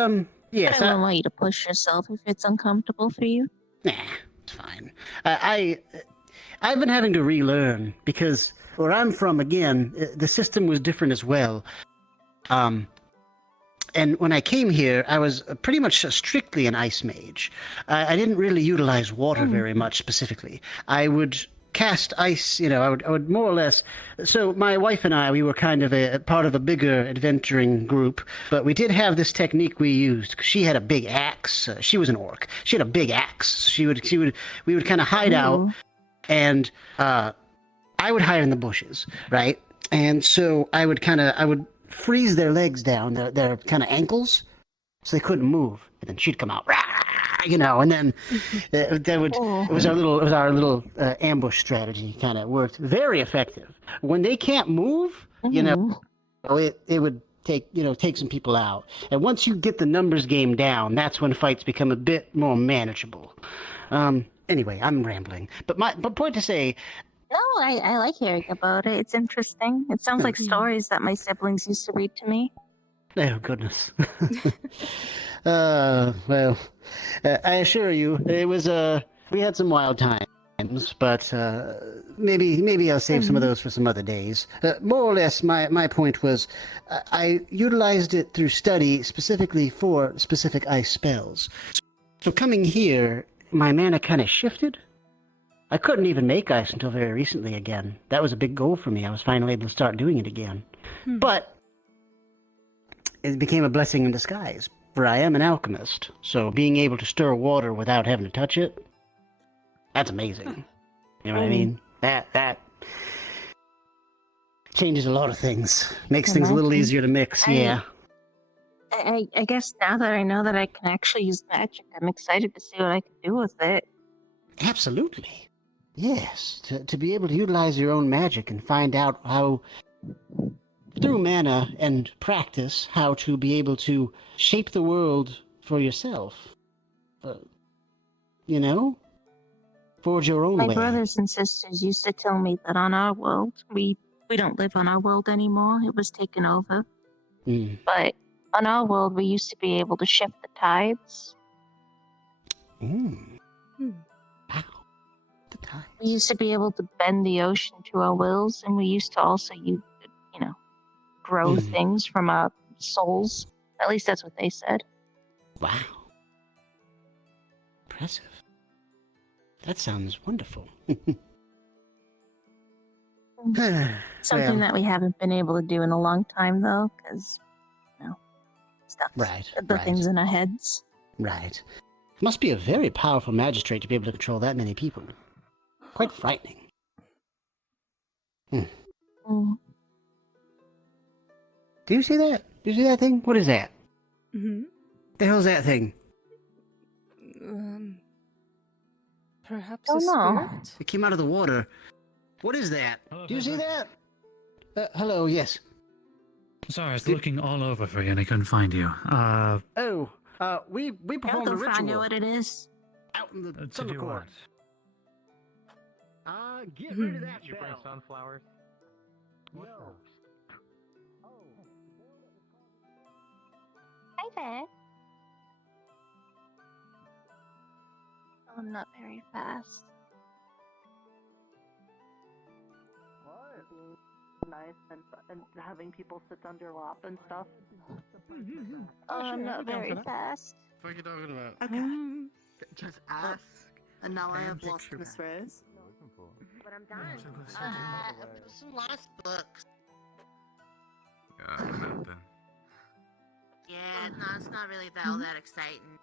yes. But I wouldn't want you to push yourself if it's uncomfortable for you. Nah, it's fine. I've been having to relearn, because where I'm from, again, the system was different as well. And when I came here, I was pretty much strictly an ice mage. I didn't really utilize water very much specifically. I would cast ice, I would more or less... So my wife and I, we were kind of a part of a bigger adventuring group, but we did have this technique we used. She had a big axe. She was an orc. She had a big axe. We would kind of hide out, and I would hide in the bushes, right? And so I would freeze their legs down, their kind of ankles, so they couldn't move. And then she'd come out, and then it was our little ambush strategy. Kind of worked very effective. When they can't move, it would take some people out. And once you get the numbers game down, that's when fights become a bit more manageable. Anyway, I'm rambling, but point to say. No, I like hearing about it. It's interesting. It sounds like stories that my siblings used to read to me. Oh, goodness. Well, I assure you, it was, we had some wild times, but maybe I'll save some of those for some other days. More or less, my point was, I utilized it through study specifically for specific ice spells. So coming here, my mana kind of shifted. I couldn't even make ice until very recently again. That was a big goal for me. I was finally able to start doing it again. But it became a blessing in disguise, for I am an alchemist. So being able to stir water without having to touch it, that's amazing. You know what I mean? That changes a lot of things. Makes things a little easier to mix, yeah. I guess now that I know that I can actually use magic, I'm excited to see what I can do with it. Absolutely. Yes, to be able to utilize your own magic and find out how, through mana and practice, how to be able to shape the world for yourself. Forge your own way. My brothers and sisters used to tell me that on our world, we don't live on our world anymore. It was taken over. But on our world, we used to be able to shift the tides. We used to be able to bend the ocean to our wills, and we used to also grow things from our souls. At least that's what they said. Wow. Impressive. That sounds wonderful. Something that we haven't been able to do in a long time, though, because, stuff. The things in our heads. Right. Must be a very powerful magistrate to be able to control that many people. Quite frightening. Do you see that? Do you see that thing? What is that? The hell's that thing? Perhaps Oh, a no. spirit? It came out of the water. What is that? Do you see that? Hello, yes. Sorry, I was looking all over for you and I couldn't find you. We I'll performed go a find out ritual what it is. out in the to Thunder do Court. what? Get rid of that. Did you bring sunflowers? No. Hi there. Oh, I'm not very fast. What? Nice and having people sit on your lap and stuff. I'm not very fast. What are you talking about? Okay. Just ask. And now I and have lost picture Miss back. Rose. But I'm done. Some lost books. Not then. Yeah, no, it's not really all that exciting.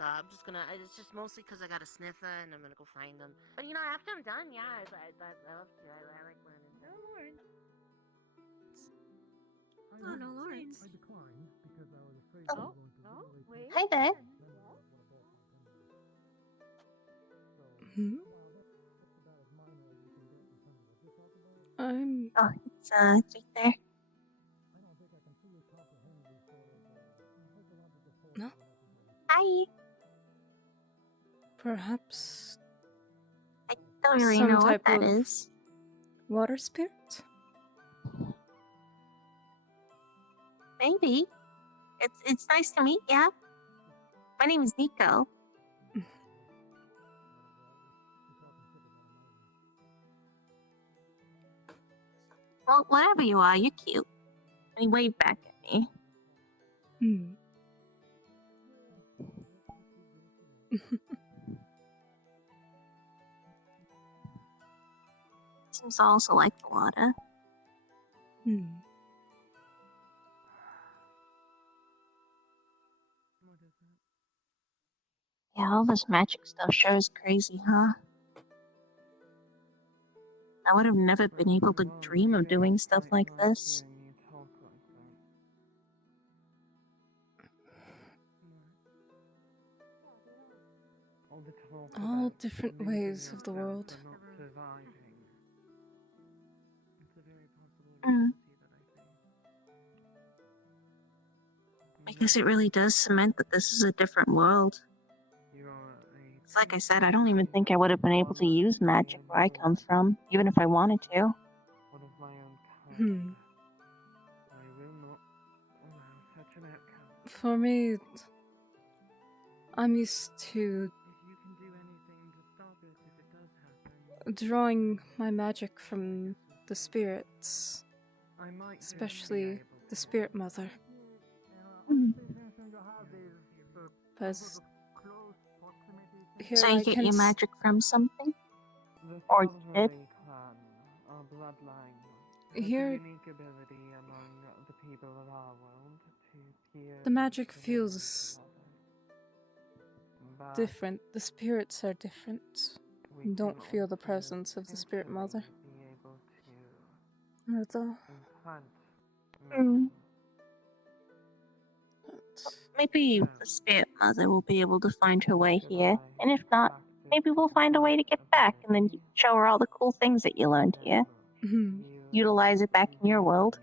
I'm just gonna. It's just mostly because I got a sniffer and I'm gonna go find them. But you know, after I'm done, yeah, I love to. I like learning. Oh, Lord. Oh, no, Lawrence. Oh, wait. Hi there. Hmm? I'm... Oh, it's right there. No? Hi. Perhaps... I don't really some know what type that of is. water spirit? Maybe. It's nice to meet ya. My name is Nico. Well, whatever you are, you're cute. And he waved back at me. Seems to also like the water. Yeah, all this magic stuff sure is crazy, huh? I would have never been able to dream of doing stuff like this. All different ways of the world. I guess it really does cement that this is a different world. It's like I said, I don't even think I would have been able to use magic where I come from, even if I wanted to. For me, I'm used to drawing my magic from the spirits, especially the spirit mother. Because here So you I get can your magic from something? Or you did? Here, the magic feels different. The spirits are different. You don't feel the presence of the spirit mother. Although... Maybe the spirit mother will be able to find her way here, and if not, maybe we'll find a way to get back, and then you can show her all the cool things that you learned here. Utilize it back in your world.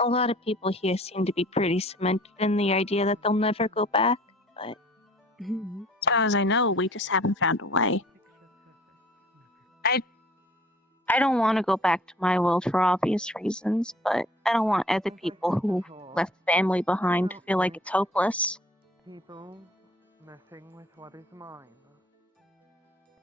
A lot of people here seem to be pretty cemented in the idea that they'll never go back, but as far as I know, we just haven't found a way. I don't want to go back to my world for obvious reasons, but I don't want other people who left family behind to feel like it's hopeless. People messing with what is mine.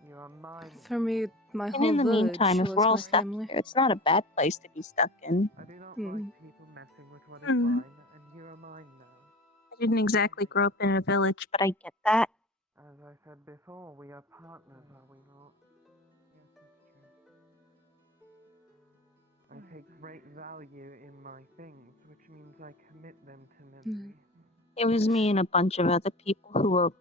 You are mine. For me, my And whole in the village meantime, if was we're all my stuck family. here, it's not a bad place to be stuck in. I do not like people messing with what is mine, and you are mine now. I didn't exactly grow up in a village, but I get that. As I said before, we are partners, are we not? Yes, that's true. I take great value in my things, which means I commit them to memory. It was me and a bunch of other people who were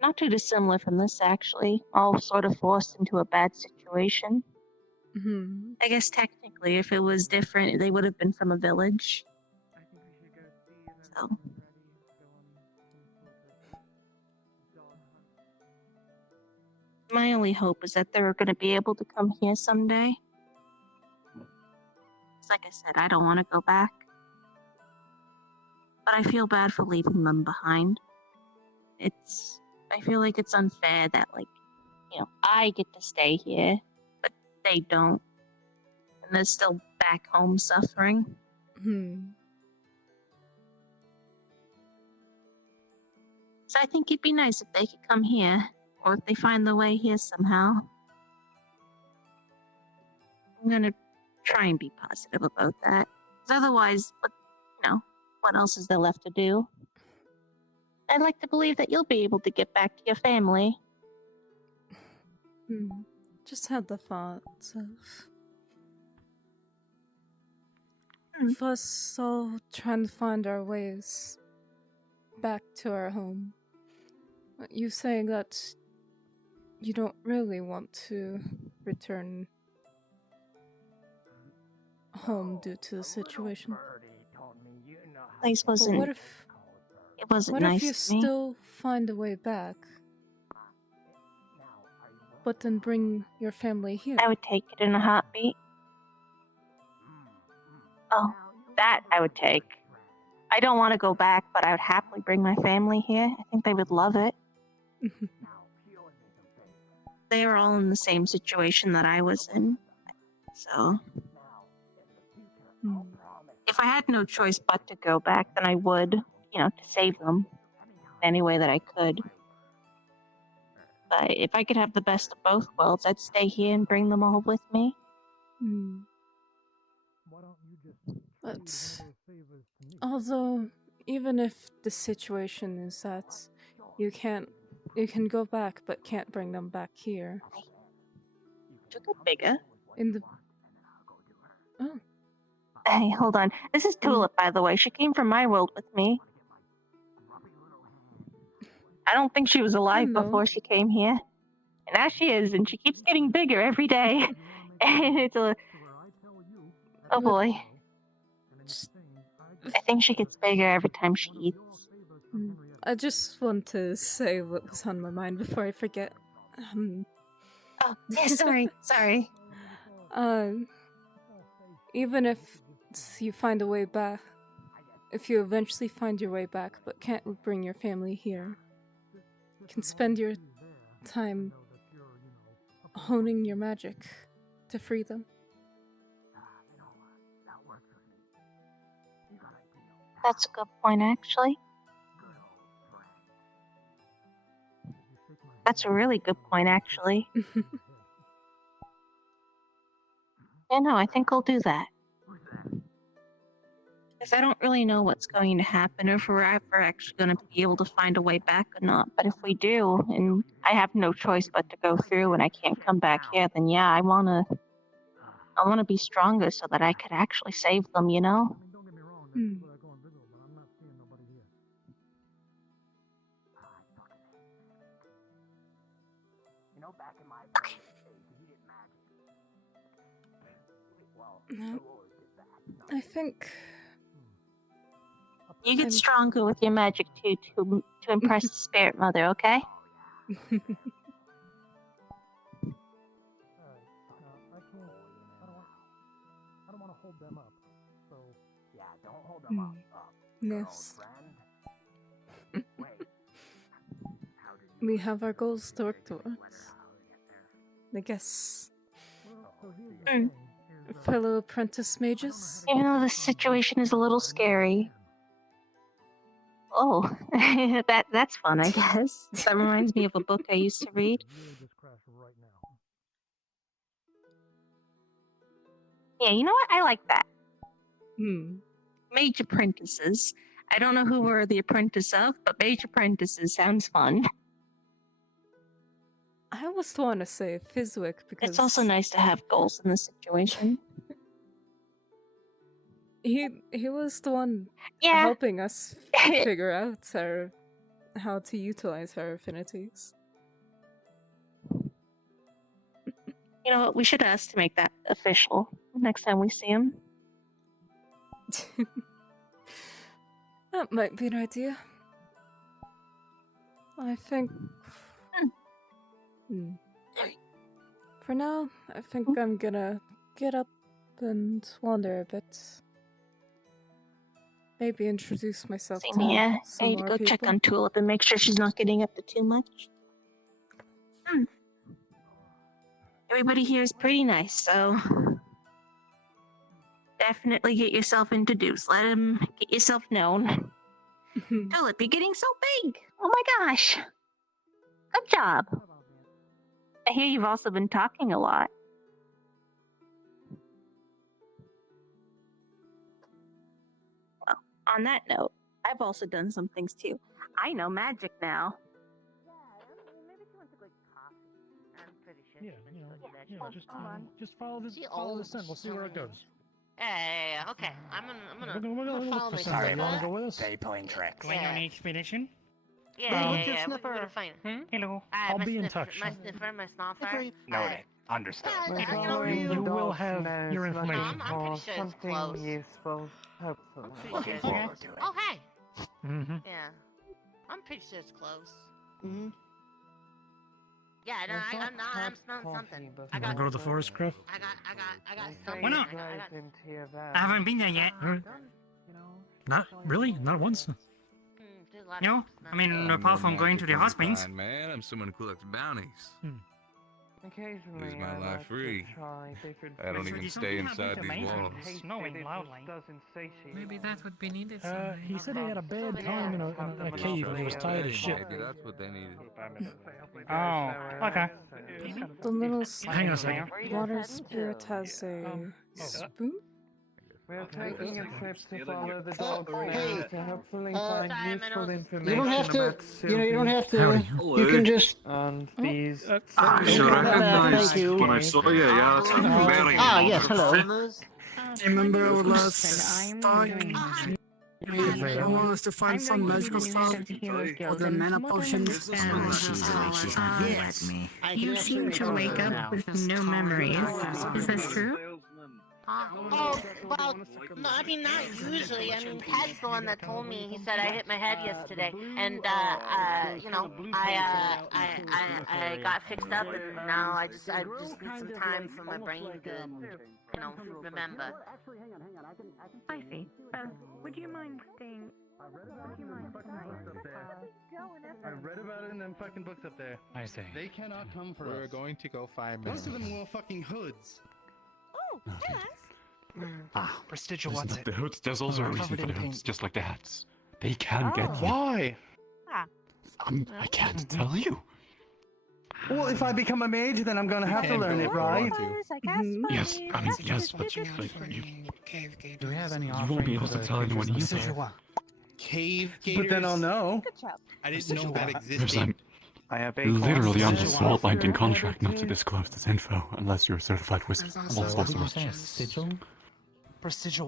not too dissimilar from this, actually, all sort of forced into a bad situation. I guess technically, if it was different, they would have been from a village. So. My only hope is that they're going to be able to come here someday. Like I said, I don't want to go back. But I feel bad for leaving them behind. I feel like it's unfair that, like, I get to stay here, but they don't. And they're still back home suffering. So I think it'd be nice if they could come here, or if they find their way here somehow. I'm gonna try and be positive about that. Because otherwise, what else is there left to do? I'd like to believe that you'll be able to get back to your family. Just had the thoughts of us all trying to find our ways back to our home. You saying that you don't really want to return home due to the situation. Place wasn't. What if it wasn't what nice if you to me? still find a way back, but then bring your family here? I would take it in a heartbeat. Oh, that I would take. I don't want to go back, but I would happily bring my family here. I think they would love it. They were all in the same situation that I was in. So, if I had no choice but to go back, then I would, to save them any way that I could. But if I could have the best of both worlds, I'd stay here and bring them all with me. But although, even if the situation is that you can go back but can't bring them back here. To go bigger. In the Hey, hold on. This is Tulip, by the way. She came from my world with me. I don't think she was alive before she came here. And now she is, and she keeps getting bigger every day. And it's a... Oh boy. I think she gets bigger every time she eats. I just want to say what was on my mind before I forget. Oh, yeah, sorry. Even if you find a way back, if you eventually find your way back but can't bring your family here, you can spend your time honing your magic to free them. That's a good point, actually. That's a really good point, actually. Yeah, no, I think I'll do that. Because I don't really know what's going to happen, or if we're ever actually going to be able to find a way back or not. But if we do, and I have no choice but to go through and I can't come back here, then yeah, I wanna be stronger so that I could actually save them, No, I think You get stronger with your magic too, to impress the spirit mother, okay? Yes. We have our goals to work towards. I guess. Fellow apprentice mages? Even though this situation is a little scary. Oh, that's fun, I guess. That reminds me of a book I used to read. Yeah, you know what? I like that. Mage apprentices. I don't know who we're the apprentice of, but mage apprentices sounds fun. I almost want to say Fizwick because It's also nice to have goals in this situation. he was the one helping us figure out how to utilize our affinities. You know what? We should ask to make that official next time we see him. That might be an idea. I think... For now, I think I'm gonna get up and wander a bit. Maybe introduce myself Same to here. I some need to more go people. check on Tulip and make sure she's not getting up to too much. Everybody here is pretty nice, so definitely get yourself introduced. Let him get yourself known. Tulip, you're getting so big. Oh my gosh. Good job. I hear you've also been talking a lot. Well, on that note, I've also done some things too. I know magic now. Just follow this in. We'll see where it goes. Yeah. Okay. I'm We're gonna follow my look for somebody. You wanna sniffer. go with us? They playing tricks. Going on an expedition? Yeah. What's your We're sniffer? gonna find. Hello. I'll my be in sniffer, touch. My sniffer, my sniffer. Noted. Understood. You will have your information. I'm pretty sure it's close. Useful, hopefully. I'm pretty sure it's close. Oh, hey. Mm-hmm. Yeah. I'm pretty sure it's close. Yeah, no, I'm smelling something. I Wanna go to the forest, Crow? I got something. Why not? I haven't been there yet. Not really? Not once? No? I mean, apart from going to the hot springs. Fine, man, I'm someone who collects bounties. Occasionally, Leaves my I life like free. to try different I don't even stay inside these walls. Snowing loudly. Maybe that would be needed. He said he had a bad time in a cave and he was tired as shit. Maybe that's what they needed. Oh, okay. The little Hang on a second. water spirit has a spoon? We're taking a trip to follow the dog to hopefully find useful information You don't have to. about You don't have to. Howdy. You can just. And these. I should recognize Thank you. when I saw you. Yeah, it's very. Yes. Hello. Remember our last time? I want us to find some magical stuff or the mana potions. She's not yet me. You seem to wake up with no memories. Is this true? Oh, well, no, I mean, not usually. I mean, Ted's the one that told me. He said I hit my head yesterday, and, you know, I got fixed up, and now I just need some time for my brain to, you know, remember. I see. Would you mind staying? I read about it in them fucking books up there. I see. They cannot come for We're us. going to go find Most of them wore fucking hoods. Oh, yes. Prestigious, what's it? The hoods, there's also a reason for the hoods, just like the hats. They can get you. Why? I can't tell you. Well, if I become a mage, then I'm gonna have to learn it, right? Yes, I mean, yes, but like, Do we have any you won't be able to tell anyone either. Cave But then I'll know. I didn't know that Because existed. I'm I have literally under small binding contract not to disclose this info unless you're a certified wizard. Prestigious.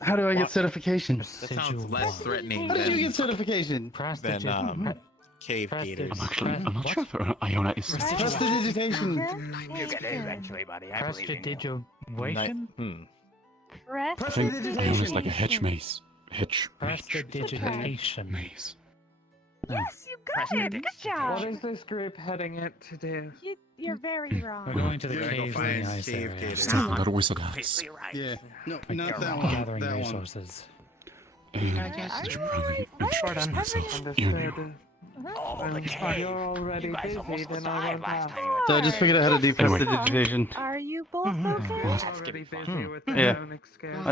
How do I get certification? That sounds less threatening How did you than, get certification? than cave gators. I'm not sure if Iona is. Prestidigitation. You get it eventually, buddy. I believe in you. I think Iona's like a hedge maze. Prestidigitation. Maze. Yes, you got it. Good job. What is this group heading it to do? You're very wrong. We're going to the We're gonna go caves in find the ice cave area. gators. Still got a wizard hats. Yeah. No, not that Gathering one. That one. resources. Should probably introduce myself. You knew. Oh, the If cave. you're already You guys busy, almost then I died won't last have. time you were So I just figured out how to do Anyway. prestidigitation. Are you both okay? Already busy with the Yeah. Ionic scale.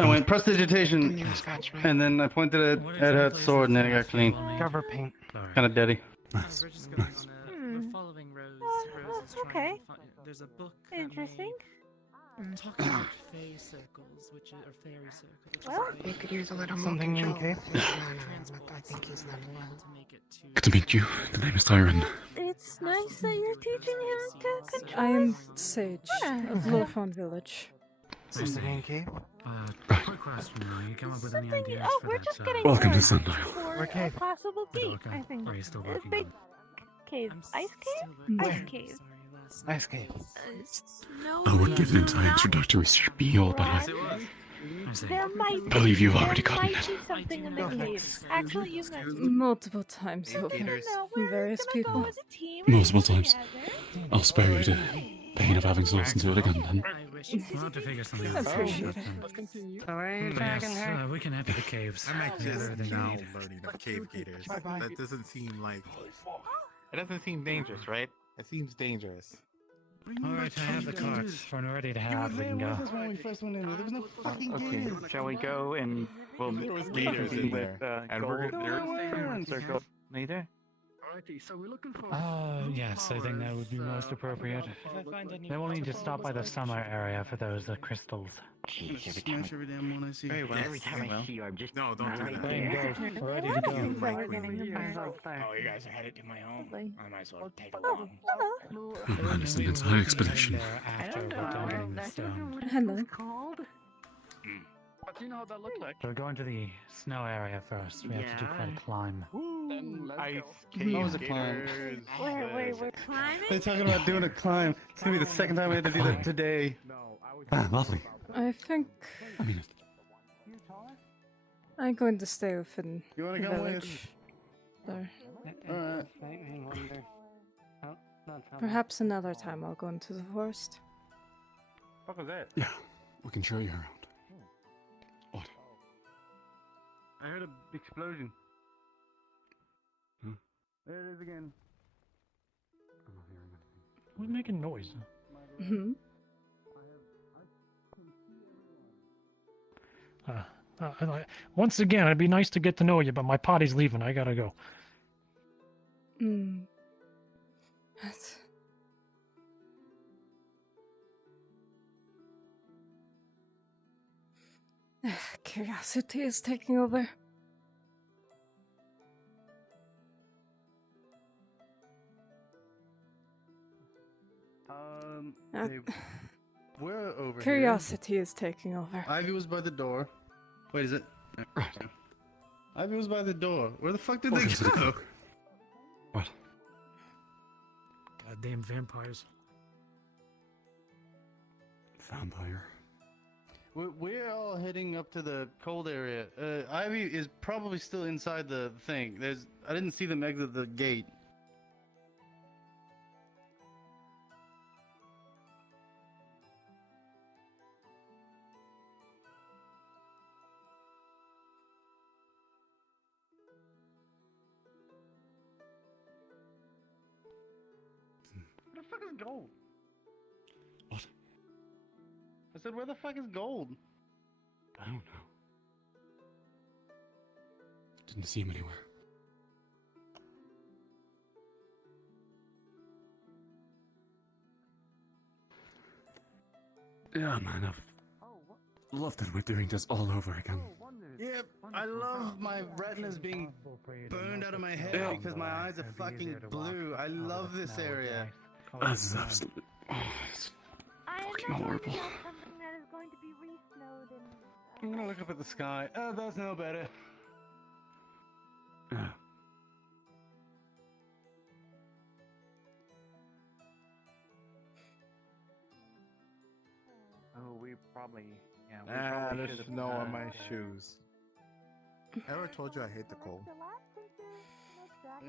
I went prestidigitation, and then I pointed it at her sword, and then it got clean. Cover paint. Kind of dirty. Nice. Nice. Hmm. Following Rose. Okay. There's a book. Interesting. Talking about fairy circles, which are fairy circles. Which Well, is You could use a little more Something control. okay? I think he's not well. Good to meet you. The name is Tyron. it's nice that you're teaching him to control. I am his- Sage Yeah. of Lowfound Village. Something okay? Right. question. You came up with any Something. ideas Oh, for we're that, just getting Welcome to ready Sundial. for Okay. a possible gate. okay. I think. Or are you still A working big on cave. Ice cave. Where? Ice cave. Ice cave. Snow. I would give an entire introductory spiel, but I There might Believe you've already there gotten might it. be something in the caves. Actually, you might. Multiple times over No, from we're various gonna people. go as a team. Multiple times. I'll spare you the pain of having to listen to it again then. We'll have to figure something I out. appreciate it. So where are you tagging her? We can enter the caves. I'm actually Get just everything you now need. learning of cave gators. Bye-bye. That doesn't seem like. It doesn't seem dangerous, right? It seems dangerous. Alright, I have the carts. We're ready to have. We can go. when we first went in there. There was no fucking Okay, shall we go and we'll There was leave gators in with there, and we're gold circle later? Alrighty, so we're looking for. Yes, I think that would be most appropriate. Then we'll need to stop by the summer area for those crystals. Jeez, every damn one I see. Very well. Every time I see you, I'm just No, don't do that. Same goes. We're ready to go. Oh, you guys are headed to my home? I might as well take along. Minus the entire expedition. After we're done getting this done. Hello. But you know how that looks like. So we're going to the snow area first. We have to do quite a climb. Ice That was a climb. We're climbing. They're talking about doing a climb. It's gonna be the second time I had to do that today. Ah, lovely. I think I mean it. I'm going to stay within You wanna the come village. There. Alright. Perhaps another time I'll go into the forest. What was that? Yeah, we can show you around. What? I heard an explosion. Hmm? There it is again. I'm not hearing anything. Who's making noise? Hmm. Once again, it'd be nice to get to know you, but my potty's leaving. I gotta go. Hmm. That's... Curiosity is taking over. Hey, we're over Curiosity is taking over. here. Ivy was by the door. Wait, is it? Right. Ivy was by the door. Where the fuck did they go? What? Goddamn vampires. Vampire. We're all heading up to the cold area. Ivy is probably still inside the thing. I didn't see them exit the gate. Where the fuck is gold? What? I said, where the fuck is gold? I don't know. Didn't see him anywhere. Yeah, man, I've loved that we're doing this all over again. Yep, I love my retinas being burned out of my head because my eyes are fucking blue. I love this area. This is absolutely... Oh, it's fucking horrible. Something that is going to be re-snowed and. I'm gonna look up at the sky. Oh, that's no better. Yeah. Oh, we probably. Yeah, we Ah, probably there's should've, snow on my shoes. I ever told you I hate the cold?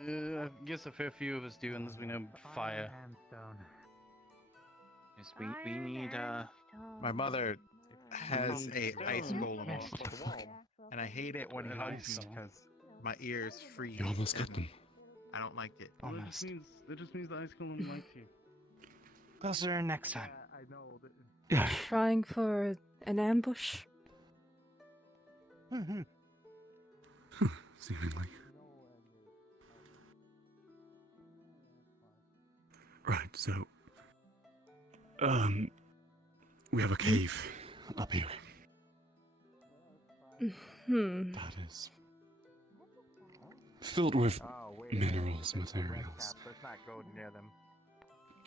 I guess a fair few of us do, unless we know fire. Yes, we need My mother has a ice golem, and I hate it when he hugs me because my ears freeze. You almost got them. I don't like it. Almost. That just means the ice golem likes you. Closer next time. I know. Yeah. Trying for an ambush? Seemingly. Right, so... we have a cave up here. Hmm. That is... filled with minerals, materials. Let's not go near them.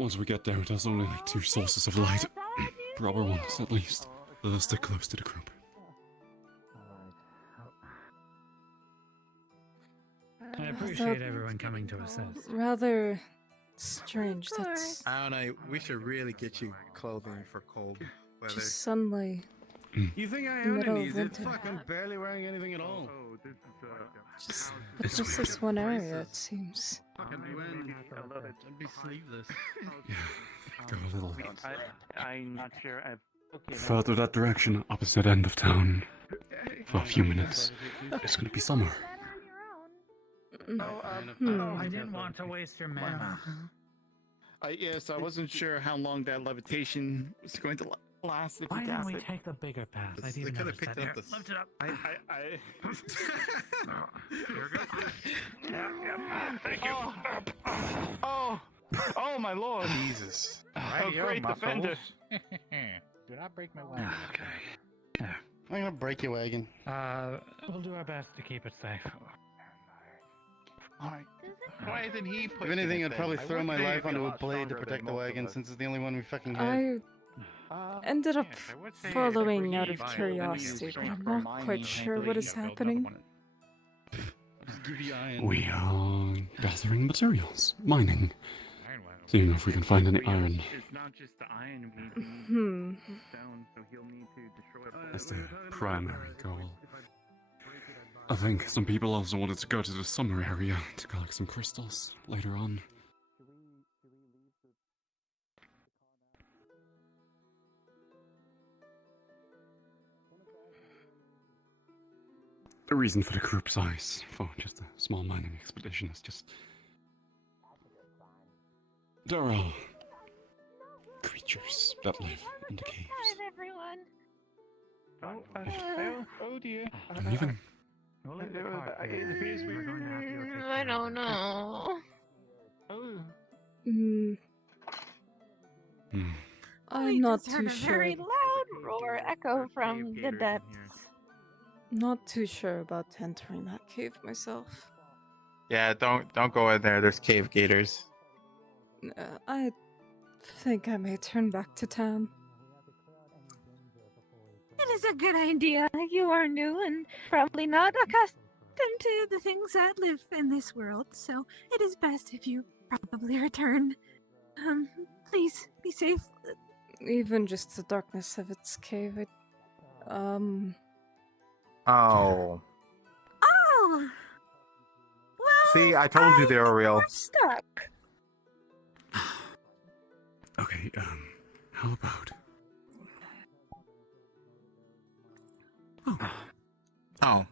Once we get there, it has only like 2 sources of light. Proper ones, at least. Let's stick close to the group. I appreciate everyone coming to assist. Rather strange. That's I don't know. We should really get you clothing for cold weather. just sunlight. You think I The own middle any? of It's winter. fucking barely wearing anything at all. Just, It's just weird. this one area, it seems. I'd be sleeveless. Go a little I'm not sure. further that direction, opposite end of town. For a few minutes. It's gonna be summer. I didn't want to waste your mana. Yes, I wasn't sure how long that levitation was going to last. If Why you didn't cast we it. take the bigger path? I They didn't could have notice picked that. up Here, the. lift it up. Thank you. Oh, my lord. Jesus. Oh, great defender. Do not break my wagon. Okay. I'm gonna break your wagon. We'll do our best to keep it safe. Why isn't he If pushing anything, it I'd then? probably I throw would my say life it'd be a onto a lot blade to stronger protect the than most wagon, of us. since it's the only one we fucking have. I ended up yes, I would say following if out we're of fine, curiosity, but then I'm you not mining quite sure what is until you build another happening. Just give you iron. We are gathering materials, mining, seeing if we can find any iron. It's not just the iron we need. Hmm. Stone, so he'll need to destroy it. That's the primary goal. I think some people also wanted to go to the summer area to collect some crystals later on. The reason for the group size for just a small mining expedition is just there are creatures that live in the caves. Hi, everyone. Oh dear. And even I don't know. Hmm. Hmm. I'm not just heard too a sure. very loud roar echo from the depths. Not too sure about entering that cave myself. Yeah, don't go in there. There's cave gators. I think I may turn back to town. It is a good idea. You are new and probably not accustomed to the things that live in this world, so it is best if you probably return. Please be safe. Even just the darkness of its cave, Oh. Oh! Well, See, I told you they were real. we're stuck. okay, how about Oh,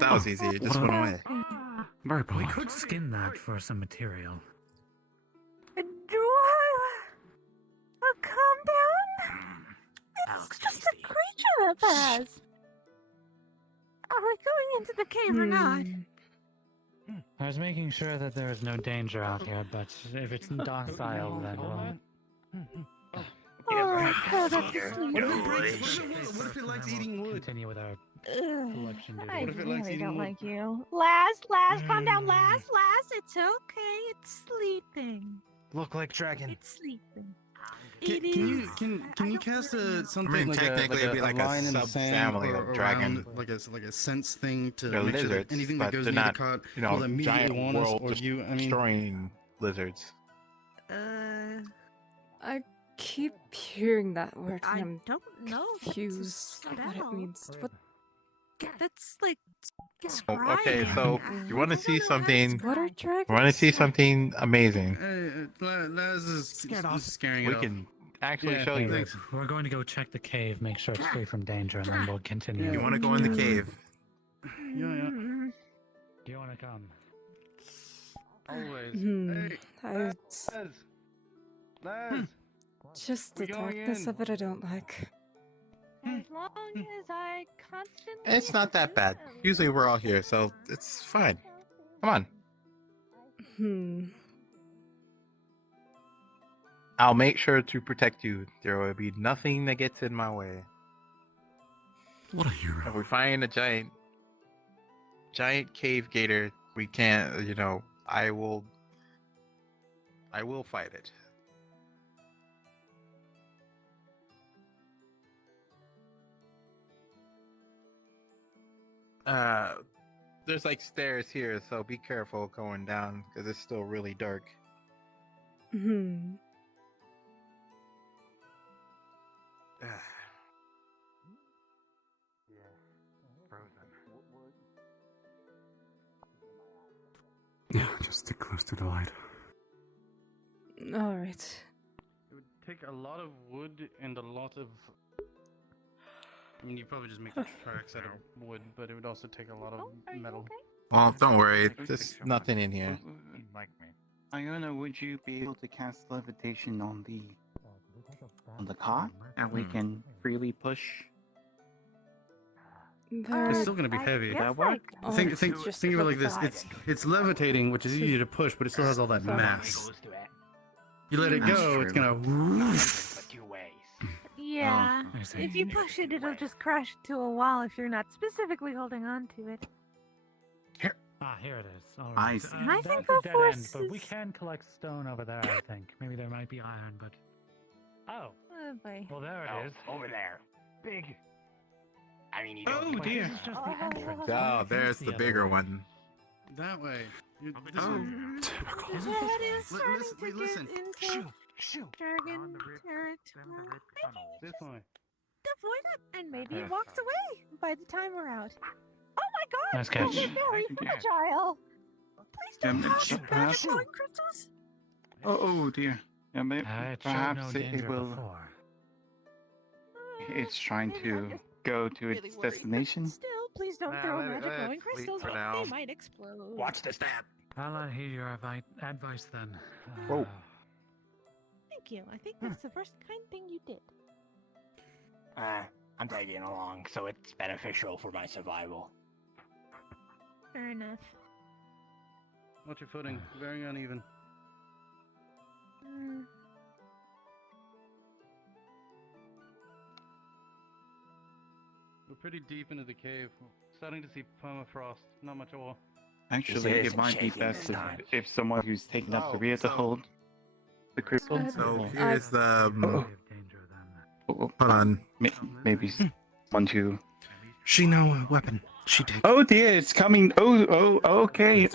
that was easy. It just went away. very We polite. could skin that for some material. Do I calm down? It's just a creature that passed. Are we going into the cave or not? I was making sure that there is no danger out here, but if it's docile, then we'll Alright, that's What if it likes eating wood? continue with our collection duty. I What if it likes really eating don't wood? like you. Laz, calm down, Laz. It's okay. It's sleeping. Look like dragon. It's sleeping. Can you cast something I mean, like technically it'd be like a line in the sand sub-family or of dragon. around, like a sense thing to They're make sure that lizards, anything but that goes they're near not, the cart you know, will immediately giant warn us, world or you. I mean, destroying lizards. I keep hearing that word and I I'm don't know. confused what it means. What? That's like. Oh, okay, so you want to see something? What are You dragons? want to see something amazing? Laz is scaring it We off. can actually Yeah, show you. thanks. We're going to go check the cave, make sure it's free from danger, and then we'll continue. You want to go in the cave? Yeah. Do you want to come? Always. Just the We're going darkness in. of it I don't like. As long as I constantly. It's not that bad. Usually we're all here, so it's fine. Come on. I'll make sure to protect you. There will be nothing that gets in my way. What a hero. If we find a giant cave gator, we can't, I will fight it. There's like stairs here, so be careful going down because it's still really dark. Yeah, just stick close to the light. Alright. It would take a lot of wood and a lot of... I mean, you probably just make the tracks out of wood, but it would also take a lot of metal. Well, don't worry. There's nothing in here. Like me. Iona, would you be able to cast levitation on the cot, and we can freely push? It's still gonna be heavy. That work? Think of it like this. It's levitating, which is easy to push, but it still has all that mass. You let it go, it's gonna. Yeah, if you push it, it'll just crash into a wall if you're not specifically holding on to it. Here it is. All I right. see. I think that's a the dead end, force but we is- can collect stone over there, I think. Maybe there might be iron, but... Oh. Oh boy. Well, there it is. Over there. Big. I mean, you Oh, don't dear. This is just the entrance. Oh, there's the bigger one. That way. This Oh. way. That is starting to get listen. into dragon territory. This way. Avoid it, and maybe it walks away by the time we're out. Oh my god! Nice catch. They're very fragile. Please don't touch magic perhaps- glowing crystals. Oh dear. Yeah, It showed perhaps no it danger will. before. It's trying to go to its destination. Still, please don't throw magic glowing crystals. for They now. might explode. Watch the step. I'll heed your advice then. Whoa. Thank you. I think that's the first kind thing you did. I'm tagging along, so it's beneficial for my survival. Fair enough. Watch your footing. Very uneven. We're pretty deep into the cave. Starting to see permafrost. Not much ore. Actually, it might be best if someone who's taking up the rear to hold the crystal. So here's the. Hold on. Maybe one to. She know a weapon. She takes. Oh dear, it's coming. Oh, okay.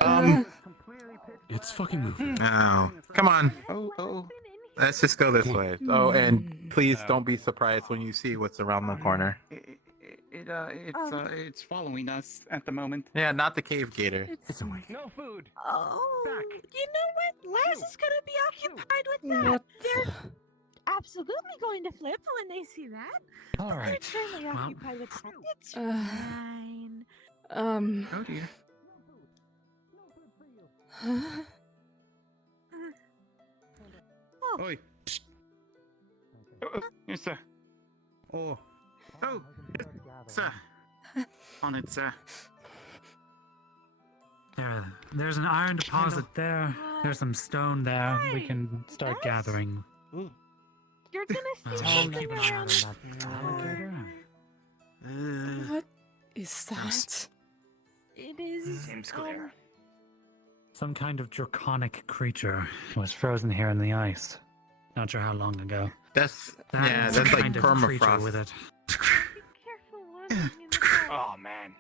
It's fucking moving. Oh, come on. Oh. Let's just go this way. Oh, and please don't be surprised when you see what's around the corner. It's following us at the moment. Yeah, not the cave gator. It's away. No food. Oh, you know what? Laz is gonna be occupied with that. What? They're absolutely going to flip when they see that. All right. They're certainly Well. occupied with that. It's fine. Oh dear. Oi. Yes, sir. Oh. Oh, sir. On it, sir. There's an iron deposit there. There's some stone there. We can start gathering. You're gonna see I'll something keep an eye on around. that alligator. What is that? It is. Seems clear. Some kind of draconic creature was frozen here in the ice. Not sure how long ago. That's That yeah, is that's some like kind of creature permafrost. with it. Oh man.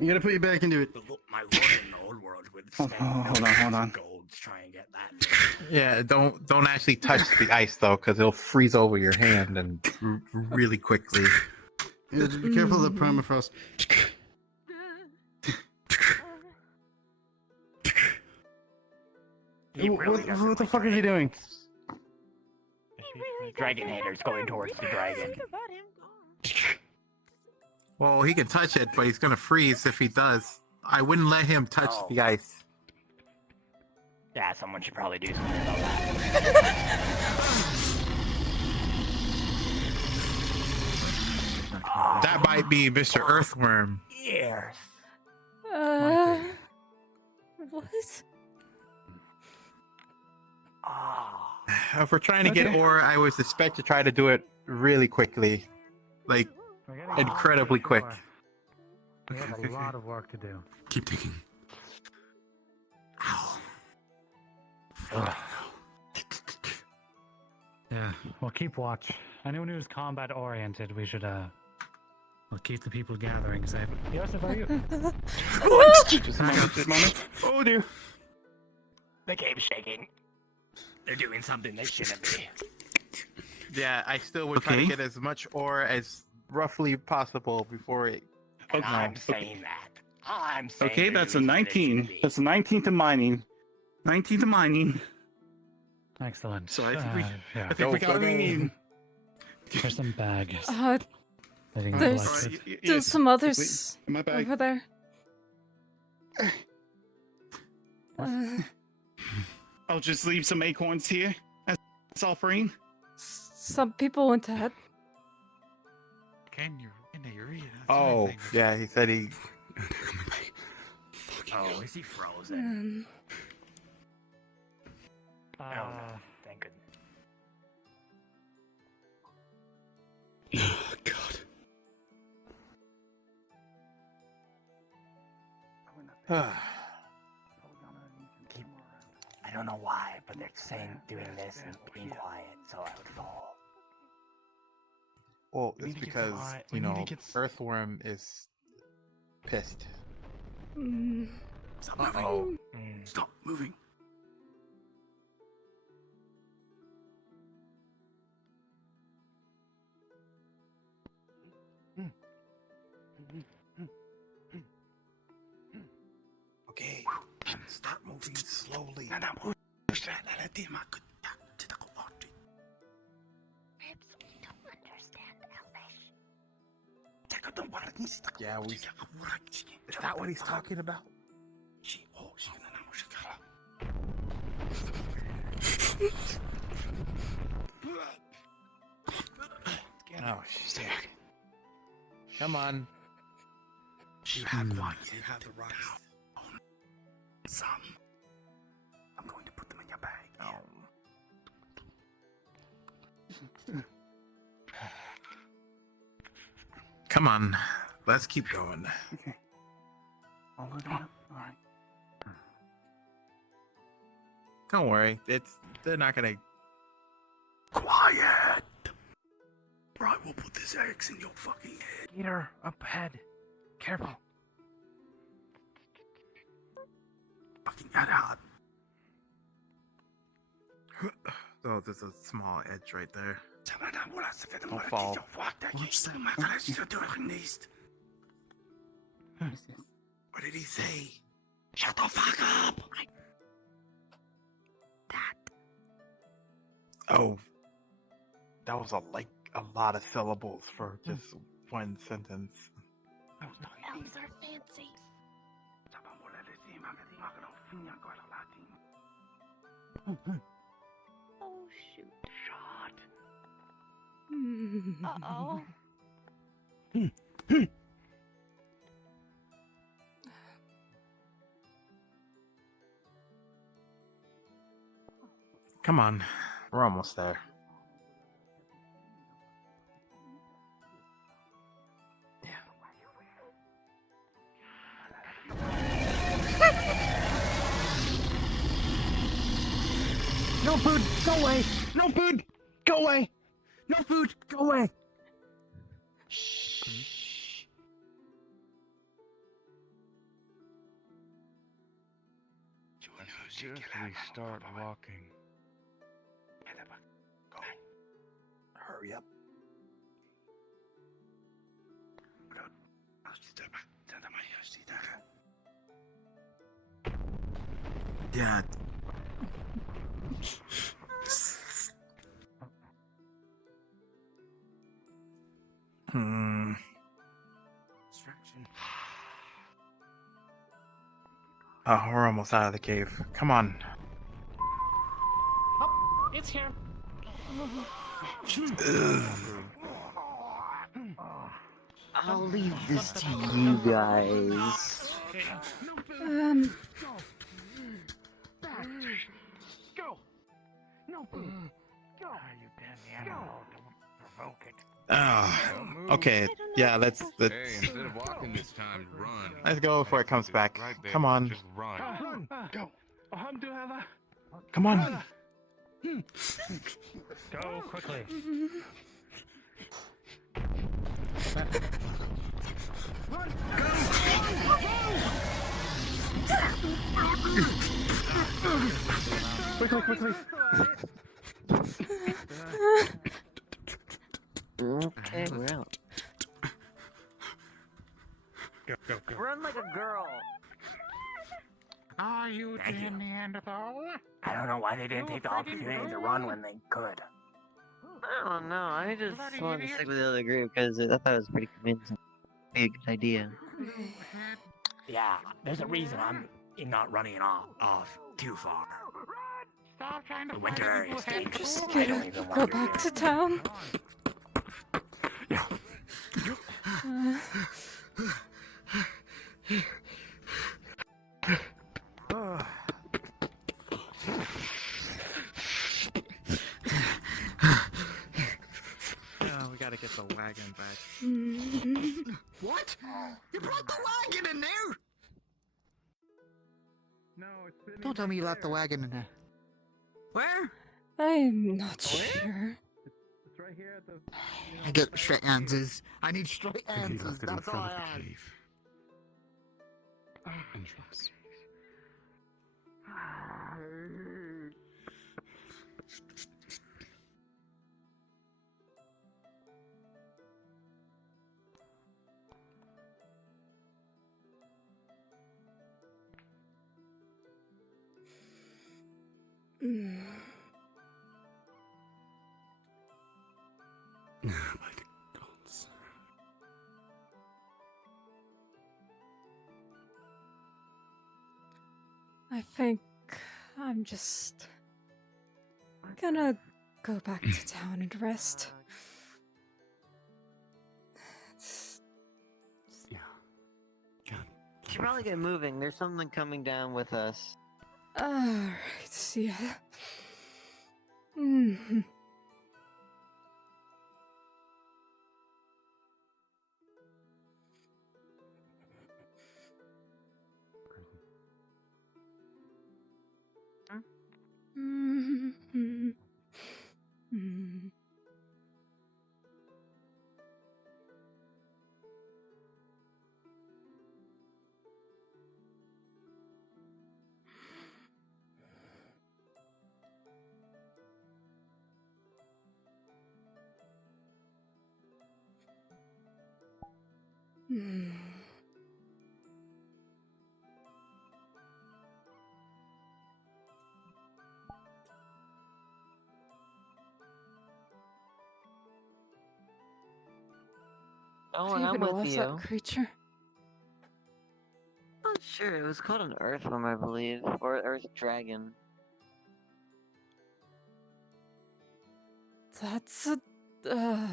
You gotta put your back into it. My lord in the old world would spend hold on. gold to try and get that. Yeah, don't actually touch the ice though, because it'll freeze over your hand and really quickly. Yeah, just be careful of the permafrost. What the fuck is he doing? Dragon haters going towards the dragon. Well, he can touch it, but he's gonna freeze if he does. I wouldn't let him touch the ice. Yeah, someone should probably do something about that. That might be Mr. Earthworm. Years. What? If we're trying to get ore, I would suspect to try to do it really quickly. Like, incredibly quick. We have a lot of work to do. Keep digging. Yeah, we'll keep watch. Anyone who's combat oriented, we'll keep the people gathering safe. Joseph, are you? Just a moment. Oh dear. The cave's shaking. They're doing something they shouldn't be. Yeah, I still would try to get as much ore as roughly possible before it. And I'm saying that. All I'm saying Okay, to that's you a is that it's gonna 19. be- That's a 19 to mining. 19 to mining. Excellent. So I think yeah. I think we got what we need. There's some bags. There's some others My bag. over there. I'll just leave some acorns here as offering. Some people went ahead. Ken, you're in the area. Oh, yeah, he said he. Oh, is he frozen? Oh no, thank goodness. Oh, God. I don't know why, but they're saying doing this and being quiet, so I would fall. Well, We it's need to get because, some eye- you we need to know, get Earthworm is pissed. Stop moving. Stop moving. Okay, start moving slowly. Yeah, we. Is that what he's talking about? Oh shit! Come on. You have one. You have the rocks. Some. I'm going to put them in your bag. Come on, let's keep going. Okay. All the way up. All right. Don't worry, they're not gonna. Quiet. Or I will put this axe in your fucking head. Peter, up ahead. Careful. Fucking head out. Oh, there's a small edge right there. Don't fall. What did he say? Shut the fuck up! Oh, that was a lot of syllables for just one sentence. Elves are fancy. Oh shoot. Shot. Uh-oh. Come on, we're almost there. No food! Go away! No food! Go away! No food! Go away! Shh. Just we start walking. Go. Hurry up. Yeah. Distraction. Oh, we're almost out of the cave. Come on. Oh, it's here. I'll leave this to you guys. Go! No food! Go! You damn animal, don't provoke it. Okay. Yeah, let's Hey, instead of walking this time, run. let's go before it comes back. Right there. Come on. Just run. Run! Go! Come on. Go quickly. Run! Quickly, quickly. Okay, we're out. Go. Run like a girl. Are you Thank you. Neanderthal? I don't know why they didn't take the opportunity to run when they could. I don't know. I just wanted to stick with the other group because I thought it was pretty convincing. Be a good idea. Yeah, there's a reason I'm not running off too far. Stop trying to The winter area is fight. dangerous. Just I don't even go want back to town. Oh, we gotta get the wagon back. What? You brought the wagon in there? No, it's sitting Don't tell me you left the wagon in there. Where? I'm not sure. It's right here at the. I get straight answers. I need straight He answers. left it in That's all front I of the ask. cave. Entrance. By the gods. I think I'm just gonna go back to town and rest. Yeah. Should probably get moving. There's something coming down with us. Alright, yeah. Mm-hmm. Mm-hmm. Mm-hmm. Mm. Oh, What I'm even with was you. that creature? Not sure. It was called an earthworm, I believe, or earth dragon. That's a. I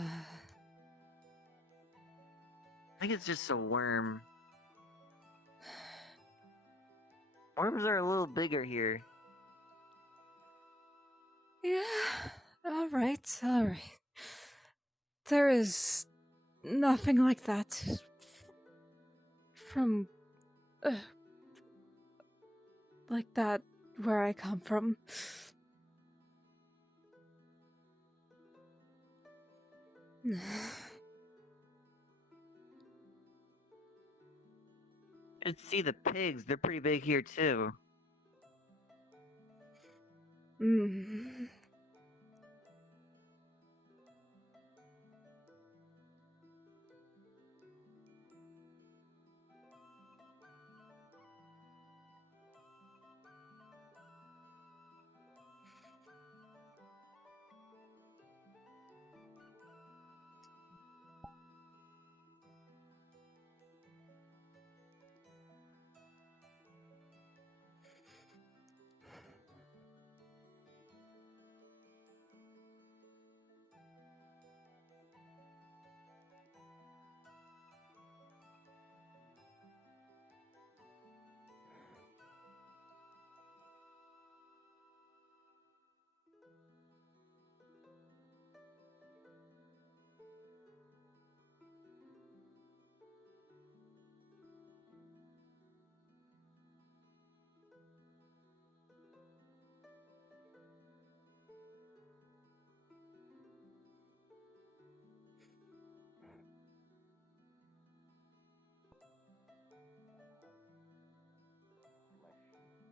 think it's just a worm. Worms are a little bigger here. Yeah. Alright, alright. There is nothing like that from. Like that where I come from. Let's see the pigs. They're pretty big here too. Mm.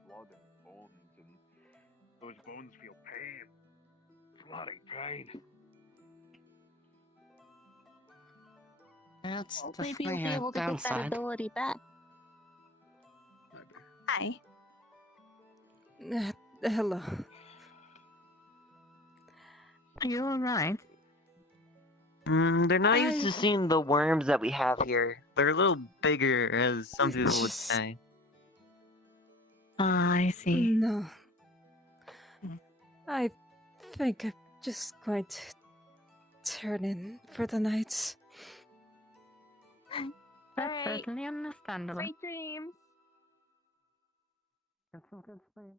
Blood and bones, and those bones feel pain. Bloody pain. Yeah, that's Maybe you'll be the able to get that downside. ability back. Hi. Hello. Are you alright? They're not used to I- seeing the worms that we have here. They're a little bigger, as some people would say. I see. No. I think I'm just going to turn in for the night. That's certainly understandable. Sweet dreams. Get some good sleep.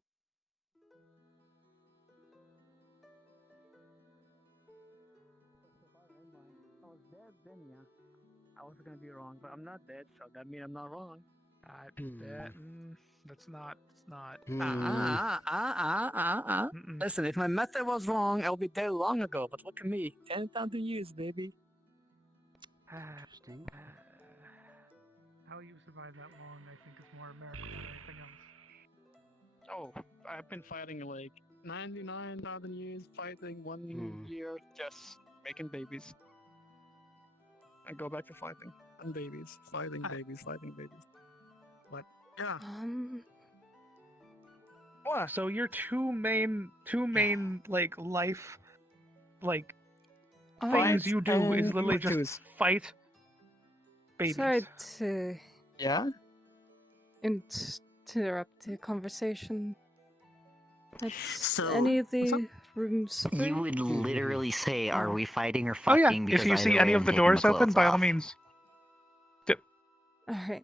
I was dead then, yeah. I was gonna be wrong, but I'm not dead, so that means I'm not wrong. That's not. It's not. Listen, if my method was wrong, I would be dead long ago. But look at me, 10,000 years, baby. Interesting. How you survived that long, I think, is more American than anything else. Oh, I've been fighting like 99,000 years, fighting 1 year, just making babies. I go back to fighting and babies, fighting babies, fighting babies. But yeah. Wow, so your two main like life like things you do is literally just fight babies. Sorry to Yeah? interrupt the conversation. So, Any of the rooms free? You would literally say, "Are we fighting or Oh fucking?" yeah, Because if you either see way, any I'm of the taking doors my open, clothes by all off. means. Alright.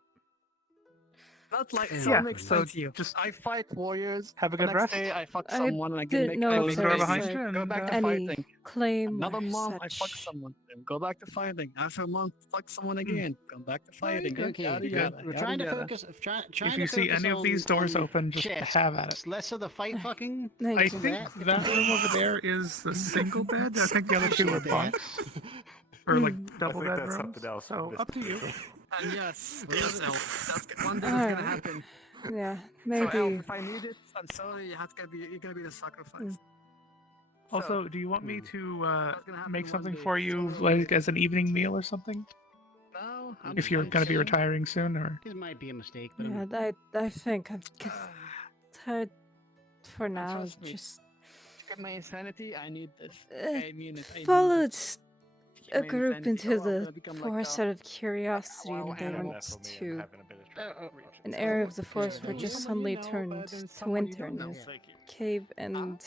Not like Yeah, so makes so sense to you. I fight warriors. have a the good next rest. day I fuck I someone and I didn't make know I if make there was, babies. like, Go back to any fighting. claim Another or month I fuck such. someone. Then go back to fighting. After a month, fuck someone again. Come back to fighting. Okay, Yada, yada, we're yada, trying to yada. focus. Trying If to you see focus any of these doors on open, just chest. have at it. Less of the fight fucking. Thank I you. think that room over there is the single bed. I think the other two are bunks. Or like double think bed that's rooms. something else So from this up to you. And yes, that's one day that's gonna happen. Yeah, So maybe. Elf, if I need it, I'm sorry, you're gonna be the sacrifice. Also, do you want me to happen make one something day. for you, So- like as an evening meal or something? No, If you're gonna be chilling. retiring soon, or This might be a mistake, but Yeah, I think I'm tired for now. trust me. Just To get my insanity, I need this. I mean it. I need followed this. To a get my group insanity, into I'm the gonna become like forest a out of curiosity, wild and they animal. went to an area of the forest where just suddenly turned to winter, and there's a cave and okay.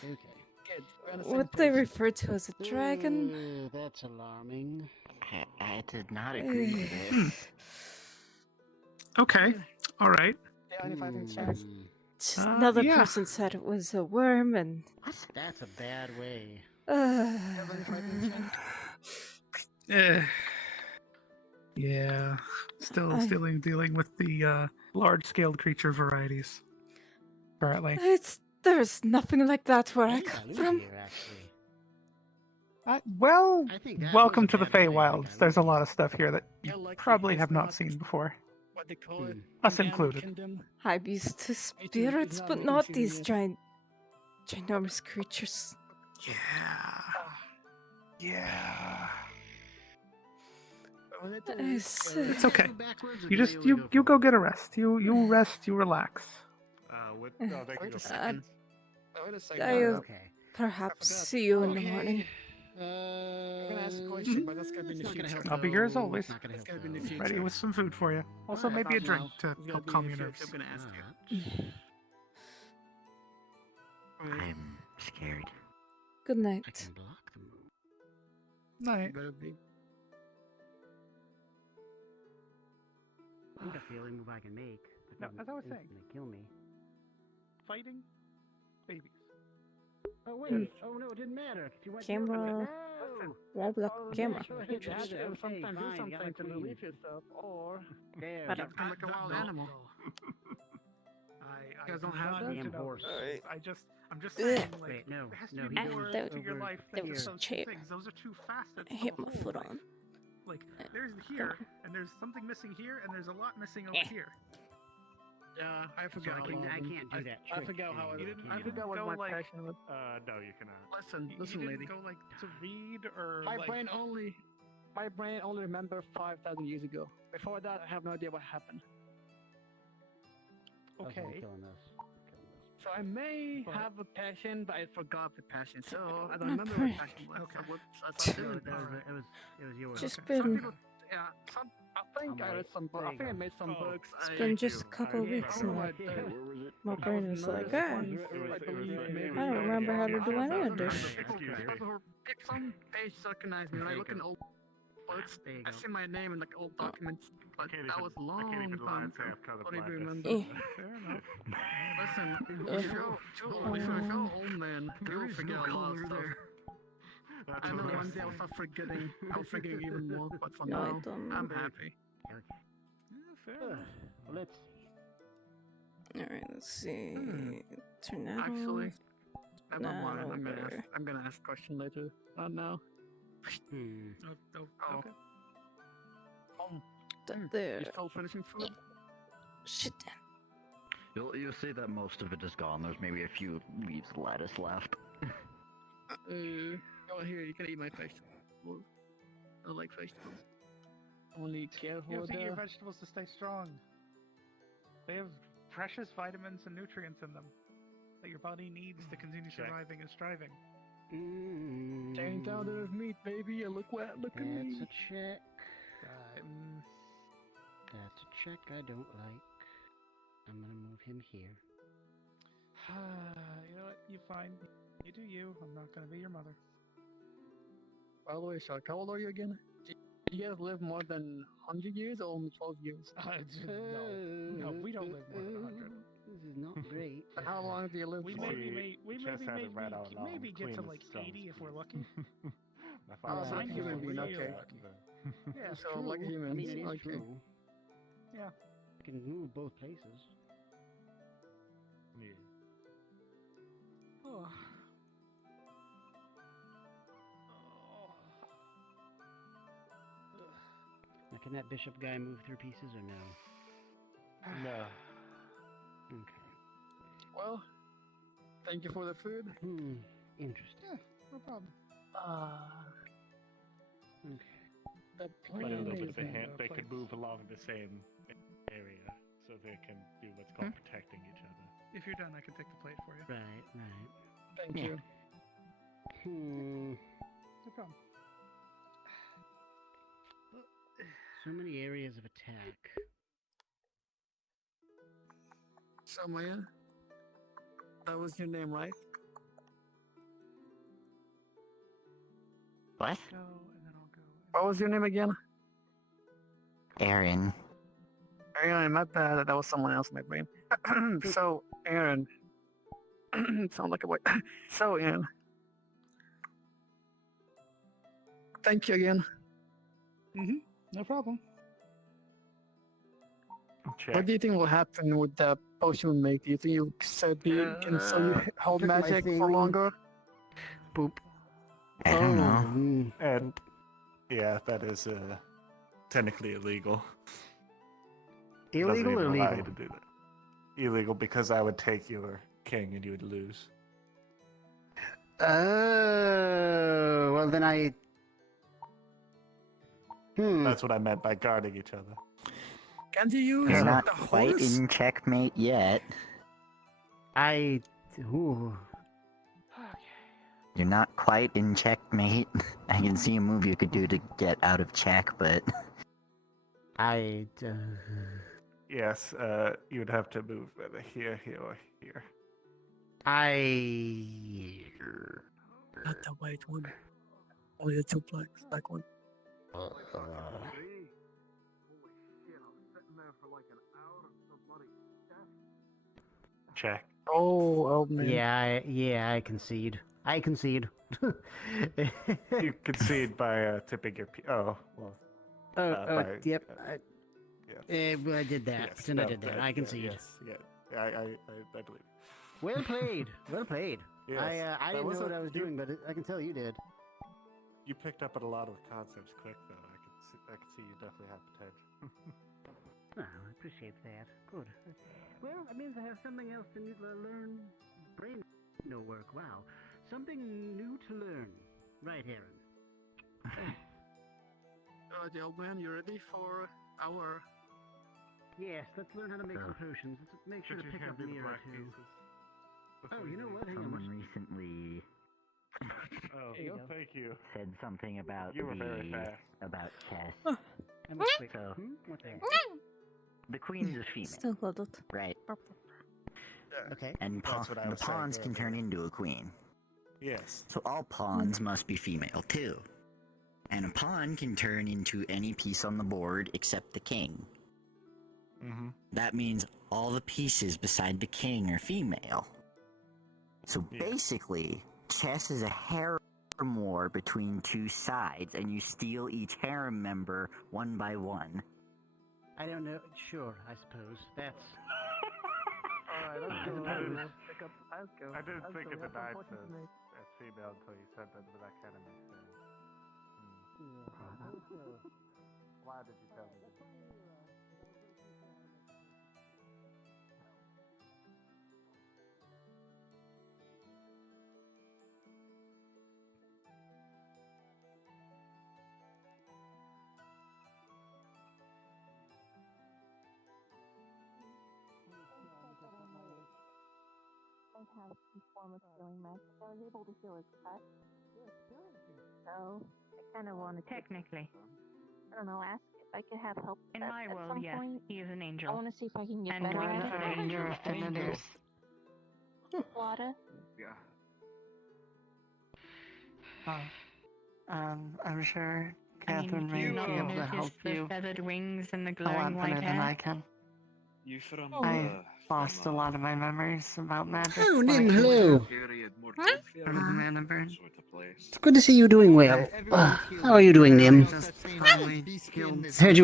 Good. We're on the same what they page. refer to as a dragon. That's alarming. I did not agree with Eh. this. okay, all right. Yeah, only fighting chance. Just another yeah. person said it was a worm, and That's a bad way. Yeah, still I- dealing with the large-scaled creature varieties. Currently. There's nothing like that where I come from. Well, I think that welcome was a to the bad mistake. Feywilds. There's a lot of stuff here that you Yeah, like probably it's have not not- seen before. What they call it? Us in the included. Kingdom. I'm used to too, spirits, it's but not not making these serious. ginormous creatures. Yeah. It's It's okay. You just you go get a rest. You rest. You relax. Wait a second. Wait a second. I'll Okay. perhaps see you in the morning. I'm gonna ask a question, but that's gonna be in the Not gonna future. help. I'll be here as though. always. It's not gonna That's help. gonna be in the though. future. Ready with some food for you. Also, Alright, maybe a not drink now. to It's gonna help be calm in your the future. nerves. I'm gonna ask you. I'm scared. Good night. I can block them. Night. Better be. I think that's the only move I can make. No, as I was saying. Instantly kill me. Fighting babies. Oh wait! Oh no, it didn't matter. 'Cause you went through it. Camera. No. Wall block camera. Sometimes Okay, do fine, something got my to queen. relieve yourself, or There. But we become like a wild animal. I You guys don't have not that? need to Damn know. horse. I'm just saying, like, Wait, no, there has to no, be he more goes to your over life there than was just a those chair. two things. Those are two facets. I hit of my the whole foot thing. on. Like, there's here, and there's something missing here, and there's a lot missing over Eh. here. yeah, I forgot. I how can't I do that I trick forgot how I. anymore, didn't- I you forgot didn't what go, my like- passion was. No, you cannot. Listen, You listen, didn't lady. go like to read or My like. brain only. my brain only remembers 5,000 years ago. Before that, I have no idea what happened. Okay. Killing us. So I may have a passion, but I forgot the passion. So I don't remember what passion was. Okay. It was yours. Just Some been. people, yeah, I think I read some books. I think I made some books. It's been just a couple of weeks and like, my brain is like, ah, I don't remember how to do any of this. Some pages recognize me. When I look in old books, I see my name in like old documents, but that was long time ago. I don't even remember. Fair enough. Listen, if you're old man, you'll forget a lot of stuff. I know one day I'll start forgetting. I'll forget even more, but for No, I now, don't. I'm happy. Fair enough. Well, let's. Alright, let's see. Turn that Actually, off. never mind. over. I'm gonna ask a question later. Not now. Okay. There. You still finishing food? Shit. You'll see that most of it is gone. There's maybe a few leaves of lettuce left. Go here. You can eat my vegetables. I like vegetables. Only careful You have with to eat your the... vegetables to stay strong. They have precious vitamins and nutrients in them that your body needs to continue surviving and striving. Chain down to meat, baby. Look at me. That's a check. That's a check I don't like. I'm gonna move him here. You know what? You fine. You do you. I'm not gonna be your mother. By the way, Shark, how old are you again? Do you guys live more than 100 years or only 12 years? No, we don't live more than 100. This is not great. How long do you live We for? maybe get to like 80 if we're lucky. Like human being, okay. Yeah, so like humans. I mean, it is okay. true. Yeah. I can move both places. Yeah. Oh. Now, can that bishop guy move through pieces or no? No. Okay. Well, thank you for the food. Interesting. Yeah, no problem. Okay. The But a little bit of a plan hint, is they could move along the same area, so they can do what's called protecting each other. If you're done, I can take the plate for you. Right, right. Thank you. No problem. So many areas of attack. So, Maya, that was your name, right? What? Go, and then I'll go. What was your name again? Aaron. Aaron, my bad. That was someone else in my brain. So, Aaron. Sound like a boy. So, Aaron. Thank you again. No problem. What do you think will happen with the potion we make? Do you think you can hold took my magic for thing. longer? Boop. I don't know. And yeah, that is technically illegal. Doesn't Illegal even or allow legal? you to do that. Illegal because I would take your king and you would lose. Oh, well then I. That's what I meant by guarding each other. Can't you use You're not the quite horse? in checkmate yet. Ooh. You're not quite in checkmate. I can see a move you could do to get out of check, but Yes, you would have to move either here, here, or here. Not the white one. Only the two black one. Check. Oh man. Yeah, I concede. I concede. You concede by tipping your well. Yep. I did that. Yes, Pretend I did that. I concede. Yes, yeah, I believe. Well played. Well played. Yes, I didn't know what I was doing, but I can tell you did. You picked up on a lot of the concepts quick, though. I can see you definitely have potential. Oh, I appreciate that. Good. Well, that means I have something else to learn. Brain no work. Wow. Something new to learn. Right, Aaron. The old man, you ready for our... Yes, let's learn how to make some potions. Let's make sure to pick up Mira too. Oh, you know what? Hang Someone on. recently Oh, thank you. said something about You were very fast. about chess. I'm a quick. So What the heck? the queen's a female, Still loaded. right? Okay. And That's what I the was saying pawns can turn earlier. into a queen. Yes. So all pawns must be female too. And a pawn can turn into any piece on the board except the king. Mm-hmm. That means all the pieces beside the king are female. So basically, chess is a harem war between two sides, and you steal each harem member one by one. I don't know. Sure, I suppose. That's. Alright, let's go. Pick up Asgo. I didn't think of the we have knights some questions to make. as female until you said that, but that kind of makes sense. Why did you tell me that? I have some form of healing magic. I was able to heal his cut. So I kind of want to Technically. I don't know, ask if I could have help. In at- my at world, some yes, point. he is an angel. I want to see if I can get And better wings at are it. dangerous than others. Wada. Yeah. I'm sure I mean, Catherine do you may not be able to notice help the you feathered wings and the a glowing lot white better than I hair? can. You from I lost a lot of my memories about magic. Oh, when I Nim, came hello. out of the mana burn. It's good to see you doing well. How are you doing, Nim? Just finally healed Heard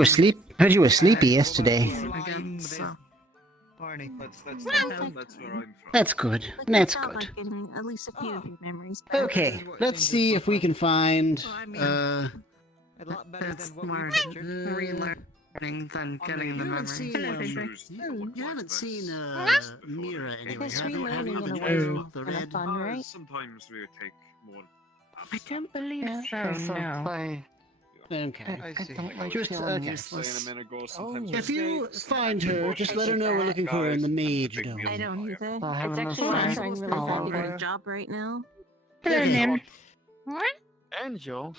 you were sleepy yesterday. again, so. That's where I'm from. That's good. Like, That's I felt good. like getting at least a few of your memories back. Okay, let's see if we can find. It's more relearning than getting the memories. You haven't seen Mira anyway, It's have you? Have you? relearning The in a way new, is the kind of red. fun, right? Sometimes we would take more. I don't believe so, Also no. play. Okay. I don't like Just feeling okay. useless. If you find her, just let her know we're looking for her in the mage dome. I don't either. I'll have It's enough actually what I'm fire trying really all hard to get over. a job right now. Hello, Nim. Angel?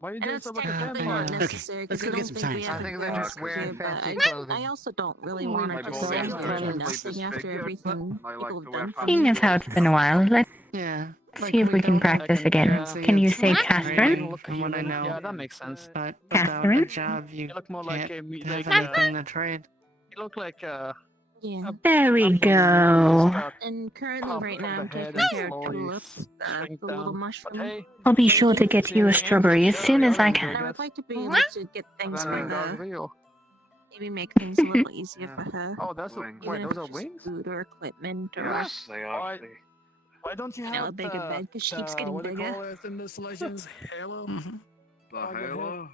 Why are you And doing it's so much a technically campfire? not necessary let's because I go don't get some think we science have done. to I think they're just wearing but fancy I clothing. also don't really want to just stand there and do nothing after everything people have done for Seeing me. as how it's been a while, let's Yeah. see if we can practice again. Can you say Catherine? From what I know. Yeah, that makes sense. But without Catherine? a job, you You look more can't like a have like anything to trade. you look like Yeah. There we go. And currently, Pop right from now, the I'm head taking and care of slowly tulips, shrink the little down. But mushroom. hey, I'll be sure to get you a strawberry as soon as I And I can. would like to be able to get things then for we got her. real. Maybe make things a little easier for her. Oh, that's a, Wing. wait, Even if those are it's just wings? food or equipment or Yes, they are. Why- Why don't you know, have a bigger bed because she keeps getting what do you bigger. call it in this Legends? Halo? The Oh, go ahead. Halo?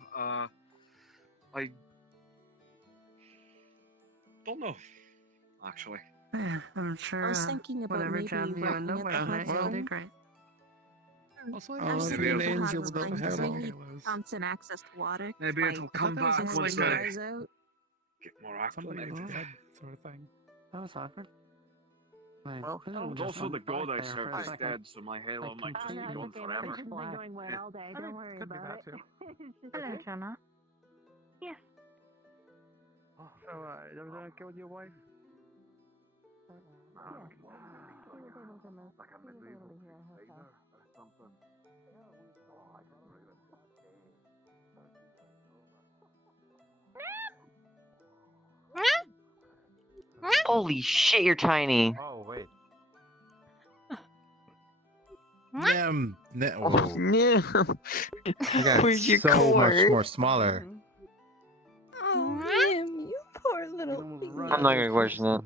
I don't know, actually. Yeah, I'm I sure was thinking about whatever maybe job you end working up at the with, hotel. you'll do great. I was maybe thinking an of angel hot without springs because a we halo. need constant access to water. Maybe it'll come back since once the I dries out. get more Somebody acclimated. dead sort of thing. That was awkward. Like, Well, this is But just also one the god I there for served a is second. dead, so my Halo Like, might just be completely gone forever. It's been going well all day. Don't worry Could be about that it. too. Hello, Jonah. Yes. So, is everything okay with your wife? Like a medieval crusader or something. Oh, I can believe it. Holy shit, you're tiny. Oh, wait. Nim. Oh, no. You got Where's your so much cord? more smaller. Oh, Nim, you poor little baby. I'm not gonna question that.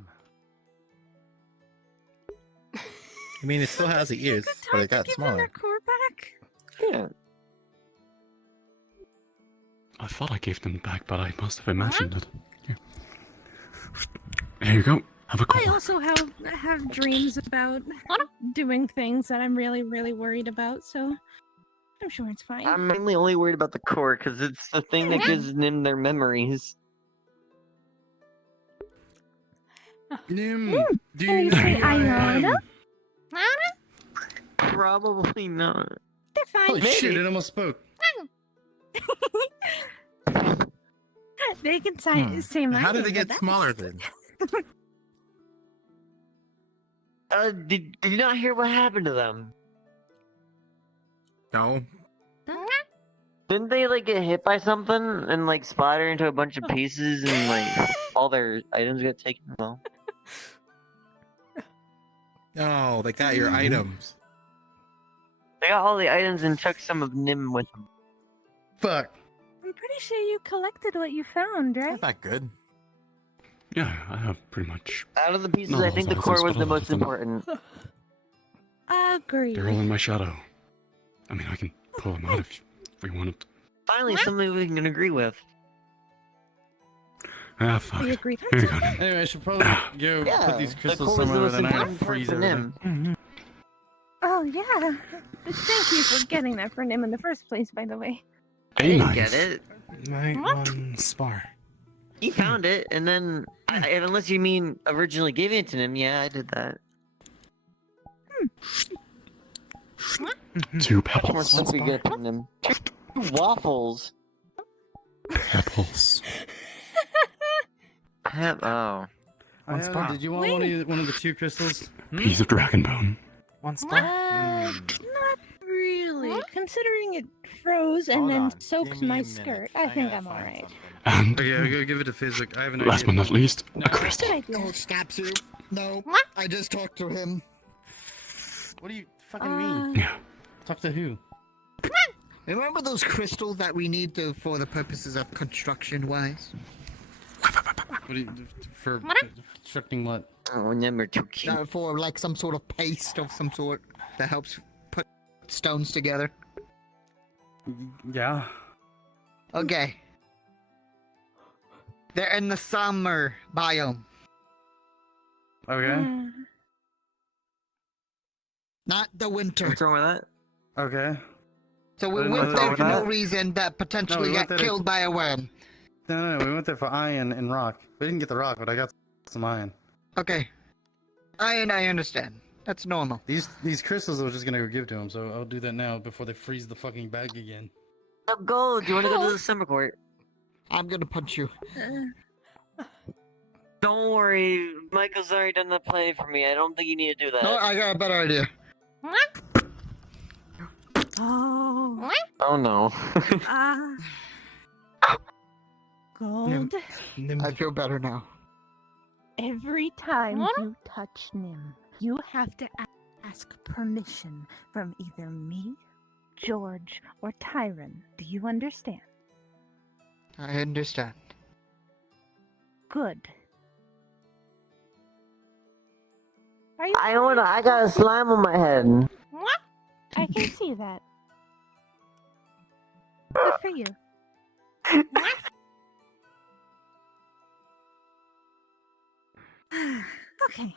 I mean, it still has the ears, but it got smaller. Core back? Yeah. I thought I gave them back, but I must have imagined it. Here. There you go. Have a I core. also have dreams about doing things that I'm really, really worried about, so I'm sure it's fine. I'm mainly only worried about the core because it's the thing that gives them their memories. Nim, do Can you know say who I Iona? am? Probably not. They're fine. Holy shit, it almost spoke. They can say my How did they name, get but smaller then? Did you not hear what happened to them? No. Didn't they like get hit by something and like splatter into a bunch of pieces and like all their items got taken? Well, Oh, they got your items. they got all the items and took some of Nim with them. Fuck. I'm pretty sure you collected what you found, right? That's not good. Yeah, I have pretty much. Out of the pieces, No, I think the thousands, core was but the a lot most of them- important. Agreed. They're all in my shadow. I mean, I can pull them out if we wanted. Finally, something we can agree with. Ah, fuck. We agreed Here you go, Nim. Anyway, I should probably go Yeah, put these the crystals core was the somewhere where most they're not gonna important part freeze for everything. Nim. Oh, yeah. Thank you for getting that for Nim in the first place, by the way. I didn't get it. Night What? one spar. He found it, and then, unless you mean originally giving it to him, yeah, I did that. Two More pebbles. stuff we get from them. Waffles. Pebbles. Oh. One spot. Did you want one of the two crystals? Piece of dragon bone. One Not really. Considering it froze and Hold then on. soaked Give me my a minute. skirt, I I think gotta I'm find alright. And Okay, I'll go give it to Physic. I have an last but idea. not least, No. a crystal. Good idea. Oh, stop, Sue. No, I just talked to him. What do you fucking mean? Yeah. Talk to who? Remember those crystals that we need for the purposes of construction-wise? What do you, for constructing what? Oh, number too cute. For like some sort of paste of some sort that helps put stones together. Yeah. Okay. They're in the summer biome. Okay. Not the winter. What's wrong with that? Okay. So we What's went wrong there with for no that? reason that potentially we went got there to- killed by a worm. No, we went there for iron and rock. We didn't get the rock, but I got some iron. Okay. I understand. That's normal. These crystals I was just gonna go give to him, so I'll do that now before they freeze the fucking bag again. No, go. Do you want to go to the summer court? I'm gonna punch you. Don't worry. Michael's already done the play for me. I don't think you need to do that. No, I got a better idea. Oh. Oh no. Gold. I feel better now. Every time you touch Nim, you have to ask permission from either me, George, or Tyron. Do you understand? I understand. Good. Are you I got a slime on my head. What? I can see that. Good for you. Okay.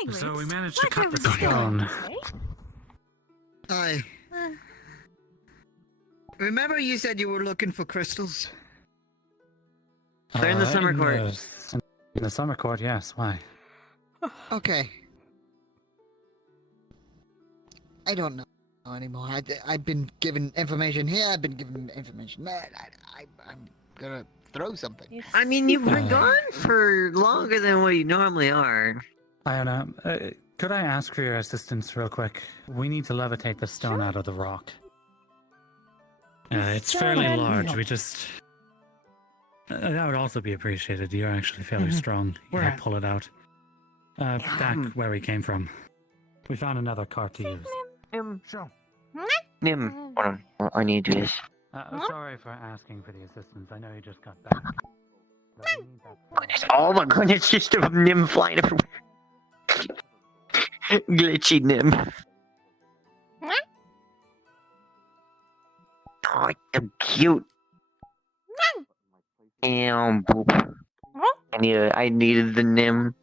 Anyway, So we managed to like cut I the was stone. saying, Remember you said you were looking for crystals? They're in the summer court. In the summer court, yes. Why? Okay. I don't know anymore. I've been given information here, I've been given information there. I'm gonna throw something. I mean, you've been gone for longer than what you normally are. Iona, could I ask for your assistance real quick? We need to levitate the stone out of the rock. It's fairly large. We just... that would also be appreciated. You're actually fairly strong. You help pull it out. Back where we came from. We found another cart to use. Nim, hold on. I need to do this. Sorry for asking for the assistance. I know you just got back. But we need that Oh my goodness, it's just a Nim flying everywhere. Glitchy Nim. Oh, so cute. Damn, boop. I needed the Nim.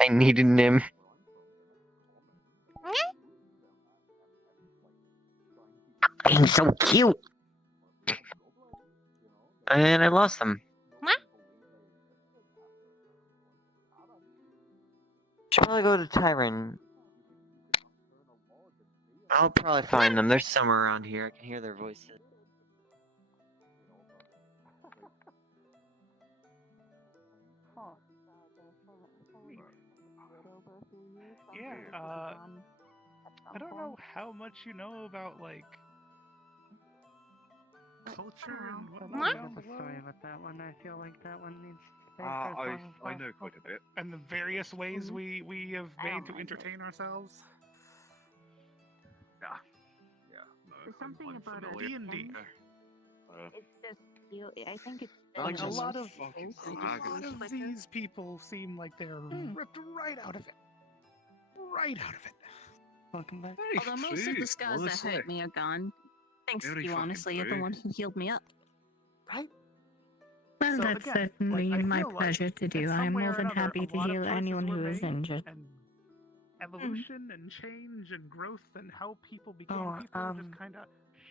I needed Nim. Being so cute. And I lost them. Should probably go to Tyron. I'll probably find them. They're somewhere around here. I can hear their voices. Yeah, I don't know how much you know about, like, culture and whatnot down The below. story about that one, I feel like that one needs to stay I know quite a bit. And the various ways we have made to entertain ourselves. Yeah. There's something about a D&D. It's just you. I think it's Like a the lot most of quicker. these people seem like they're ripped right out of it. Right out of it. Welcome back. Although most of the scars that hurt me are gone. Thanks to you, honestly, you're the one who healed me up. Right? Well, So that's again, certainly like, I my feel like pleasure to do. in I am some way more or than another, happy a to lot of heal choices anyone were who is made, injured. and evolution and change and growth and how people became people just kind of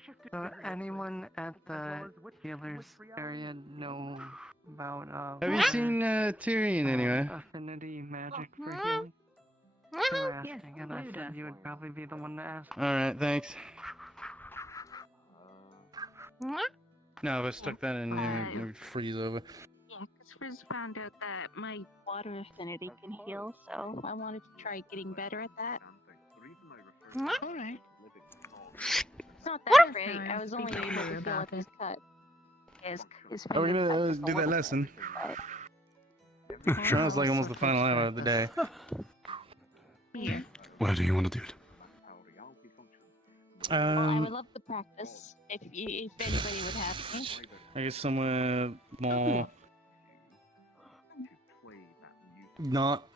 shifted. So variously. anyone at the well as which healer's area know about Have you seen Tyrion anyway? affinity magic for healing? You were asking, and I said you would probably be the one to ask. Alright, thanks. No, if I stuck that in there, it would freeze over. Yeah, because Frizz found out that my water affinity can heal, so I wanted to try getting better at that. Alright. It's not that great. I was only able to feel up his cut. His Are we finger gonna cut just a do that little lesson? bit. Sure, it's like almost the final hour of the day. Yeah. Where do you want to do it? Well, I would love to practice if anybody would have me. I guess somewhere more not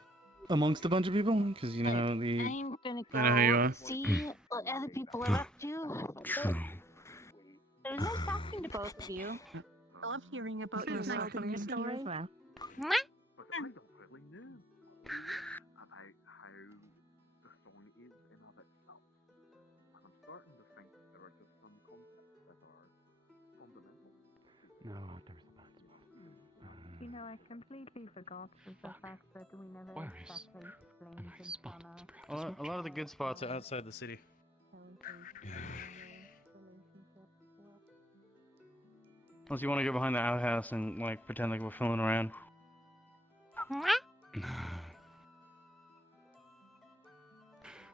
amongst a bunch of people, because you know how the I'm gonna I know who you go are. see what other people are up to. There's no talking to both of you. I love hearing about your Nice life to and your meet you story. as well. No, there's a bad spot. You know, I completely forgot the fact that we never Where is exactly explained the a lot of the good spots are outside the city. Unless you want to go behind the outhouse and like pretend like we're fooling around.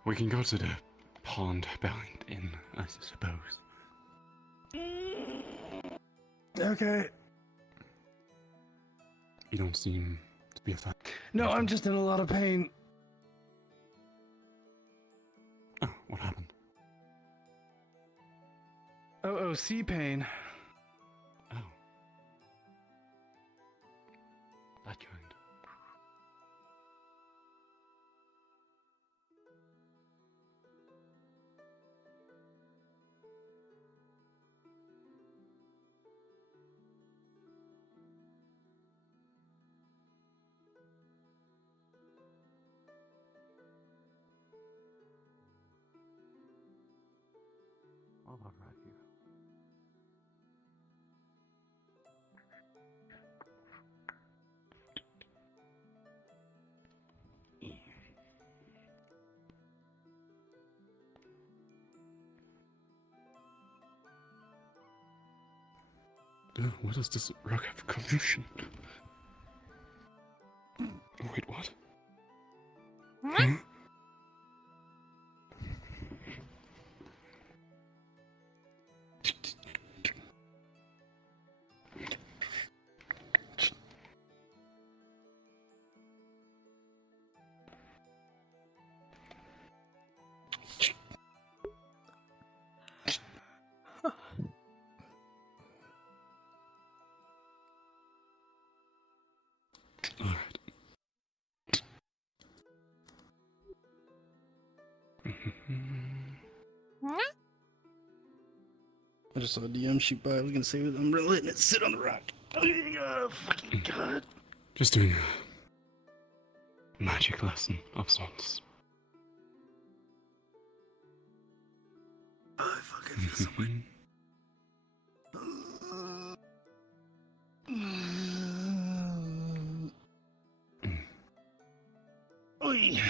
We can go to the pond behind inn, I suppose. Okay. You don't seem to be a fan. No, I'm just in a lot of pain. Oh, what happened? OOC pain. Oh. That kind. All about right here. What does this rock have collusion? Wait, what? Huh? I just saw a DM shoot by. I was gonna say I'm letting it sit on the rock. Oh, fucking god. Just doing a magic lesson of sorts. I fucking feel something. Oy.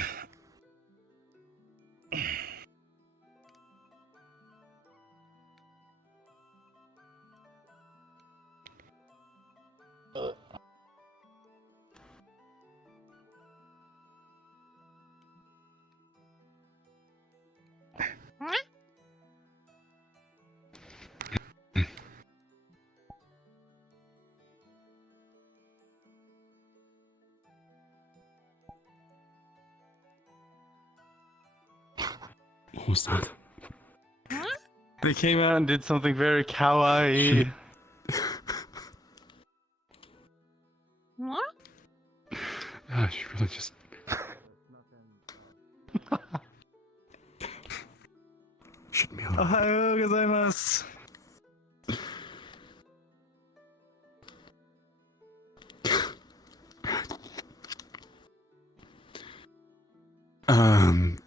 What was that? They came out and did something very kawaii. What? Yeah, she really just. Shouldn't be allowed. Ohayou gozaimasu.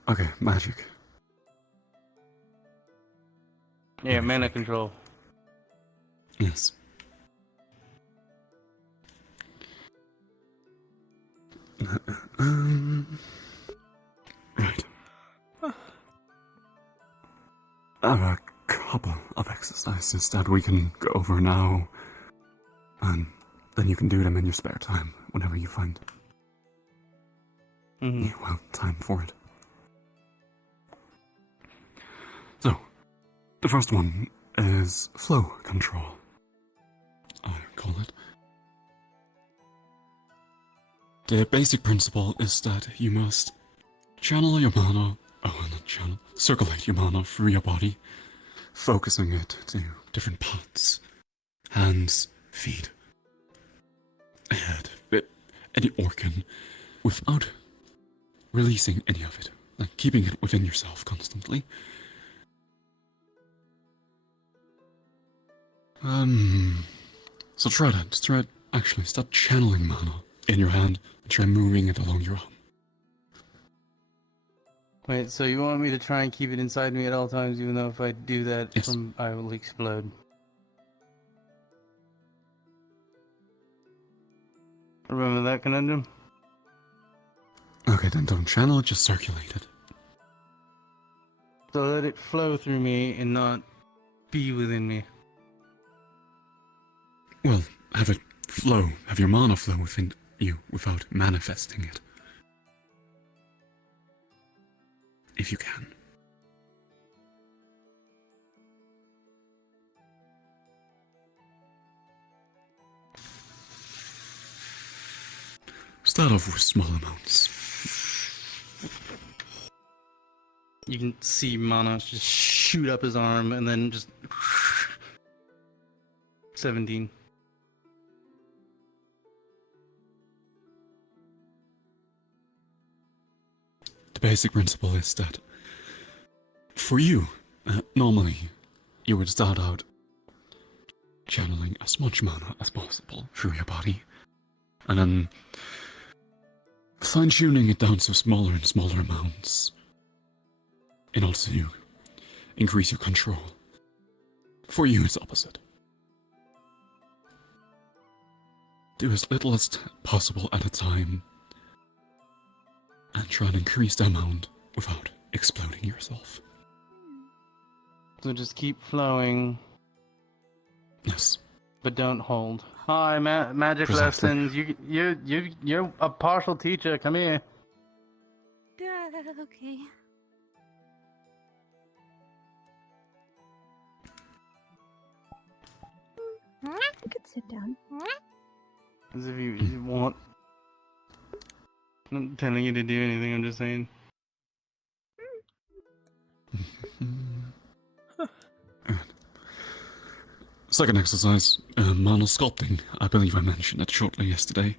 Okay, magic. Yeah, mana control. Yes. Right. I have a couple of exercises that we can go over now, and then you can do them in your spare time whenever you find time for it. So, the first one is flow control, I call it. The basic principle is that you must channel your mana, not channel, circulate your mana through your body, focusing it to different parts, hands, feet, head, any organ, without releasing any of it, like keeping it within yourself constantly. So try that. Try actually start channeling mana in your hand and try moving it along your arm. Wait, so you want me to try and keep it inside me at all times, even though if I do that, I will explode? Remember that conundrum? Okay, then don't channel it, just circulate it. So let it flow through me and not be within me. Well, have it flow, have your mana flow within you without manifesting it. If you can. Start off with small amounts. You can see mana just shoot up his arm and then just 17. The basic principle is that for you, normally you would start out channeling as much mana as possible through your body, and then fine-tuning it down to smaller and smaller amounts in order to increase your control. For you, it's opposite. Do as little as possible at a time, and try and increase the amount without exploding yourself. So just keep flowing. Yes. But don't hold. Hi, magic Precisely. lessons. You're a partial teacher. Come here. Okay. You could sit down. As if you want. I'm not telling you to do anything, I'm just saying. Second exercise, mana sculpting. I believe I mentioned it shortly yesterday.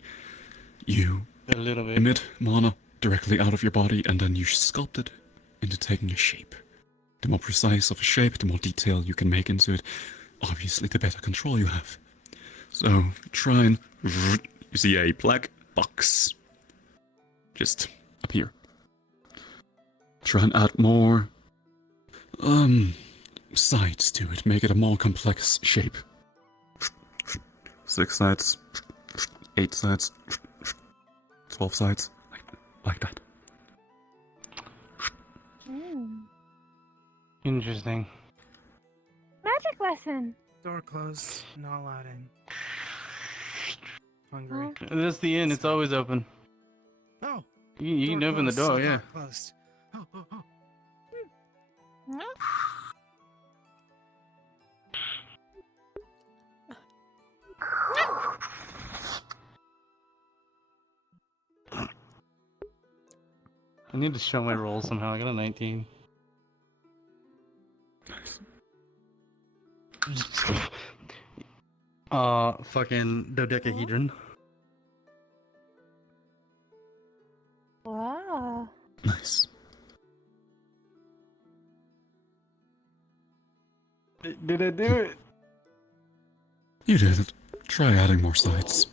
You A little bit. emit mana directly out of your body and then you sculpt it into taking a shape. The more precise of a shape, the more detail you can make into it, obviously the better control you have. So try and you see a black box just appear. Try and add more sides to it, make it a more complex shape. 6 sides, 8 sides, 12 sides, like that. Interesting. Magic lesson. Door closed. No allowed in. Hungry. That's the inn. It's always open. Oh. You can open the door, yeah. Closed. Oh. I need to show my roll somehow. I got a 19. Fucking dodecahedron. Wow. Nice. Did I do it? You did it. Try adding more sides.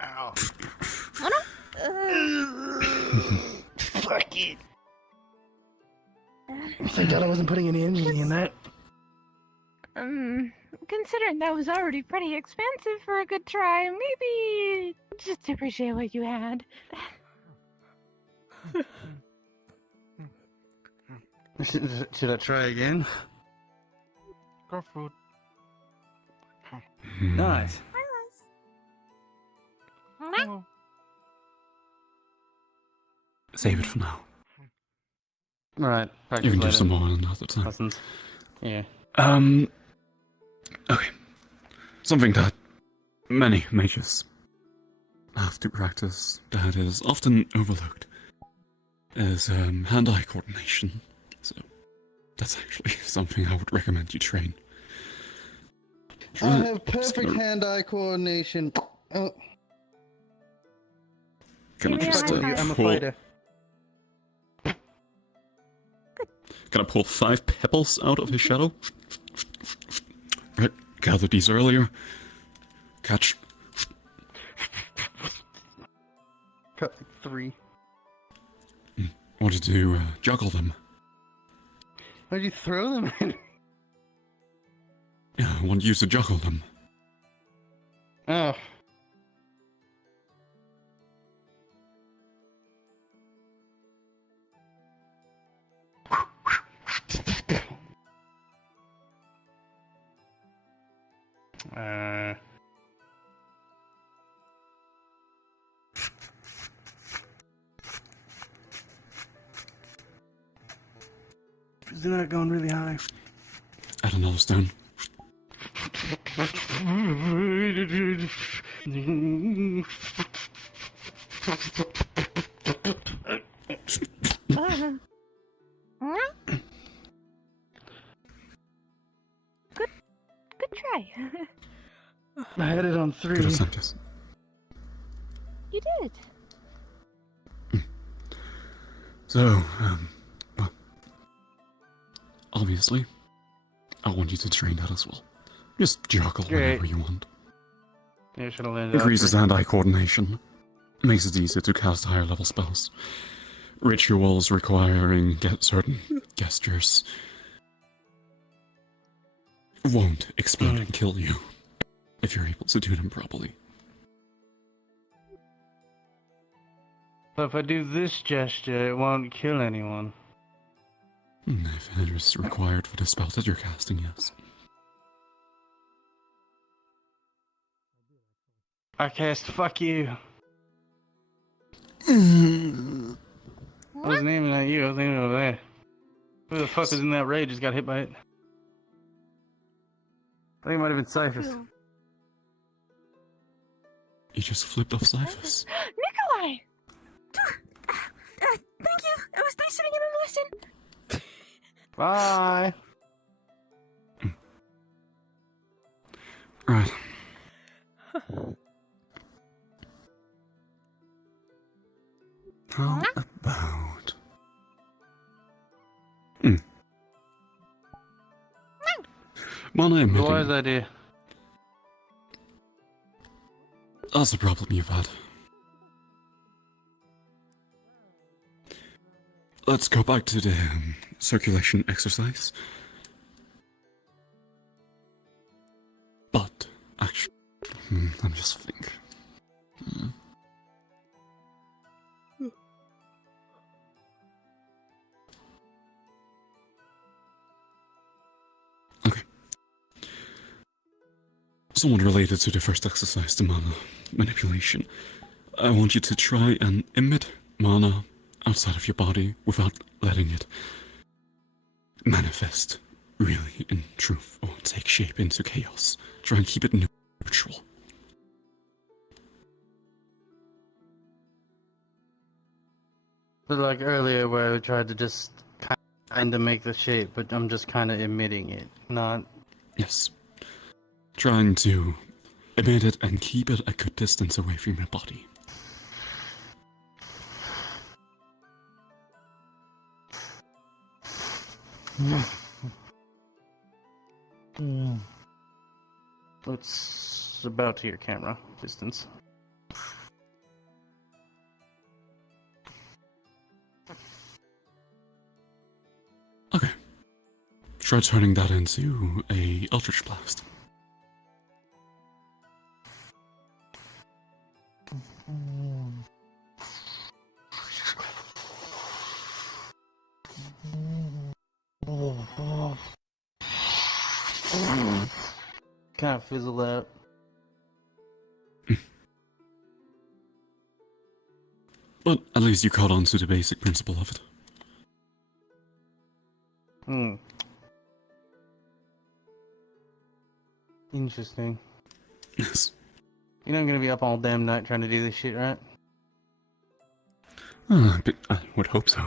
Ow. Fuck it. Thank God I wasn't putting any energy in that. Considering that was already pretty expensive for a good try, maybe just appreciate what you had. Should I try again? Go food. Nice. Save it for now. Right. You can do some more another time. Lessons. Yeah. Okay. Something that many mages have to practice that is often overlooked is hand-eye coordination. So that's actually something I would recommend you train. I have perfect hand-eye coordination. Oh. Can I just I'm a pull? fighter. Can I pull 5 pebbles out of his shadow? Right, gathered these earlier. Catch. Cut like 3. Wanted to juggle them. Why'd you throw them in? Yeah, I want you to juggle them. Oh. Isn't that going really high? Add another stone. Good try. I had it on 3. Good attempt. You did. So, well, obviously, I want you to train that as well. Just juggle whenever you want. Yeah, should have landed. Increases hand-eye coordination. Makes it easier to cast higher level spells. Rituals requiring certain gestures won't explode and kill you if you're able to do them properly. So if I do this gesture, it won't kill anyone. If it is required for the spell that you're casting, yes. I cast fuck you. I wasn't aiming at you, I was aiming over there. Who the fuck was in that raid just got hit by it? I think it might have been Cyphus. You just flipped off Cyphus. Nikolai! Thank you. It was nice sitting in and listen. Bye. Right. How about... Well, I'm Wise idea. That's a problem you've had. Let's go back to the circulation exercise. But, actually, let me just think. Okay. Somewhat related to the first exercise, the mana manipulation. I want you to try and emit mana outside of your body without letting it manifest really in truth or take shape into chaos. Try and keep it neutral. But like earlier where I tried to just kind of make the shape, but I'm just kind of emitting it, not... Yes. Trying to emit it and keep it a good distance away from your body. It's about to your camera distance. Okay. Try turning that into a Eldritch Blast. Kind of fizzle out. But at least you caught on to the basic principle of it. Interesting. Yes. You're not gonna be up all damn night trying to do this shit, right? But I would hope so.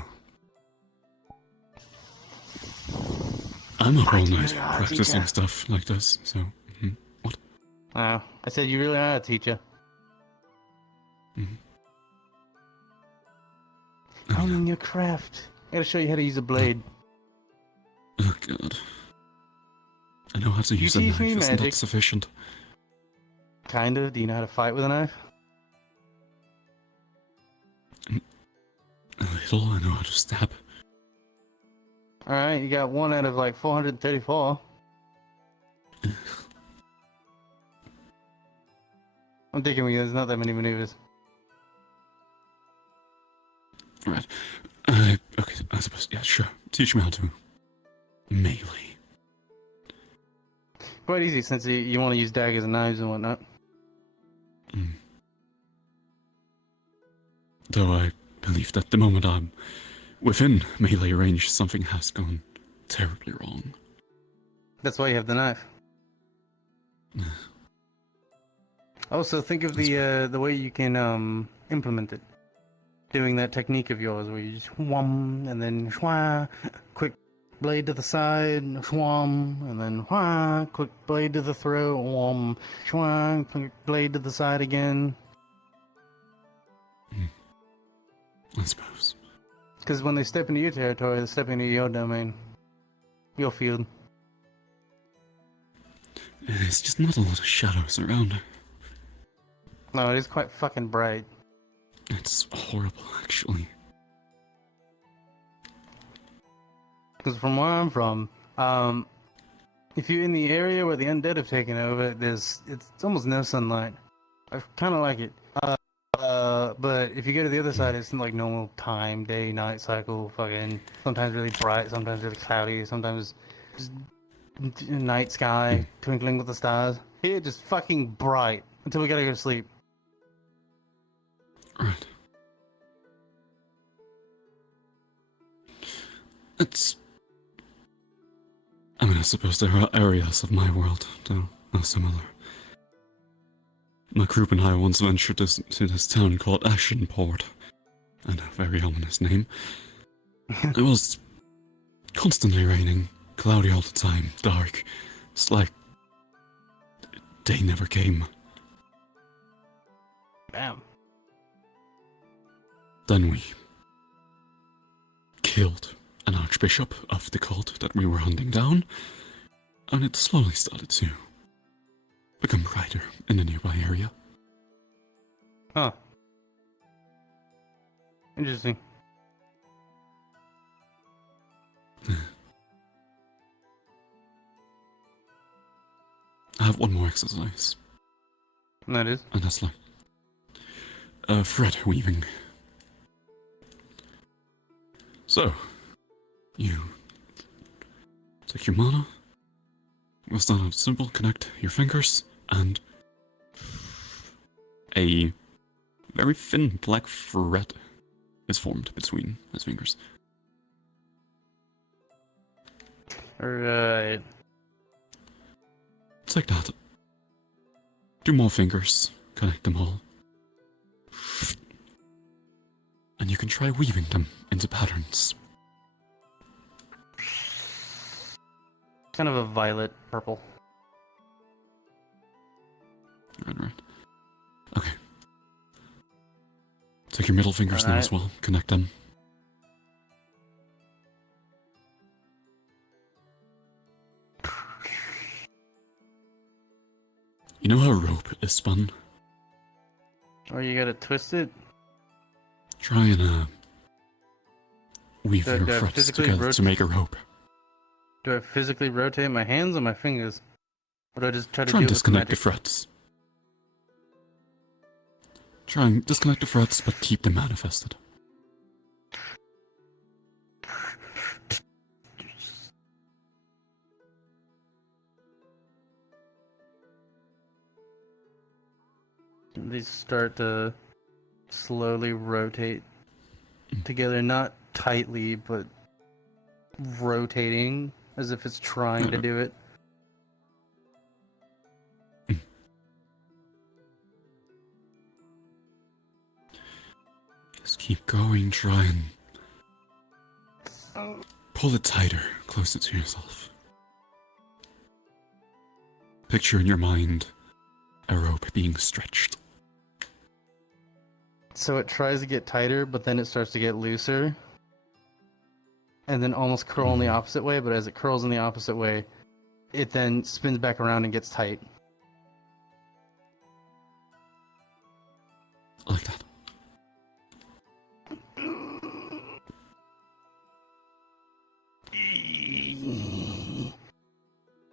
I'm up all night practicing stuff like this, so... What? Oh, I said you really are a teacher. Owning your craft. I gotta show you how to use a blade. Oh god. I know how to use a knife, isn't that sufficient? Kinda. Do you know how to fight with a knife? A little, I know how to stab. Alright, you got 1 out of like 434. I'm thinking there's not that many maneuvers. Right. Okay, I suppose, yeah, sure. Teach me how to melee. Quite easy since you want to use daggers and knives and whatnot. Though I believe that the moment I'm within melee range, something has gone terribly wrong. That's why you have the knife. Also, think of the way you can implement it. Doing that technique of yours where you just wham and then shwa, quick blade to the side, shwam, and then shwa, quick blade to the throat, wham, shwa, quick blade to the side again. I suppose. Because when they step into your territory, they're stepping into your domain. Your field. There's just not a lot of shadows around. No, it is quite fucking bright. It's horrible, actually. Because from where I'm from, if you're in the area where the undead have taken over, it's almost no sunlight. I kind of like it. But if you go to the other side, it's like normal time, day, night cycle, fucking, sometimes really bright, sometimes really cloudy, sometimes just night sky, twinkling with the stars. Here, just fucking bright, until we gotta go to sleep. Right. It's... I mean, I suppose there are areas of my world that are similar. My group and I once ventured to this town called Ashenport. And a very ominous name. It was constantly raining, cloudy all the time, dark. It's like... day never came. Damn. Then we killed an archbishop of the cult that we were hunting down, and it slowly started to become brighter in the nearby area. Huh. Interesting. I have one more exercise. And that is? And that's like thread weaving. So, you take your mana. We'll start out simple, connect your fingers, and a very thin black thread is formed between his fingers. Alright. Take that. 2 more fingers, connect them all. And you can try weaving them into patterns. Kind of a violet purple. Right. Okay. Take your middle fingers now as well, connect them. You know how rope is spun? Or you gotta twist it? Try and weave Do I your threads physically together to make a rope. Do I physically rotate my hands or my fingers? Or do I just try to Try do and it with the disconnect the magic? threads. Try and disconnect the threads, but keep them manifested. They start to slowly rotate together, not tightly, but rotating as if it's trying to do it. Just keep going, try and pull it tighter, closer to yourself. Picture in your mind a rope being stretched. So it tries to get tighter, but then it starts to get looser. And then almost curl in the opposite way, but as it curls in the opposite way, it then spins back around and gets tight. Like that.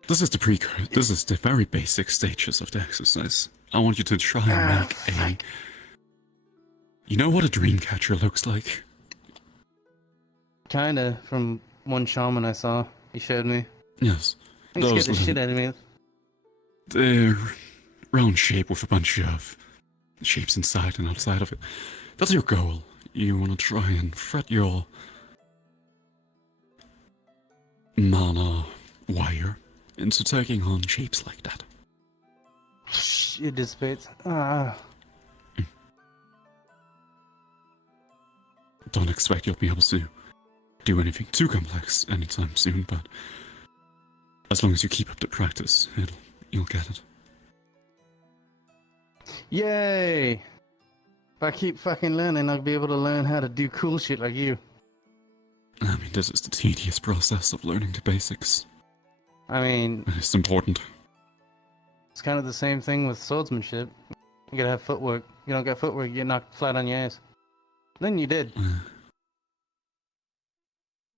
This is the precursor. This is the very basic stages of the exercise. I want you to try and make a... You know what a dream catcher looks like? Kinda, from one shaman I saw. He showed me. Yes. He scared the shit out of me. The round shape with a bunch of shapes inside and outside of it. That's your goal. You want to try and thread your mana wire into taking on shapes like that. It dissipates. Don't expect you'll be able to do anything too complex anytime soon, but as long as you keep up the practice, you'll get it. Yay! If I keep fucking learning, I'll be able to learn how to do cool shit like you. I mean, this is the tedious process of learning the basics. I mean... It's important. It's kind of the same thing with swordsmanship. You gotta have footwork. You don't get footwork, you get knocked flat on your ass. Then you did.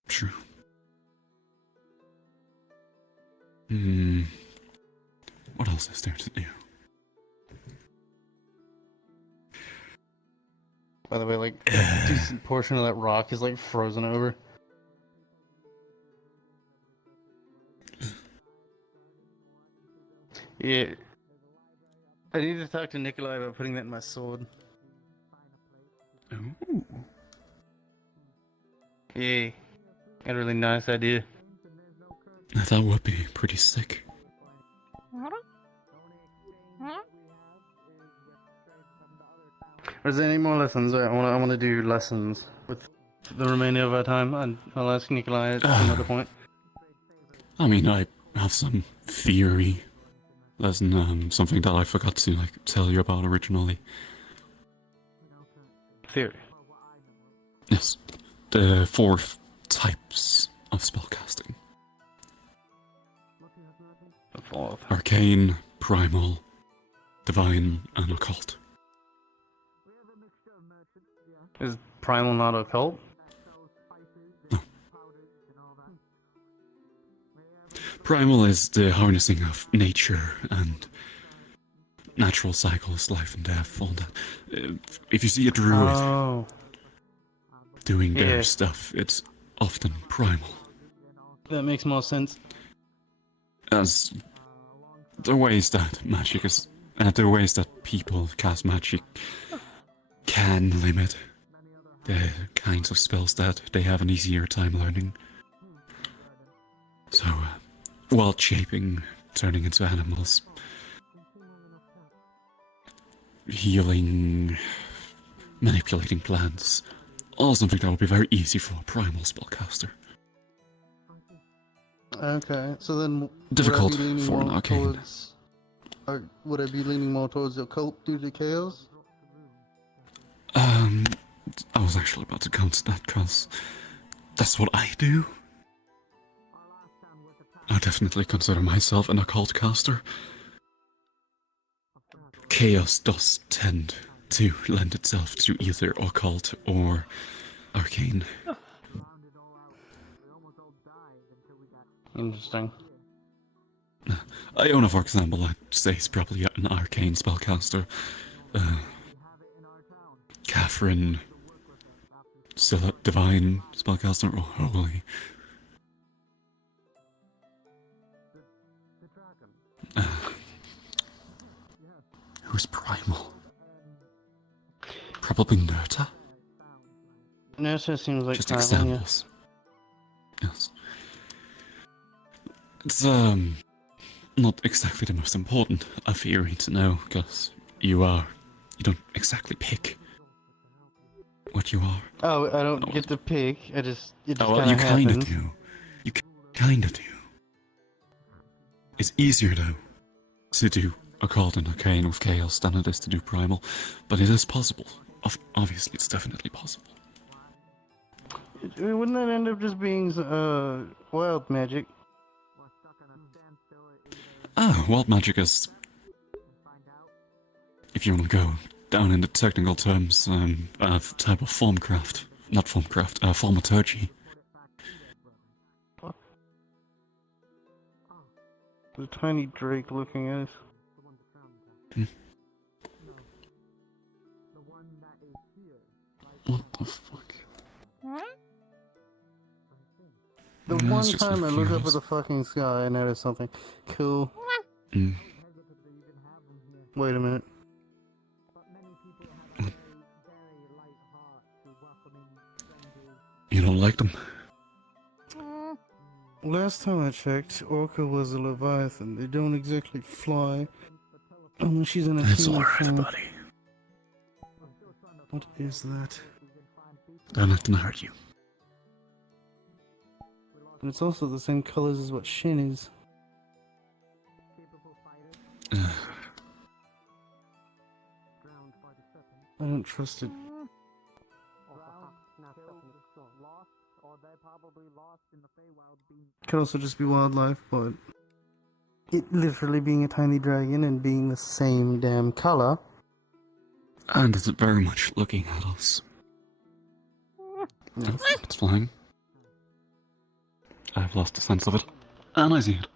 True. What else is there to do? By the way, like, a decent portion of that rock is, like, frozen over. Yeah. I need to talk to Nikolai about putting that in my sword. Ooh. Yeah. Got a really nice idea. That would be pretty sick. Is there any more lessons? I want to do lessons with the remainder of our time, and I'll ask Nikolai at another point. I mean, I have some theory lesson, something that I forgot to tell you about originally. Theory. Yes, the 4 types of spellcasting. The 4th. Arcane, primal, divine, and occult. Is primal not occult? Primal is the harnessing of nature and natural cycles, life and death, all that. If you see a druid doing their Yeah. stuff, it's often primal. That makes more sense. As the ways that magic is, the ways that people cast magic can limit the kinds of spells that they have an easier time learning. So, world shaping, turning into animals, healing, manipulating plants, all something that would be very easy for a primal spellcaster. Okay, so then Difficult would I be leaning for an more arcane. towards, or would I be leaning more towards the occult due to chaos? I was actually about to counter that because that's what I do. I definitely consider myself an occult caster. Chaos does tend to lend itself to either occult or arcane. Interesting. Iona, for example, I'd say is probably an arcane spellcaster. Catherine, still a divine spellcaster or holy. Who's primal? Probably Nerta? Nerta seems like Just primal, examples. Yes. It's not exactly the most important theory to know, because you don't exactly pick what you are. Oh, I don't get to pick. It just Oh, well, you kind kinda do. You kinda do. It's easier, though, to do occult and arcane with chaos than it is to do primal, but it is possible. Obviously, it's definitely possible. Wouldn't that end up just being wild magic? Wild magic is, if you want to go down into technical terms, a type of formcraft. Not formcraft, thaumaturgy. The tiny drake looking at us. What the fuck? The Yeah, one it's just time I looking look at up at us. the fucking sky, I notice something cool. Wait a minute. You don't like them? Last time I checked, Orca was a Leviathan. They don't exactly fly. Unless she's in a It's human alright, form. buddy. What is that? Don't let them hurt you. And it's also the same colors as what Shin is. I don't trust it. Could also just be wildlife, but it literally being a tiny dragon and being the same damn color. And it's very much looking at us. Yes. It's flying. I've lost a sense of it. And I see it.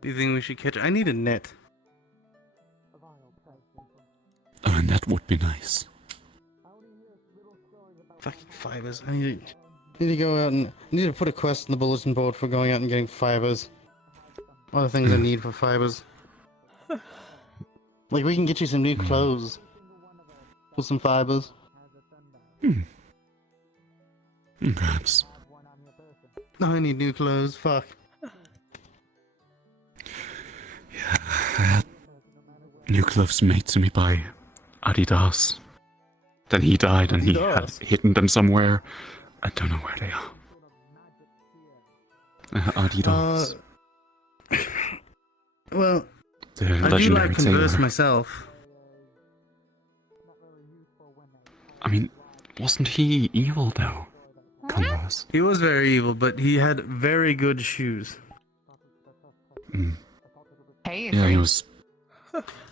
Do you think we should catch? I need a net. Oh, and that would be nice. Fucking fibers. I need to go out and I need to put a quest on the bulletin board for going out and getting fibers. All the things I need for fibers. Like we can get you some new clothes with some fibers. Perhaps. No, I need new clothes. Fuck. I had new clothes made to me by Adidas. Then he died and he had Adidas? hidden them somewhere. I don't know where they are. Adidas. Well, The I do legendary like Converse tailor. myself. I mean, wasn't he evil though? Converse. He was very evil, but he had very good shoes. Hey, Yeah, he was.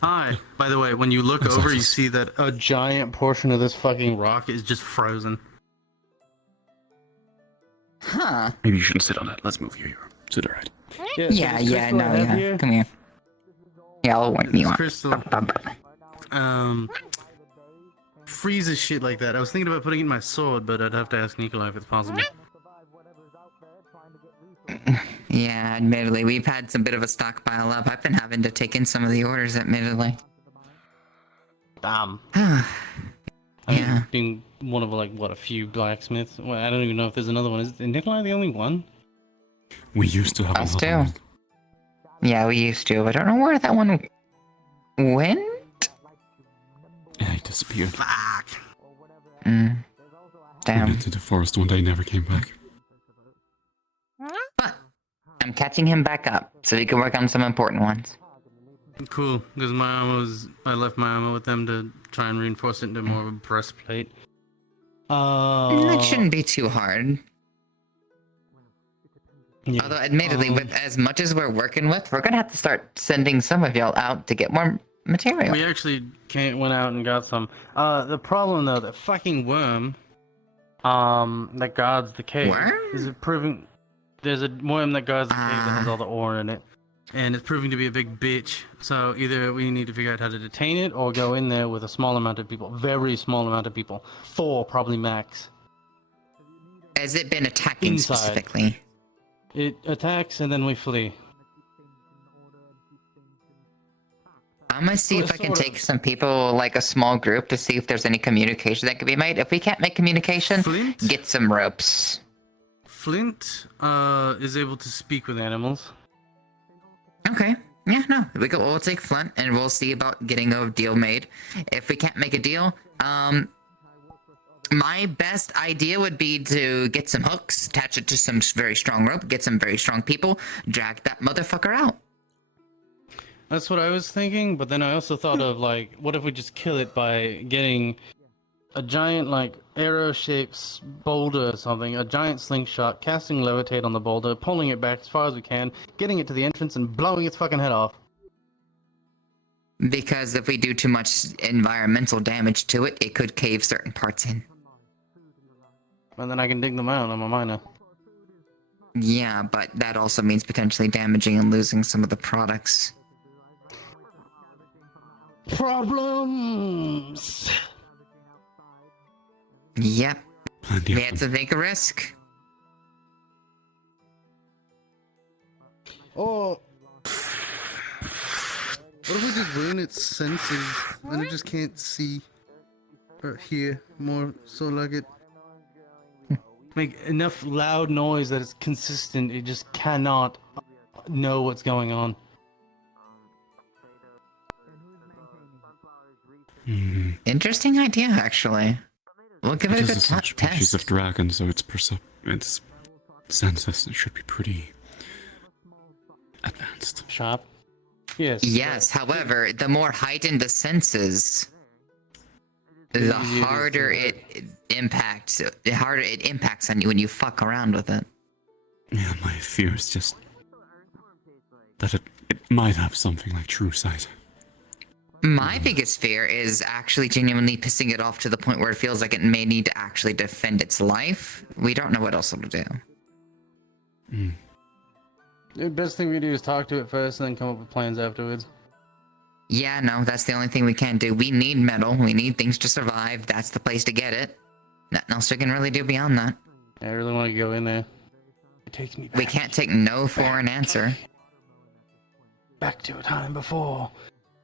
Hi. By the way, when you look That's over, you nice. see that a giant portion of this fucking rock is just frozen. Huh. Maybe you shouldn't sit on it. Let's move you here. Sit alright. Yeah, so Yeah, this yeah, crystal no, I have yeah. here, Come here. Yeah, I'll warm you this up. crystal, freezes shit like that. I was thinking about putting it in my sword, but I'd have to ask Nikolai if it's possible. Yeah, admittedly, we've had some bit of a stockpile up. I've been having to take in some of the orders, admittedly. Damn. Yeah. Being one of like what a few blacksmiths. Well, I don't even know if there's another one. Is Nikolai the only one? We used to have Us a lot too. of Yeah, we used to. I don't know where that one went. Yeah, he disappeared. Fuck. Mm. Damn. Went into the forest one day, never came back. But I'm catching him back up so we can work on some important ones. Cool, because I left my ammo with them to try and reinforce it into more of a breastplate. That shouldn't be too hard. Yeah. Although, admittedly, with as much as we're working with, we're gonna have to start sending some of y'all out to get more material. We actually went out and got some. The problem though, the fucking worm, that guards the cave, is proving. There's a worm that guards the cave that has all the ore in it, and it's proving to be a big bitch. So either we need to figure out how to detain it, or go in there with a small amount of people, very small amount of people, 4 probably max. Has it been attacking Inside. specifically? It attacks and then we flee. I'm gonna see if I can take some people, like a small group, to see if there's any communication that can be made. If we can't make communication, get some ropes. Flint is able to speak with animals. Okay. Yeah, no. We'll take Flint and we'll see about getting a deal made. If we can't make a deal, my best idea would be to get some hooks, attach it to some very strong rope, get some very strong people, drag that motherfucker out. That's what I was thinking, but then I also thought of, like, what if we just kill it by getting a giant, like, arrow-shaped boulder or something, a giant slingshot, casting levitate on the boulder, pulling it back as far as we can, getting it to the entrance, and blowing its fucking head off. Because if we do too much environmental damage to it, it could cave certain parts in. And then I can dig them out on my miner. Yeah, but that also means potentially damaging and losing some of the products. Problems! Yep. We had to take a risk. Or... what if we just ruin its senses, and it just can't see or hear more, so like it... make enough loud noise that it's consistent, it just cannot know what's going on. Interesting idea, actually. We'll give it a is good a species test. of dragon, so its senses should be pretty advanced. Sharp. Yes. Yes, however, the more heightened the senses, the harder it impacts. The harder it impacts on you when you fuck around with it. Yeah, my fear is just that it might have something like true sight. My biggest fear is actually genuinely pissing it off to the point where it feels like it may need to actually defend its life. We don't know what else it'll do. The best thing we do is talk to it first and then come up with plans afterwards. Yeah, no, that's the only thing we can do. We need metal. We need things to survive. That's the place to get it. Nothing else we can really do beyond that. I really want to go in there. It takes me back. We can't take no for an answer. Back to a time before.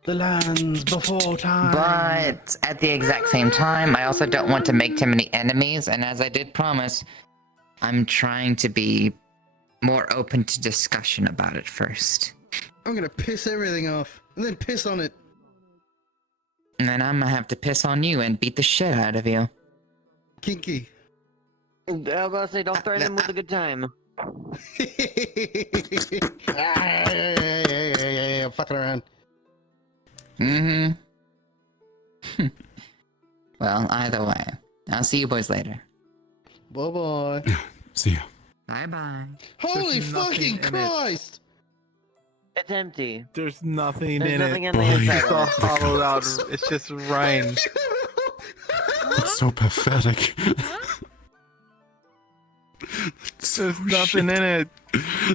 The lands before time. But at the exact same time, I also don't want to make too many enemies, and as I did promise, I'm trying to be more open to discussion about it first. I'm gonna piss everything off, and then piss on it. And then I'm gonna have to piss on you and beat the shit out of you. Kinky. I was about to say, don't threaten him with a good time. Yeah, I'm fucking around. Mm-hmm. Well, either way. I'll see you boys later. Bye-bye. See ya. Bye-bye. Holy There's nothing fucking in it. Christ! It's empty. There's nothing There's in nothing it. in the inside It's of all it. hollowed out. It's just rind. That's so pathetic. There's nothing in it.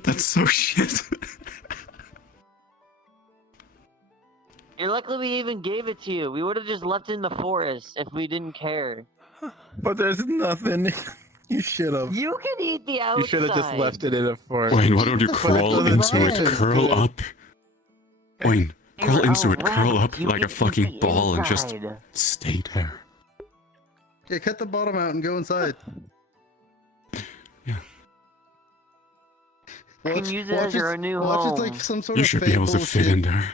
That's so shit. You're lucky we even gave it to you. We would have just left it in the forest if we didn't care. But there's nothing. You should have. You can eat the outside. You should have just left it in a forest. Wayne, why don't you crawl into it, curl up? Wayne, crawl into it, curl up like a fucking ball and just stay there. Yeah, cut the bottom out and go inside. You can use it as your new watch home. it's like some sort You of should fake be able to bullshit. fit in there.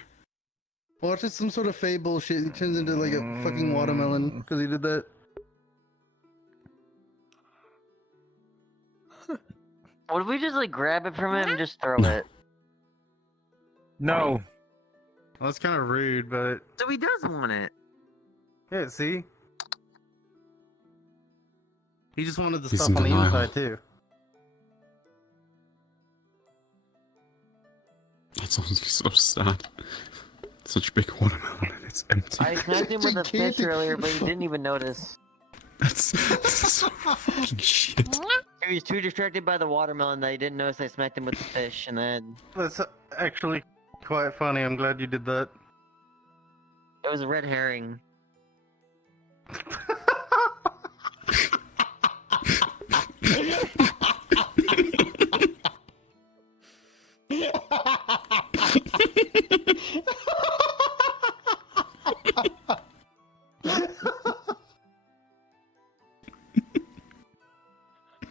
Watch it's some sort of fake bullshit. He turns into like a fucking watermelon because he did that. What if we just like grab it from him and just throw it? No. Well, that's kind of rude, but So he does want it. yeah, see, he just wanted the He's stuff in on the denial. inside too. That's honestly so sad. Such a big watermelon and it's empty. I smacked him with a fish earlier, but he didn't even notice. That's so fucking shit. He was too distracted by the watermelon that he didn't notice I smacked him with the fish, and then That's actually quite funny. I'm glad you did that. it was a red herring.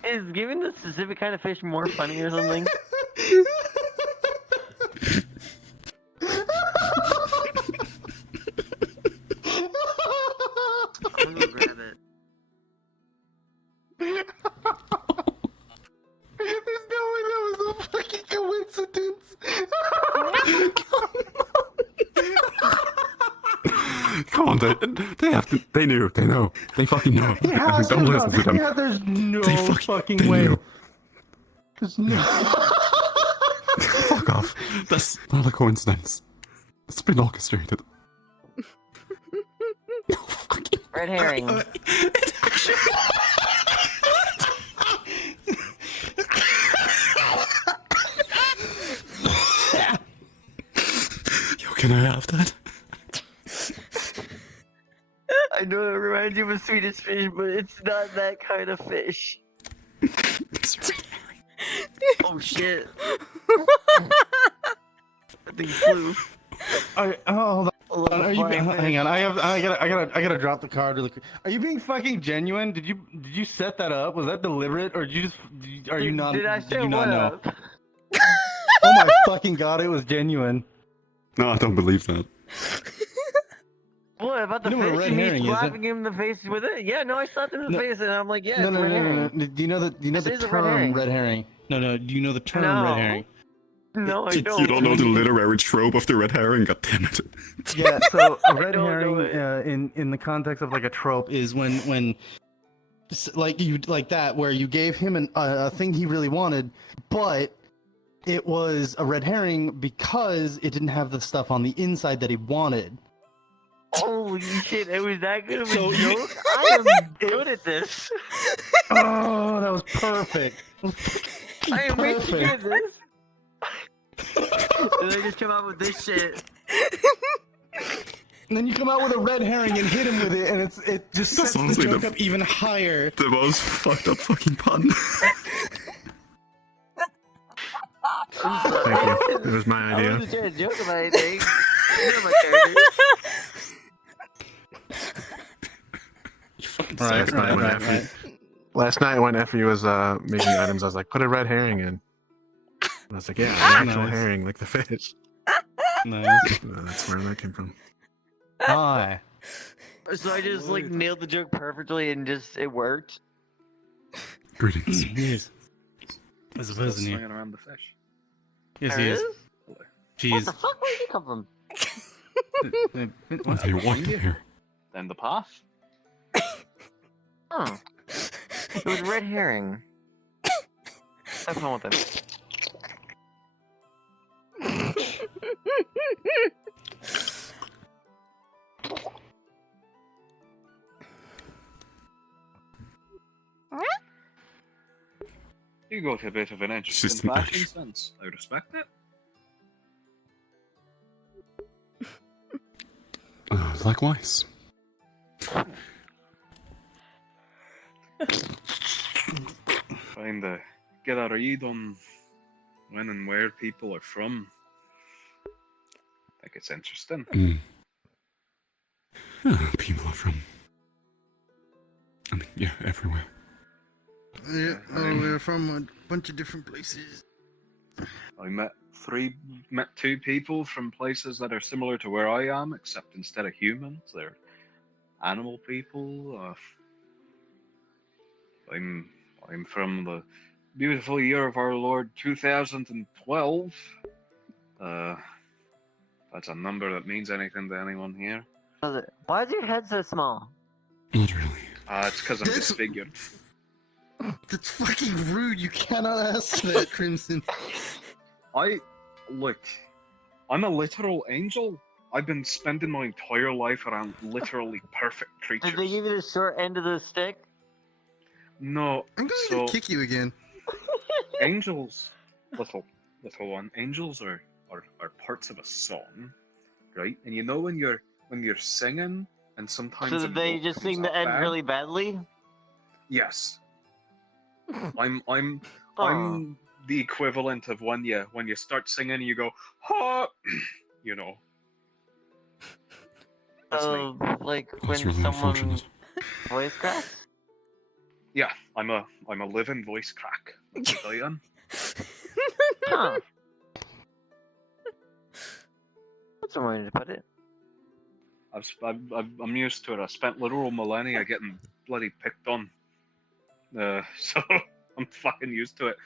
Is giving the specific kind of fish more funny or something? I'm gonna grab it. There's no way that was a fucking coincidence. Come on, they have to, they knew, they know, they fucking know. Yeah, Don't listen to them. Yeah, there's no They fucking they way. knew. There's no. Fuck off. That's not a coincidence. It's been orchestrated. Red herring. Yo, can I have that? I know it reminds you of a Swedish fish, but it's not that kind of fish. Oh shit. That thing flew. Hold on. Are you hang on? I gotta drop the card really quick. Are you being fucking genuine? Did you set that up? Was that deliberate, or did you just are you not? Did I did say you not what know? up? Oh my fucking god! It was genuine. No, I don't believe that. What about the You know what a fish? red You herring mean is, slapping him in the face with it? Yeah, no, I slapped him in the face, and I'm like, yeah, No, it's no, a no, red no, herring. no. Do you know the This is a red term herring. red herring? No. Do you know the term No. red herring? No, I don't. You don't know the literary trope of the red herring? God damn it. Yeah, so a red don't know herring in the context of like a trope is when like you like that where you gave him a thing he really wanted, but it was a red herring because it didn't have the stuff on the inside that he wanted. Holy shit, it was that good of a So joke? I am good at this. Oh, that was perfect. I am way too good at Perfect. this. And they just come out with this shit. And then you come out with a red herring and hit him with it, and it just That's sets the honestly joke the- up even higher. The most fucked up fucking pun. Thank you. It was my I idea. wasn't trying to joke about anything. You know my character. Last night when Effie was making items, I was like, put a red herring in. And I was like, yeah, an actual Nice. herring, like the fish. Nice. That's where that came from. Hi. So I just like nailed the joke perfectly and just it worked. Greetings. Yes. There's a person here. Swinging around the fish. Yes, There he is. is? What Jeez. the fuck? Where did he come from? What, they walked in here? Then the path? Oh. It was red herring. Have fun with it. You got a bit of an interesting System fashion action. sense. I respect it. Likewise. Trying to get a read on when and where people are from. I think it's interesting. People are from. I mean, yeah, everywhere. Yeah, we're from a bunch of different places. I met two people from places that are similar to where I am, except instead of humans, they're animal people. I'm from the beautiful year of our Lord 2012. That's a number that means anything to anyone here. Why is your head so small? Not really. It's because I'm disfigured. That's fucking rude. You cannot ask that, Crimson. I'm a literal angel. I've been spending my entire life around literally perfect creatures. Did they give you the short end of the stick? No. I'm going to kick you again. Angels, little one. Angels are parts of a song, right? And you know when you're singing, and sometimes. So did they just sing the end really badly? Yes. I'm the equivalent of when you start singing and you go, ha, you know. So, like That's when really someone unfortunate. voice cracks? Yeah, I'm a living voice crack. That's what I am. Huh. That's a way to put it. I'm used to it. I spent literal millennia getting bloody picked on. So I'm fucking used to it.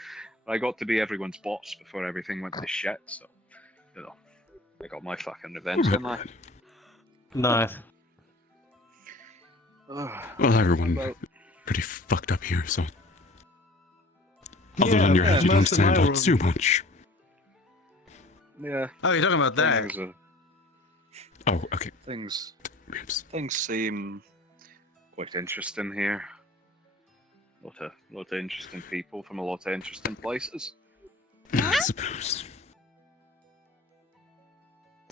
I got to be everyone's boss before everything went to shit, so, you know, I got my fucking revenge, didn't I? Nice. Well, everyone pretty fucked up here, so. Other Yeah, than your head, you don't most of my stand out world- too much. Yeah. Oh, you're talking about that? Oh, okay. Things seem quite interesting here. Lot of interesting people from a lot of interesting places. I suppose.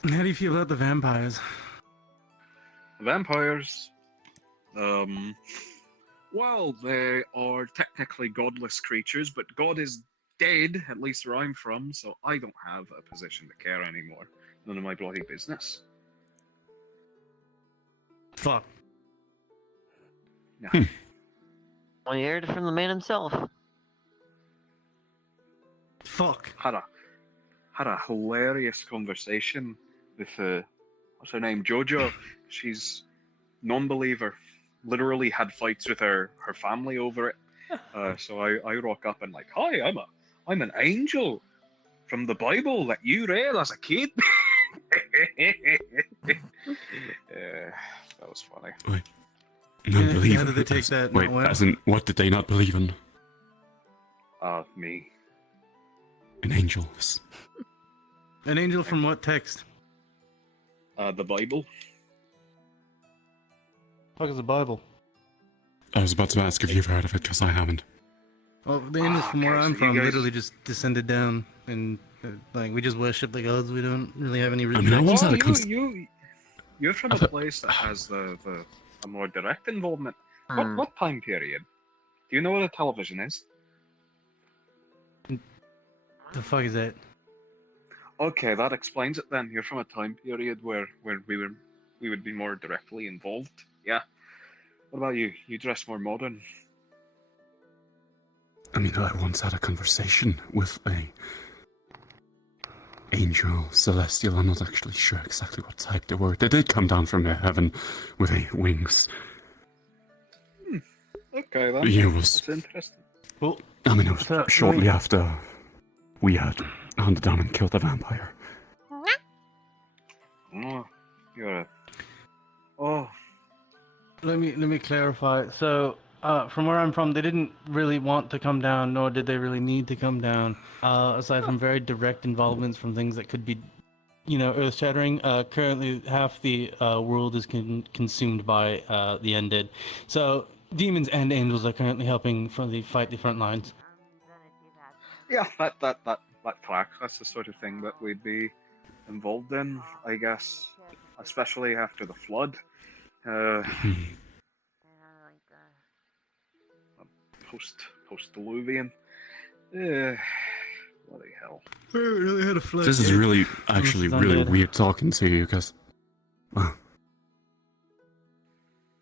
How do you feel about the vampires? Vampires, well, they are technically godless creatures, but God is dead, at least where I'm from, so I don't have a position to care anymore. None of my bloody business. Fuck. Yeah. Well, you heard it from the man himself. Fuck. Had a hilarious conversation with what's her name, Jojo. She's non-believer. Literally had fights with her family over it. So I rock up and like, hi, I'm an angel from the Bible that you read as a kid. That was funny. Wait. Not believe how did they take that? Wait, Not well? as in, what did they not believe in? Me. An angel. Is- An angel from what text? The Bible. Fuck is the Bible? I was about to ask if you've heard of it, because I haven't. Well, the angels from where okay, I'm so you from guys- literally just descended down, and like we just worship the gods. We don't really have any. I mean, I once had a You're from a place that has a more direct involvement. What time period? Do you know what a television is? The fuck is that? Okay, that explains it then. You're from a time period where we would be more directly involved. Yeah. What about you? You dress more modern. I mean, I once had a conversation with a angel, celestial. I'm not actually sure exactly what type they were. They did come down from heaven with wings. Okay, then. Yeah, it was. That's interesting. Well, I mean, it was shortly after we had hunted down and killed the vampire. Oh, you're a... Oh. Let me clarify. So, from where I'm from, they didn't really want to come down, nor did they really need to come down. Aside from very direct involvements from things that could be, earth-shattering. Currently, half the world is consumed by the undead. So, demons and angels are currently helping fight the front lines. yeah, that tracks. That's the sort of thing that we'd be involved in, I guess, especially after the flood. Post diluvian. Bloody hell. We really had a flood. This is yet. really, actually, This is really undead. weird talking to you, because, well,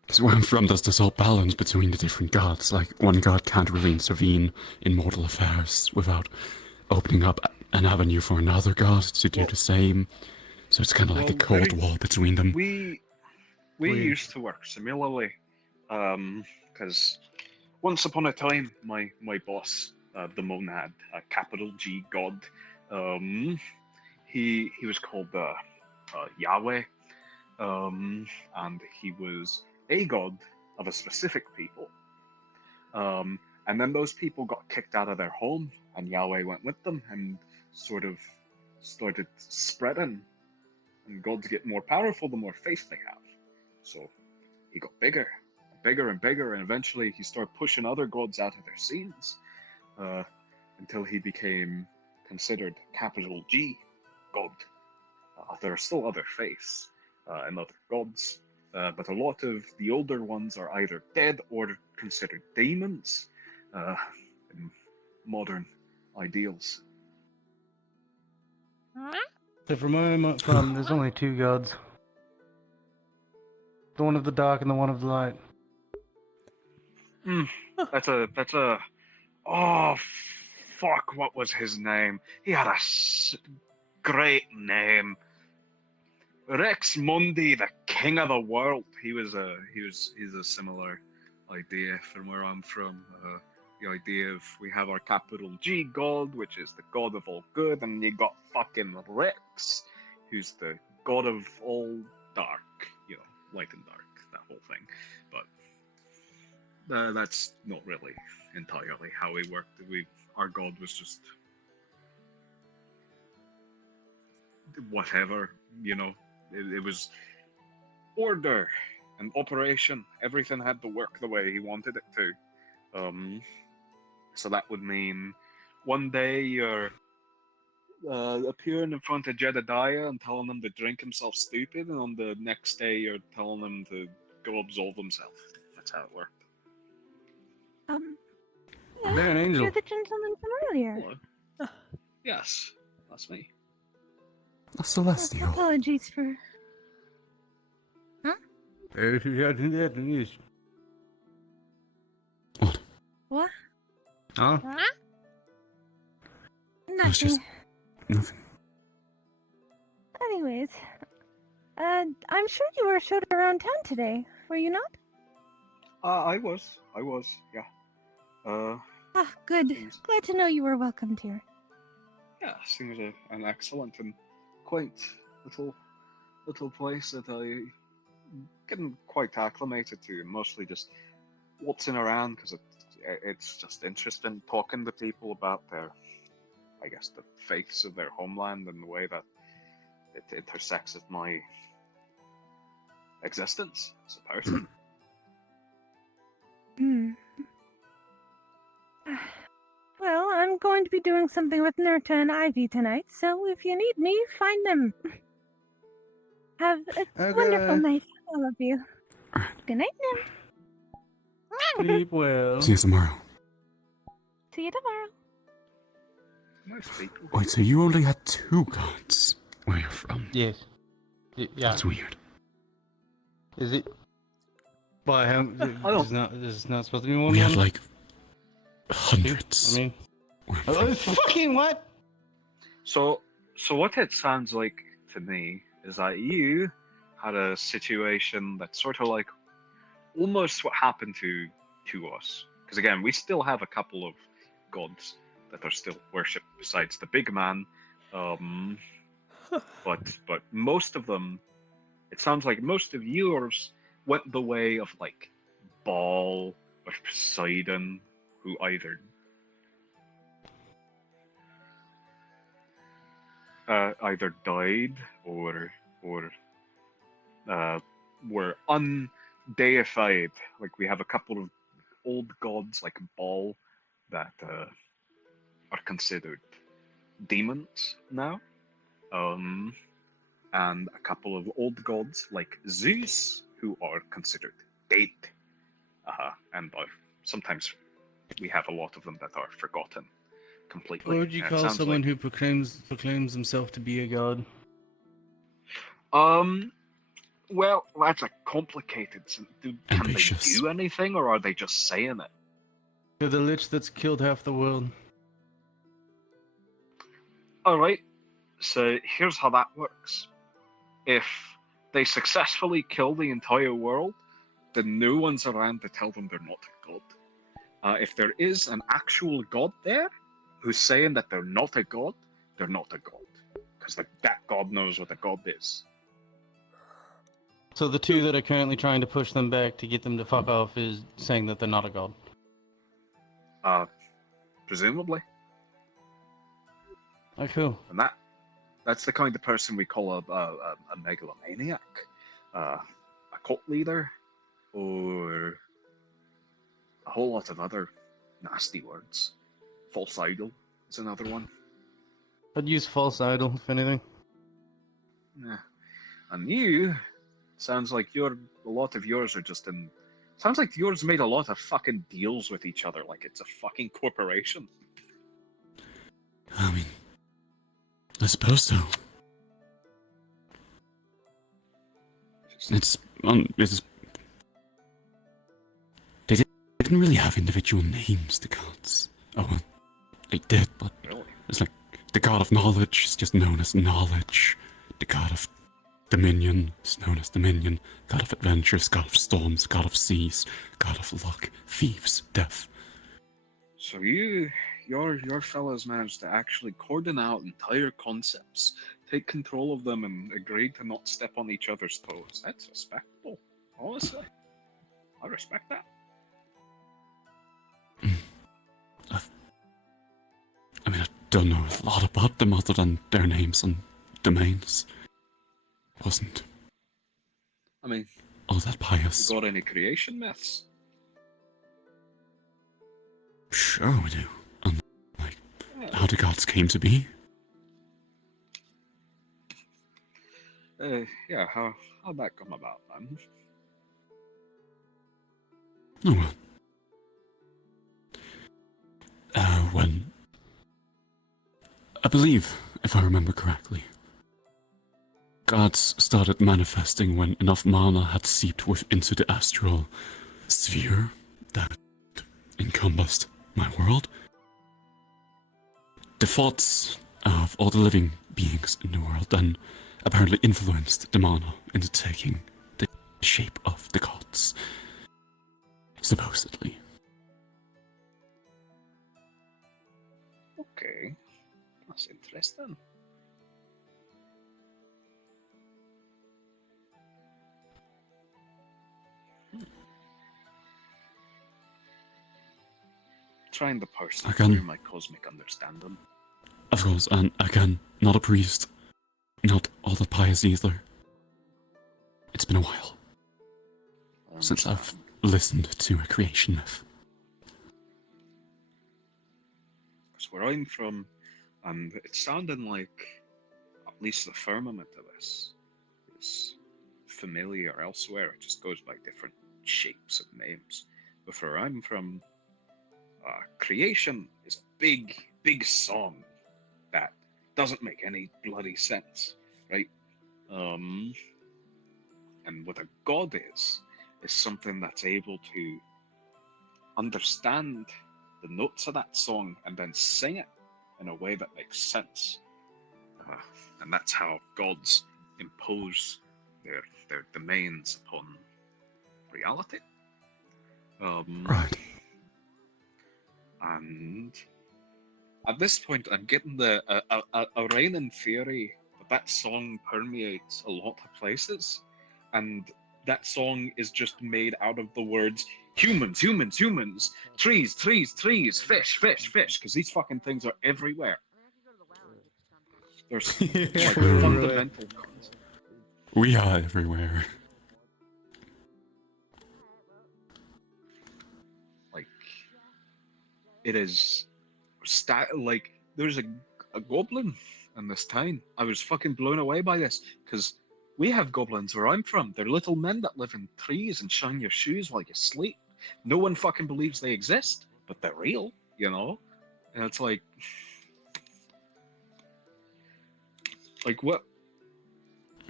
because where I'm from, there's this whole balance between the different gods. Like, one god can't really intervene in mortal affairs without opening up an avenue for another god to do the same. So it's kind of like a cold wall between them. We used to work similarly, because once upon a time, my boss, the Monad, a capital G god, he was called Yahweh, and he was a god of a specific people. And then those people got kicked out of their home, and Yahweh went with them and sort of started spreading. And gods get more powerful the more faith they have. So he got bigger, bigger and bigger, and eventually he started pushing other gods out of their scenes, until he became considered capital G god. There are still other faiths and other gods, but a lot of the older ones are either dead or considered demons in modern ideals. So from where I'm from, there's only two gods. The one of the dark and the one of the light. That's a. Oh, fuck! What was his name? He had a great name. Rex Mundi, the king of the world. He's a similar idea from where I'm from. The idea of we have our capital G god, which is the god of all good, and you got fucking Rex, who's the god of all dark, light and dark, that whole thing. But that's not really entirely how we worked. Our god was just whatever, It was order and operation. Everything had to work the way he wanted it to. So that would mean one day you're appearing in front of Jedediah and telling him to drink himself stupid, and on the next day you're telling him to go absolve himself. That's how it worked. They're an angel. You're the gentleman from earlier. Hello. Yes, that's me. A celestial. Apologies for. Huh? What? Huh? Nothing. just nothing. Anyways, I'm sure you were showed around town today, were you not? I was, yeah. Ah, good. Glad to know you were welcomed here. Yeah, seems an excellent and quaint little place that I getting quite acclimated to, mostly just waltzing around because it's just interesting talking to people about their, I guess, the faiths of their homeland and the way that it intersects with my existence as a person. Well, I'm going to be doing something with Nerta and Ivy tonight, so if you need me, find them. Have a wonderful night, all of you. Good night now. Sleep well. See you tomorrow. See you tomorrow. Nice people. Wait, so you only had two gods where you're from? Yes. Yeah. That's weird. Is it? Why? It's not supposed to be one. We have like hundreds. I mean, fucking what? So what it sounds like to me is that you had a situation that's sort of like almost what happened to us. Because again, we still have a couple of gods that are still worshipped besides the big man. But most of them, it sounds like most of yours went the way of like Baal or Poseidon, who either died or were undeified. Like we have a couple of old gods like Baal that are considered demons now. And a couple of old gods like Zeus, who are considered dead. And sometimes we have a lot of them that are forgotten completely. What would you And it call sounds someone like, who proclaims himself to be a god? well, that's a complicated. Can they Ambitious. do anything, or are they just saying it? They're the lich that's killed half the world. All right. So here's how that works. If they successfully kill the entire world, then no one's around to tell them they're not a god. If there is an actual god there who's saying that they're not a god, they're not a god. Because that god knows what a god is. So the two that are currently trying to push them back to get them to fuck off is saying that they're not a god. Presumably. Oh, cool. And that's the kind of person we call a megalomaniac, a cult leader, or a whole lot of other nasty words. False idol is another one. I'd use false idol, if anything. Yeah. And you, sounds like a lot of yours are just in... Sounds like yours made a lot of fucking deals with each other, like it's a fucking corporation. I mean, I suppose so. It's they didn't really have individual names, the gods. Oh, well, they did, but it's like the god of knowledge is just known as knowledge. The god of dominion is known as dominion. God of adventures, god of storms, god of seas, god of luck, thieves, death. So your fellows managed to actually cordon out entire concepts, take control of them, and agree to not step on each other's toes. That's respectable, honestly. I respect that. I mean, I don't know a lot about them other than their names and domains. Wasn't I mean, all that pious. you got any creation myths? Sure we do. And, like, how the gods came to be. Yeah, how'd that come about, man? Oh well. When... I believe, if I remember correctly, gods started manifesting when enough mana had seeped into the astral sphere that encompassed my world. The thoughts of all the living beings in the world then apparently influenced the mana into taking the shape of the gods. Supposedly. Okay, that's interesting. Trying to parse through my cosmic understanding. Of course, and again, not a priest. Not all that pious either. It's been a while since I've listened to a creation myth. Because where I'm from, and it's sounding like at least the firmament of this is familiar elsewhere. It just goes by different shapes of names. But where I'm from, creation is a big, big song that doesn't make any bloody sense, right? And what a god is something that's able to understand the notes of that song and then sing it in a way that makes sense. And that's how gods impose their domains upon reality. Right. And at this point, I'm getting a reigning theory that song permeates a lot of places, and that song is just made out of the words humans, humans, humans, trees, trees, trees, fish, fish, fish, because these fucking things are everywhere. There's like fundamental concepts. We are everywhere. Like, it is like there's a goblin in this town. I was fucking blown away by this because we have goblins where I'm from. They're little men that live in trees and shine your shoes while you sleep. No one fucking believes they exist, but they're real, you know? And it's like what?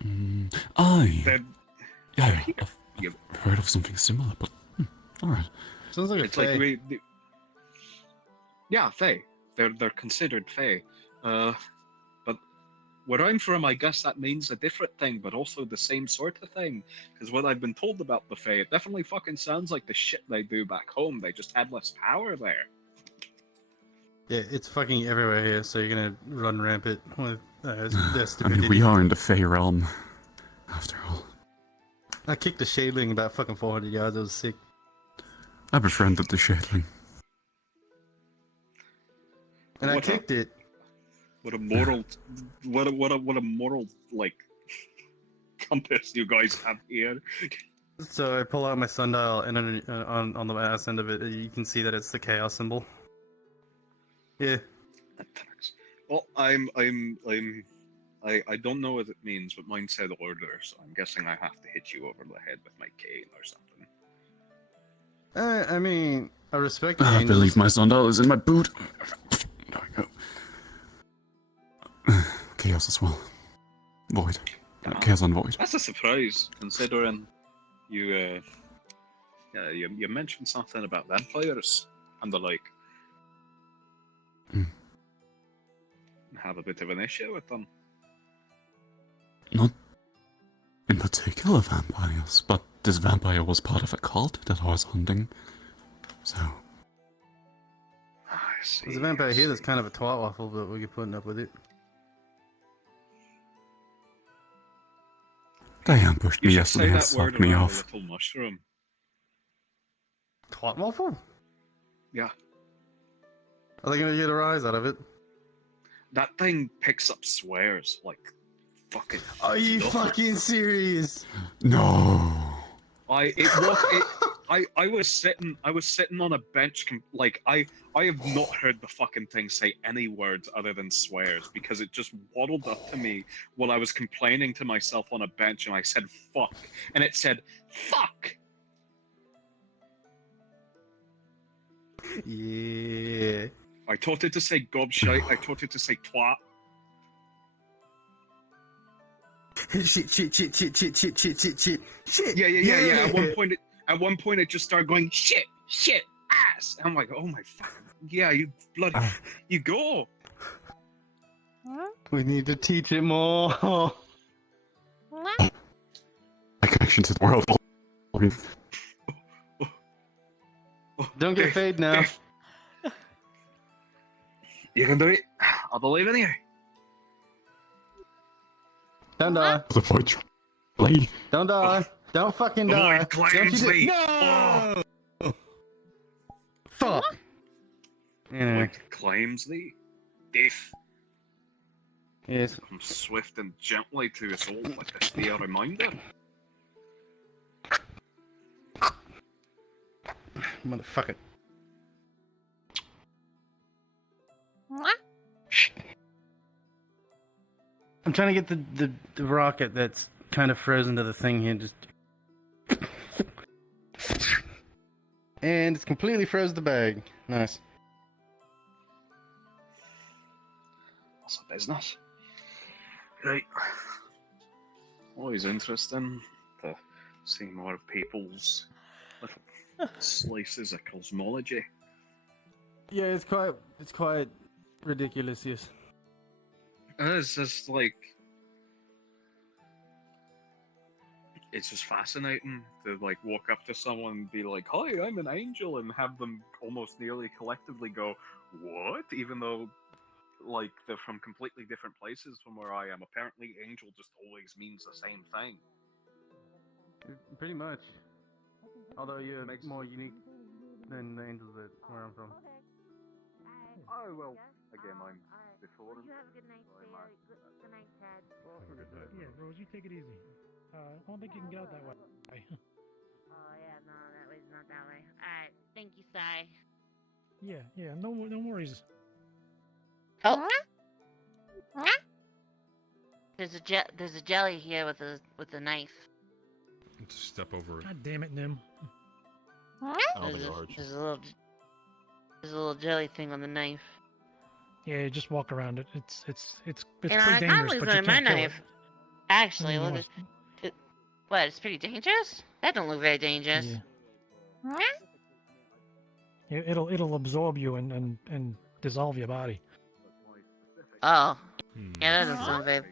Yeah, I've heard of something similar, but alright. Sounds like a It's like fae. yeah, fae. They're considered fae. But where I'm from, I guess that means a different thing, but also the same sort of thing. Because what I've been told about the fae, it definitely fucking sounds like the shit they do back home. They just had less power there. Yeah, it's fucking everywhere here, so you're gonna run rampant with their I stupidity. mean, we are in the Fey realm, after all. I kicked a shadling about fucking 400 yards. I was sick. I befriended the Shadling. And I kicked it. What a moral, what a moral like compass you guys have here. So I pull out my sundial, and on the ass end of it, you can see that it's the chaos symbol. Yeah. Well, I don't know what it means, but mine said order, so I'm guessing I have to hit you over the head with my cane or something. I mean, I respect the I angels. believe my sundial is in my boot. There we go. Chaos as well. Void. Chaos and void. That's a surprise, considering you you mentioned something about vampires and the like. Have a bit of an issue with them. Not in particular vampires, but this vampire was part of a cult that I was hunting. So. I see. There's a vampire here that's kind of a twat waffle, but we're putting up with it. They ambushed You me should yesterday say and that sucked word me around off. a little mushroom. Twat waffle? Yeah. Are they gonna get a rise out of it? That thing picks up swears like fucking. Are you nothing. fucking serious? No. I was sitting on a bench like I have not heard the fucking thing say any words other than swears because it just waddled up to me while I was complaining to myself on a bench and I said fuck and it said fuck. Yeah. I taught it to say gobshite, I taught it to say twat. Shit. Yeah. At one point it just started going shit, ass. And I'm like, oh my fucking yeah, you bloody you go. We need to teach it more. My connection to the world. Don't get fade now. You can do it. I believe in you. Don't die. The void blade. Don't die. Don't fucking The die. void claims Don't thee. No! Fuck. Anyway. Void claims thee. Death. Yes. Come swift and gently to us all, let this be a reminder. Motherfucker. I'm trying to get the rocket that's kind of frozen to the thing here, just... And it's completely froze the bag. Nice. That's a business. Right. Always interesting to see more people's little slices of cosmology. Yeah, it's quite ridiculous, yes. It's just like it's just fascinating to like walk up to someone and be like, "Hi, I'm an angel," and have them almost nearly collectively go, "What?" Even though like they're from completely different places from where I am. Apparently, angel just always means the same thing. Pretty much. Although you're more unique than the angels that where I'm from. Oh well, again, I'm before. You have a good night, good night, Ted. Yeah, Rose, you take it easy. I don't think you can get out that way. Oh yeah, no, that way's not that way. Alright, thank you, Sai. Yeah, no worries. Oh. There's a jelly here with a knife. Just step over it. God damn it, Nim. There's a little jelly thing on the knife. Yeah, just walk around it. It's And pretty I dangerous, lose but you my can't kill knife. it. Actually, Mm, look yes. at it. What? It's pretty dangerous. That don't look very dangerous. It'll absorb you and dissolve your body. Oh. Yeah, that doesn't sound very.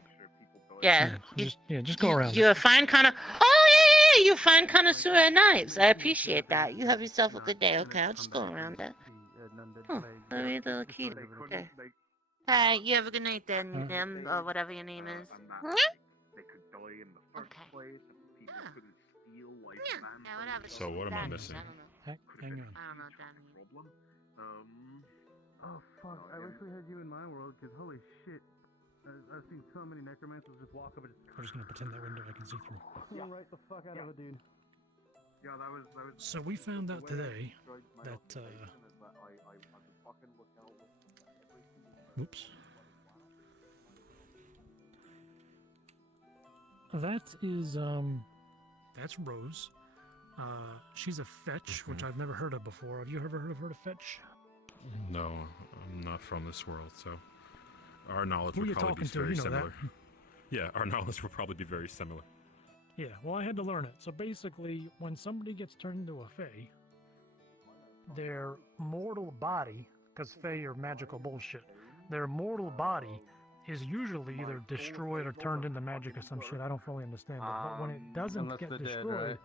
Yeah. Just go around. You're a fine yeah, you're a fine connoisseur at knives. I appreciate that. You have yourself a good day, okay? I'll just go around it. Let me the key. Okay. Hi, you have a good night then, Nim, or whatever your name is. Okay. Yeah, whatever. So what am I missing? Hang on. I don't know what that means. Oh fuck! I wish we had you in my world, because holy shit, I've seen so many necromancers just walk up and just. We're just gonna pretend that window I can see through. Right the fuck out of it, dude. Yeah, that was. So we found out today that oops. That is that's Rose. She's a fetch, which I've never heard of before. Have you ever heard of fetch? No, I'm not from this world, so our knowledge Who would you probably be talking to? very You know similar. that. Yeah, our knowledge would probably be very similar. Yeah, well, I had to learn it. So basically, when somebody gets turned into a fae, their mortal body, because fae are magical bullshit, their mortal body is usually either destroyed or turned into magic or some shit. I don't fully understand it. But when it doesn't unless get they're dead, destroyed, right?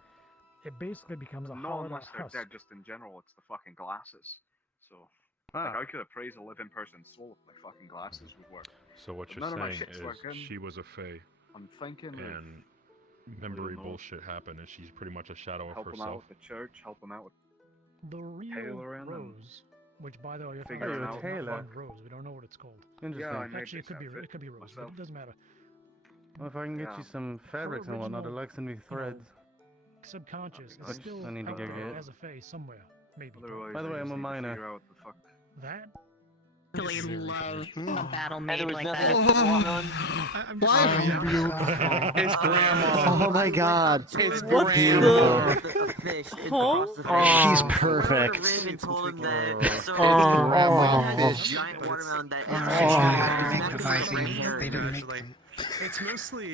it basically becomes a No, hollowed out unless they're husk. dead, just in general, it's the fucking glasses. So, like, I could appraise a living person's soul if my fucking glasses would work. So what But you're none of my saying shit's is working. she was a fae, I'm thinking and memory bullshit happened, and she's pretty much a shadow of help them out herself. with the church, help them out with The real tailoring and Rose, which by the way, if figuring I'm out- Taylor Rose, we don't know what it's called. Yeah, I made Actually, this it outfit could be Rose, but myself. it doesn't matter. Well, if I can get Yeah. you some fabrics and whatnot, original, I'd like some new threads. Subconscious Which is still I need to out go there get. as a face somewhere, maybe. By the way, I'm a miner. That Really love a battle And made there was like nothing that. else going on. What? It's grandma. Oh my god. It's What grandma. the? A fish. Oh, She's she's perfect. Raven told him that. So Oh. giant watermelon that. Oh. It's It's mostly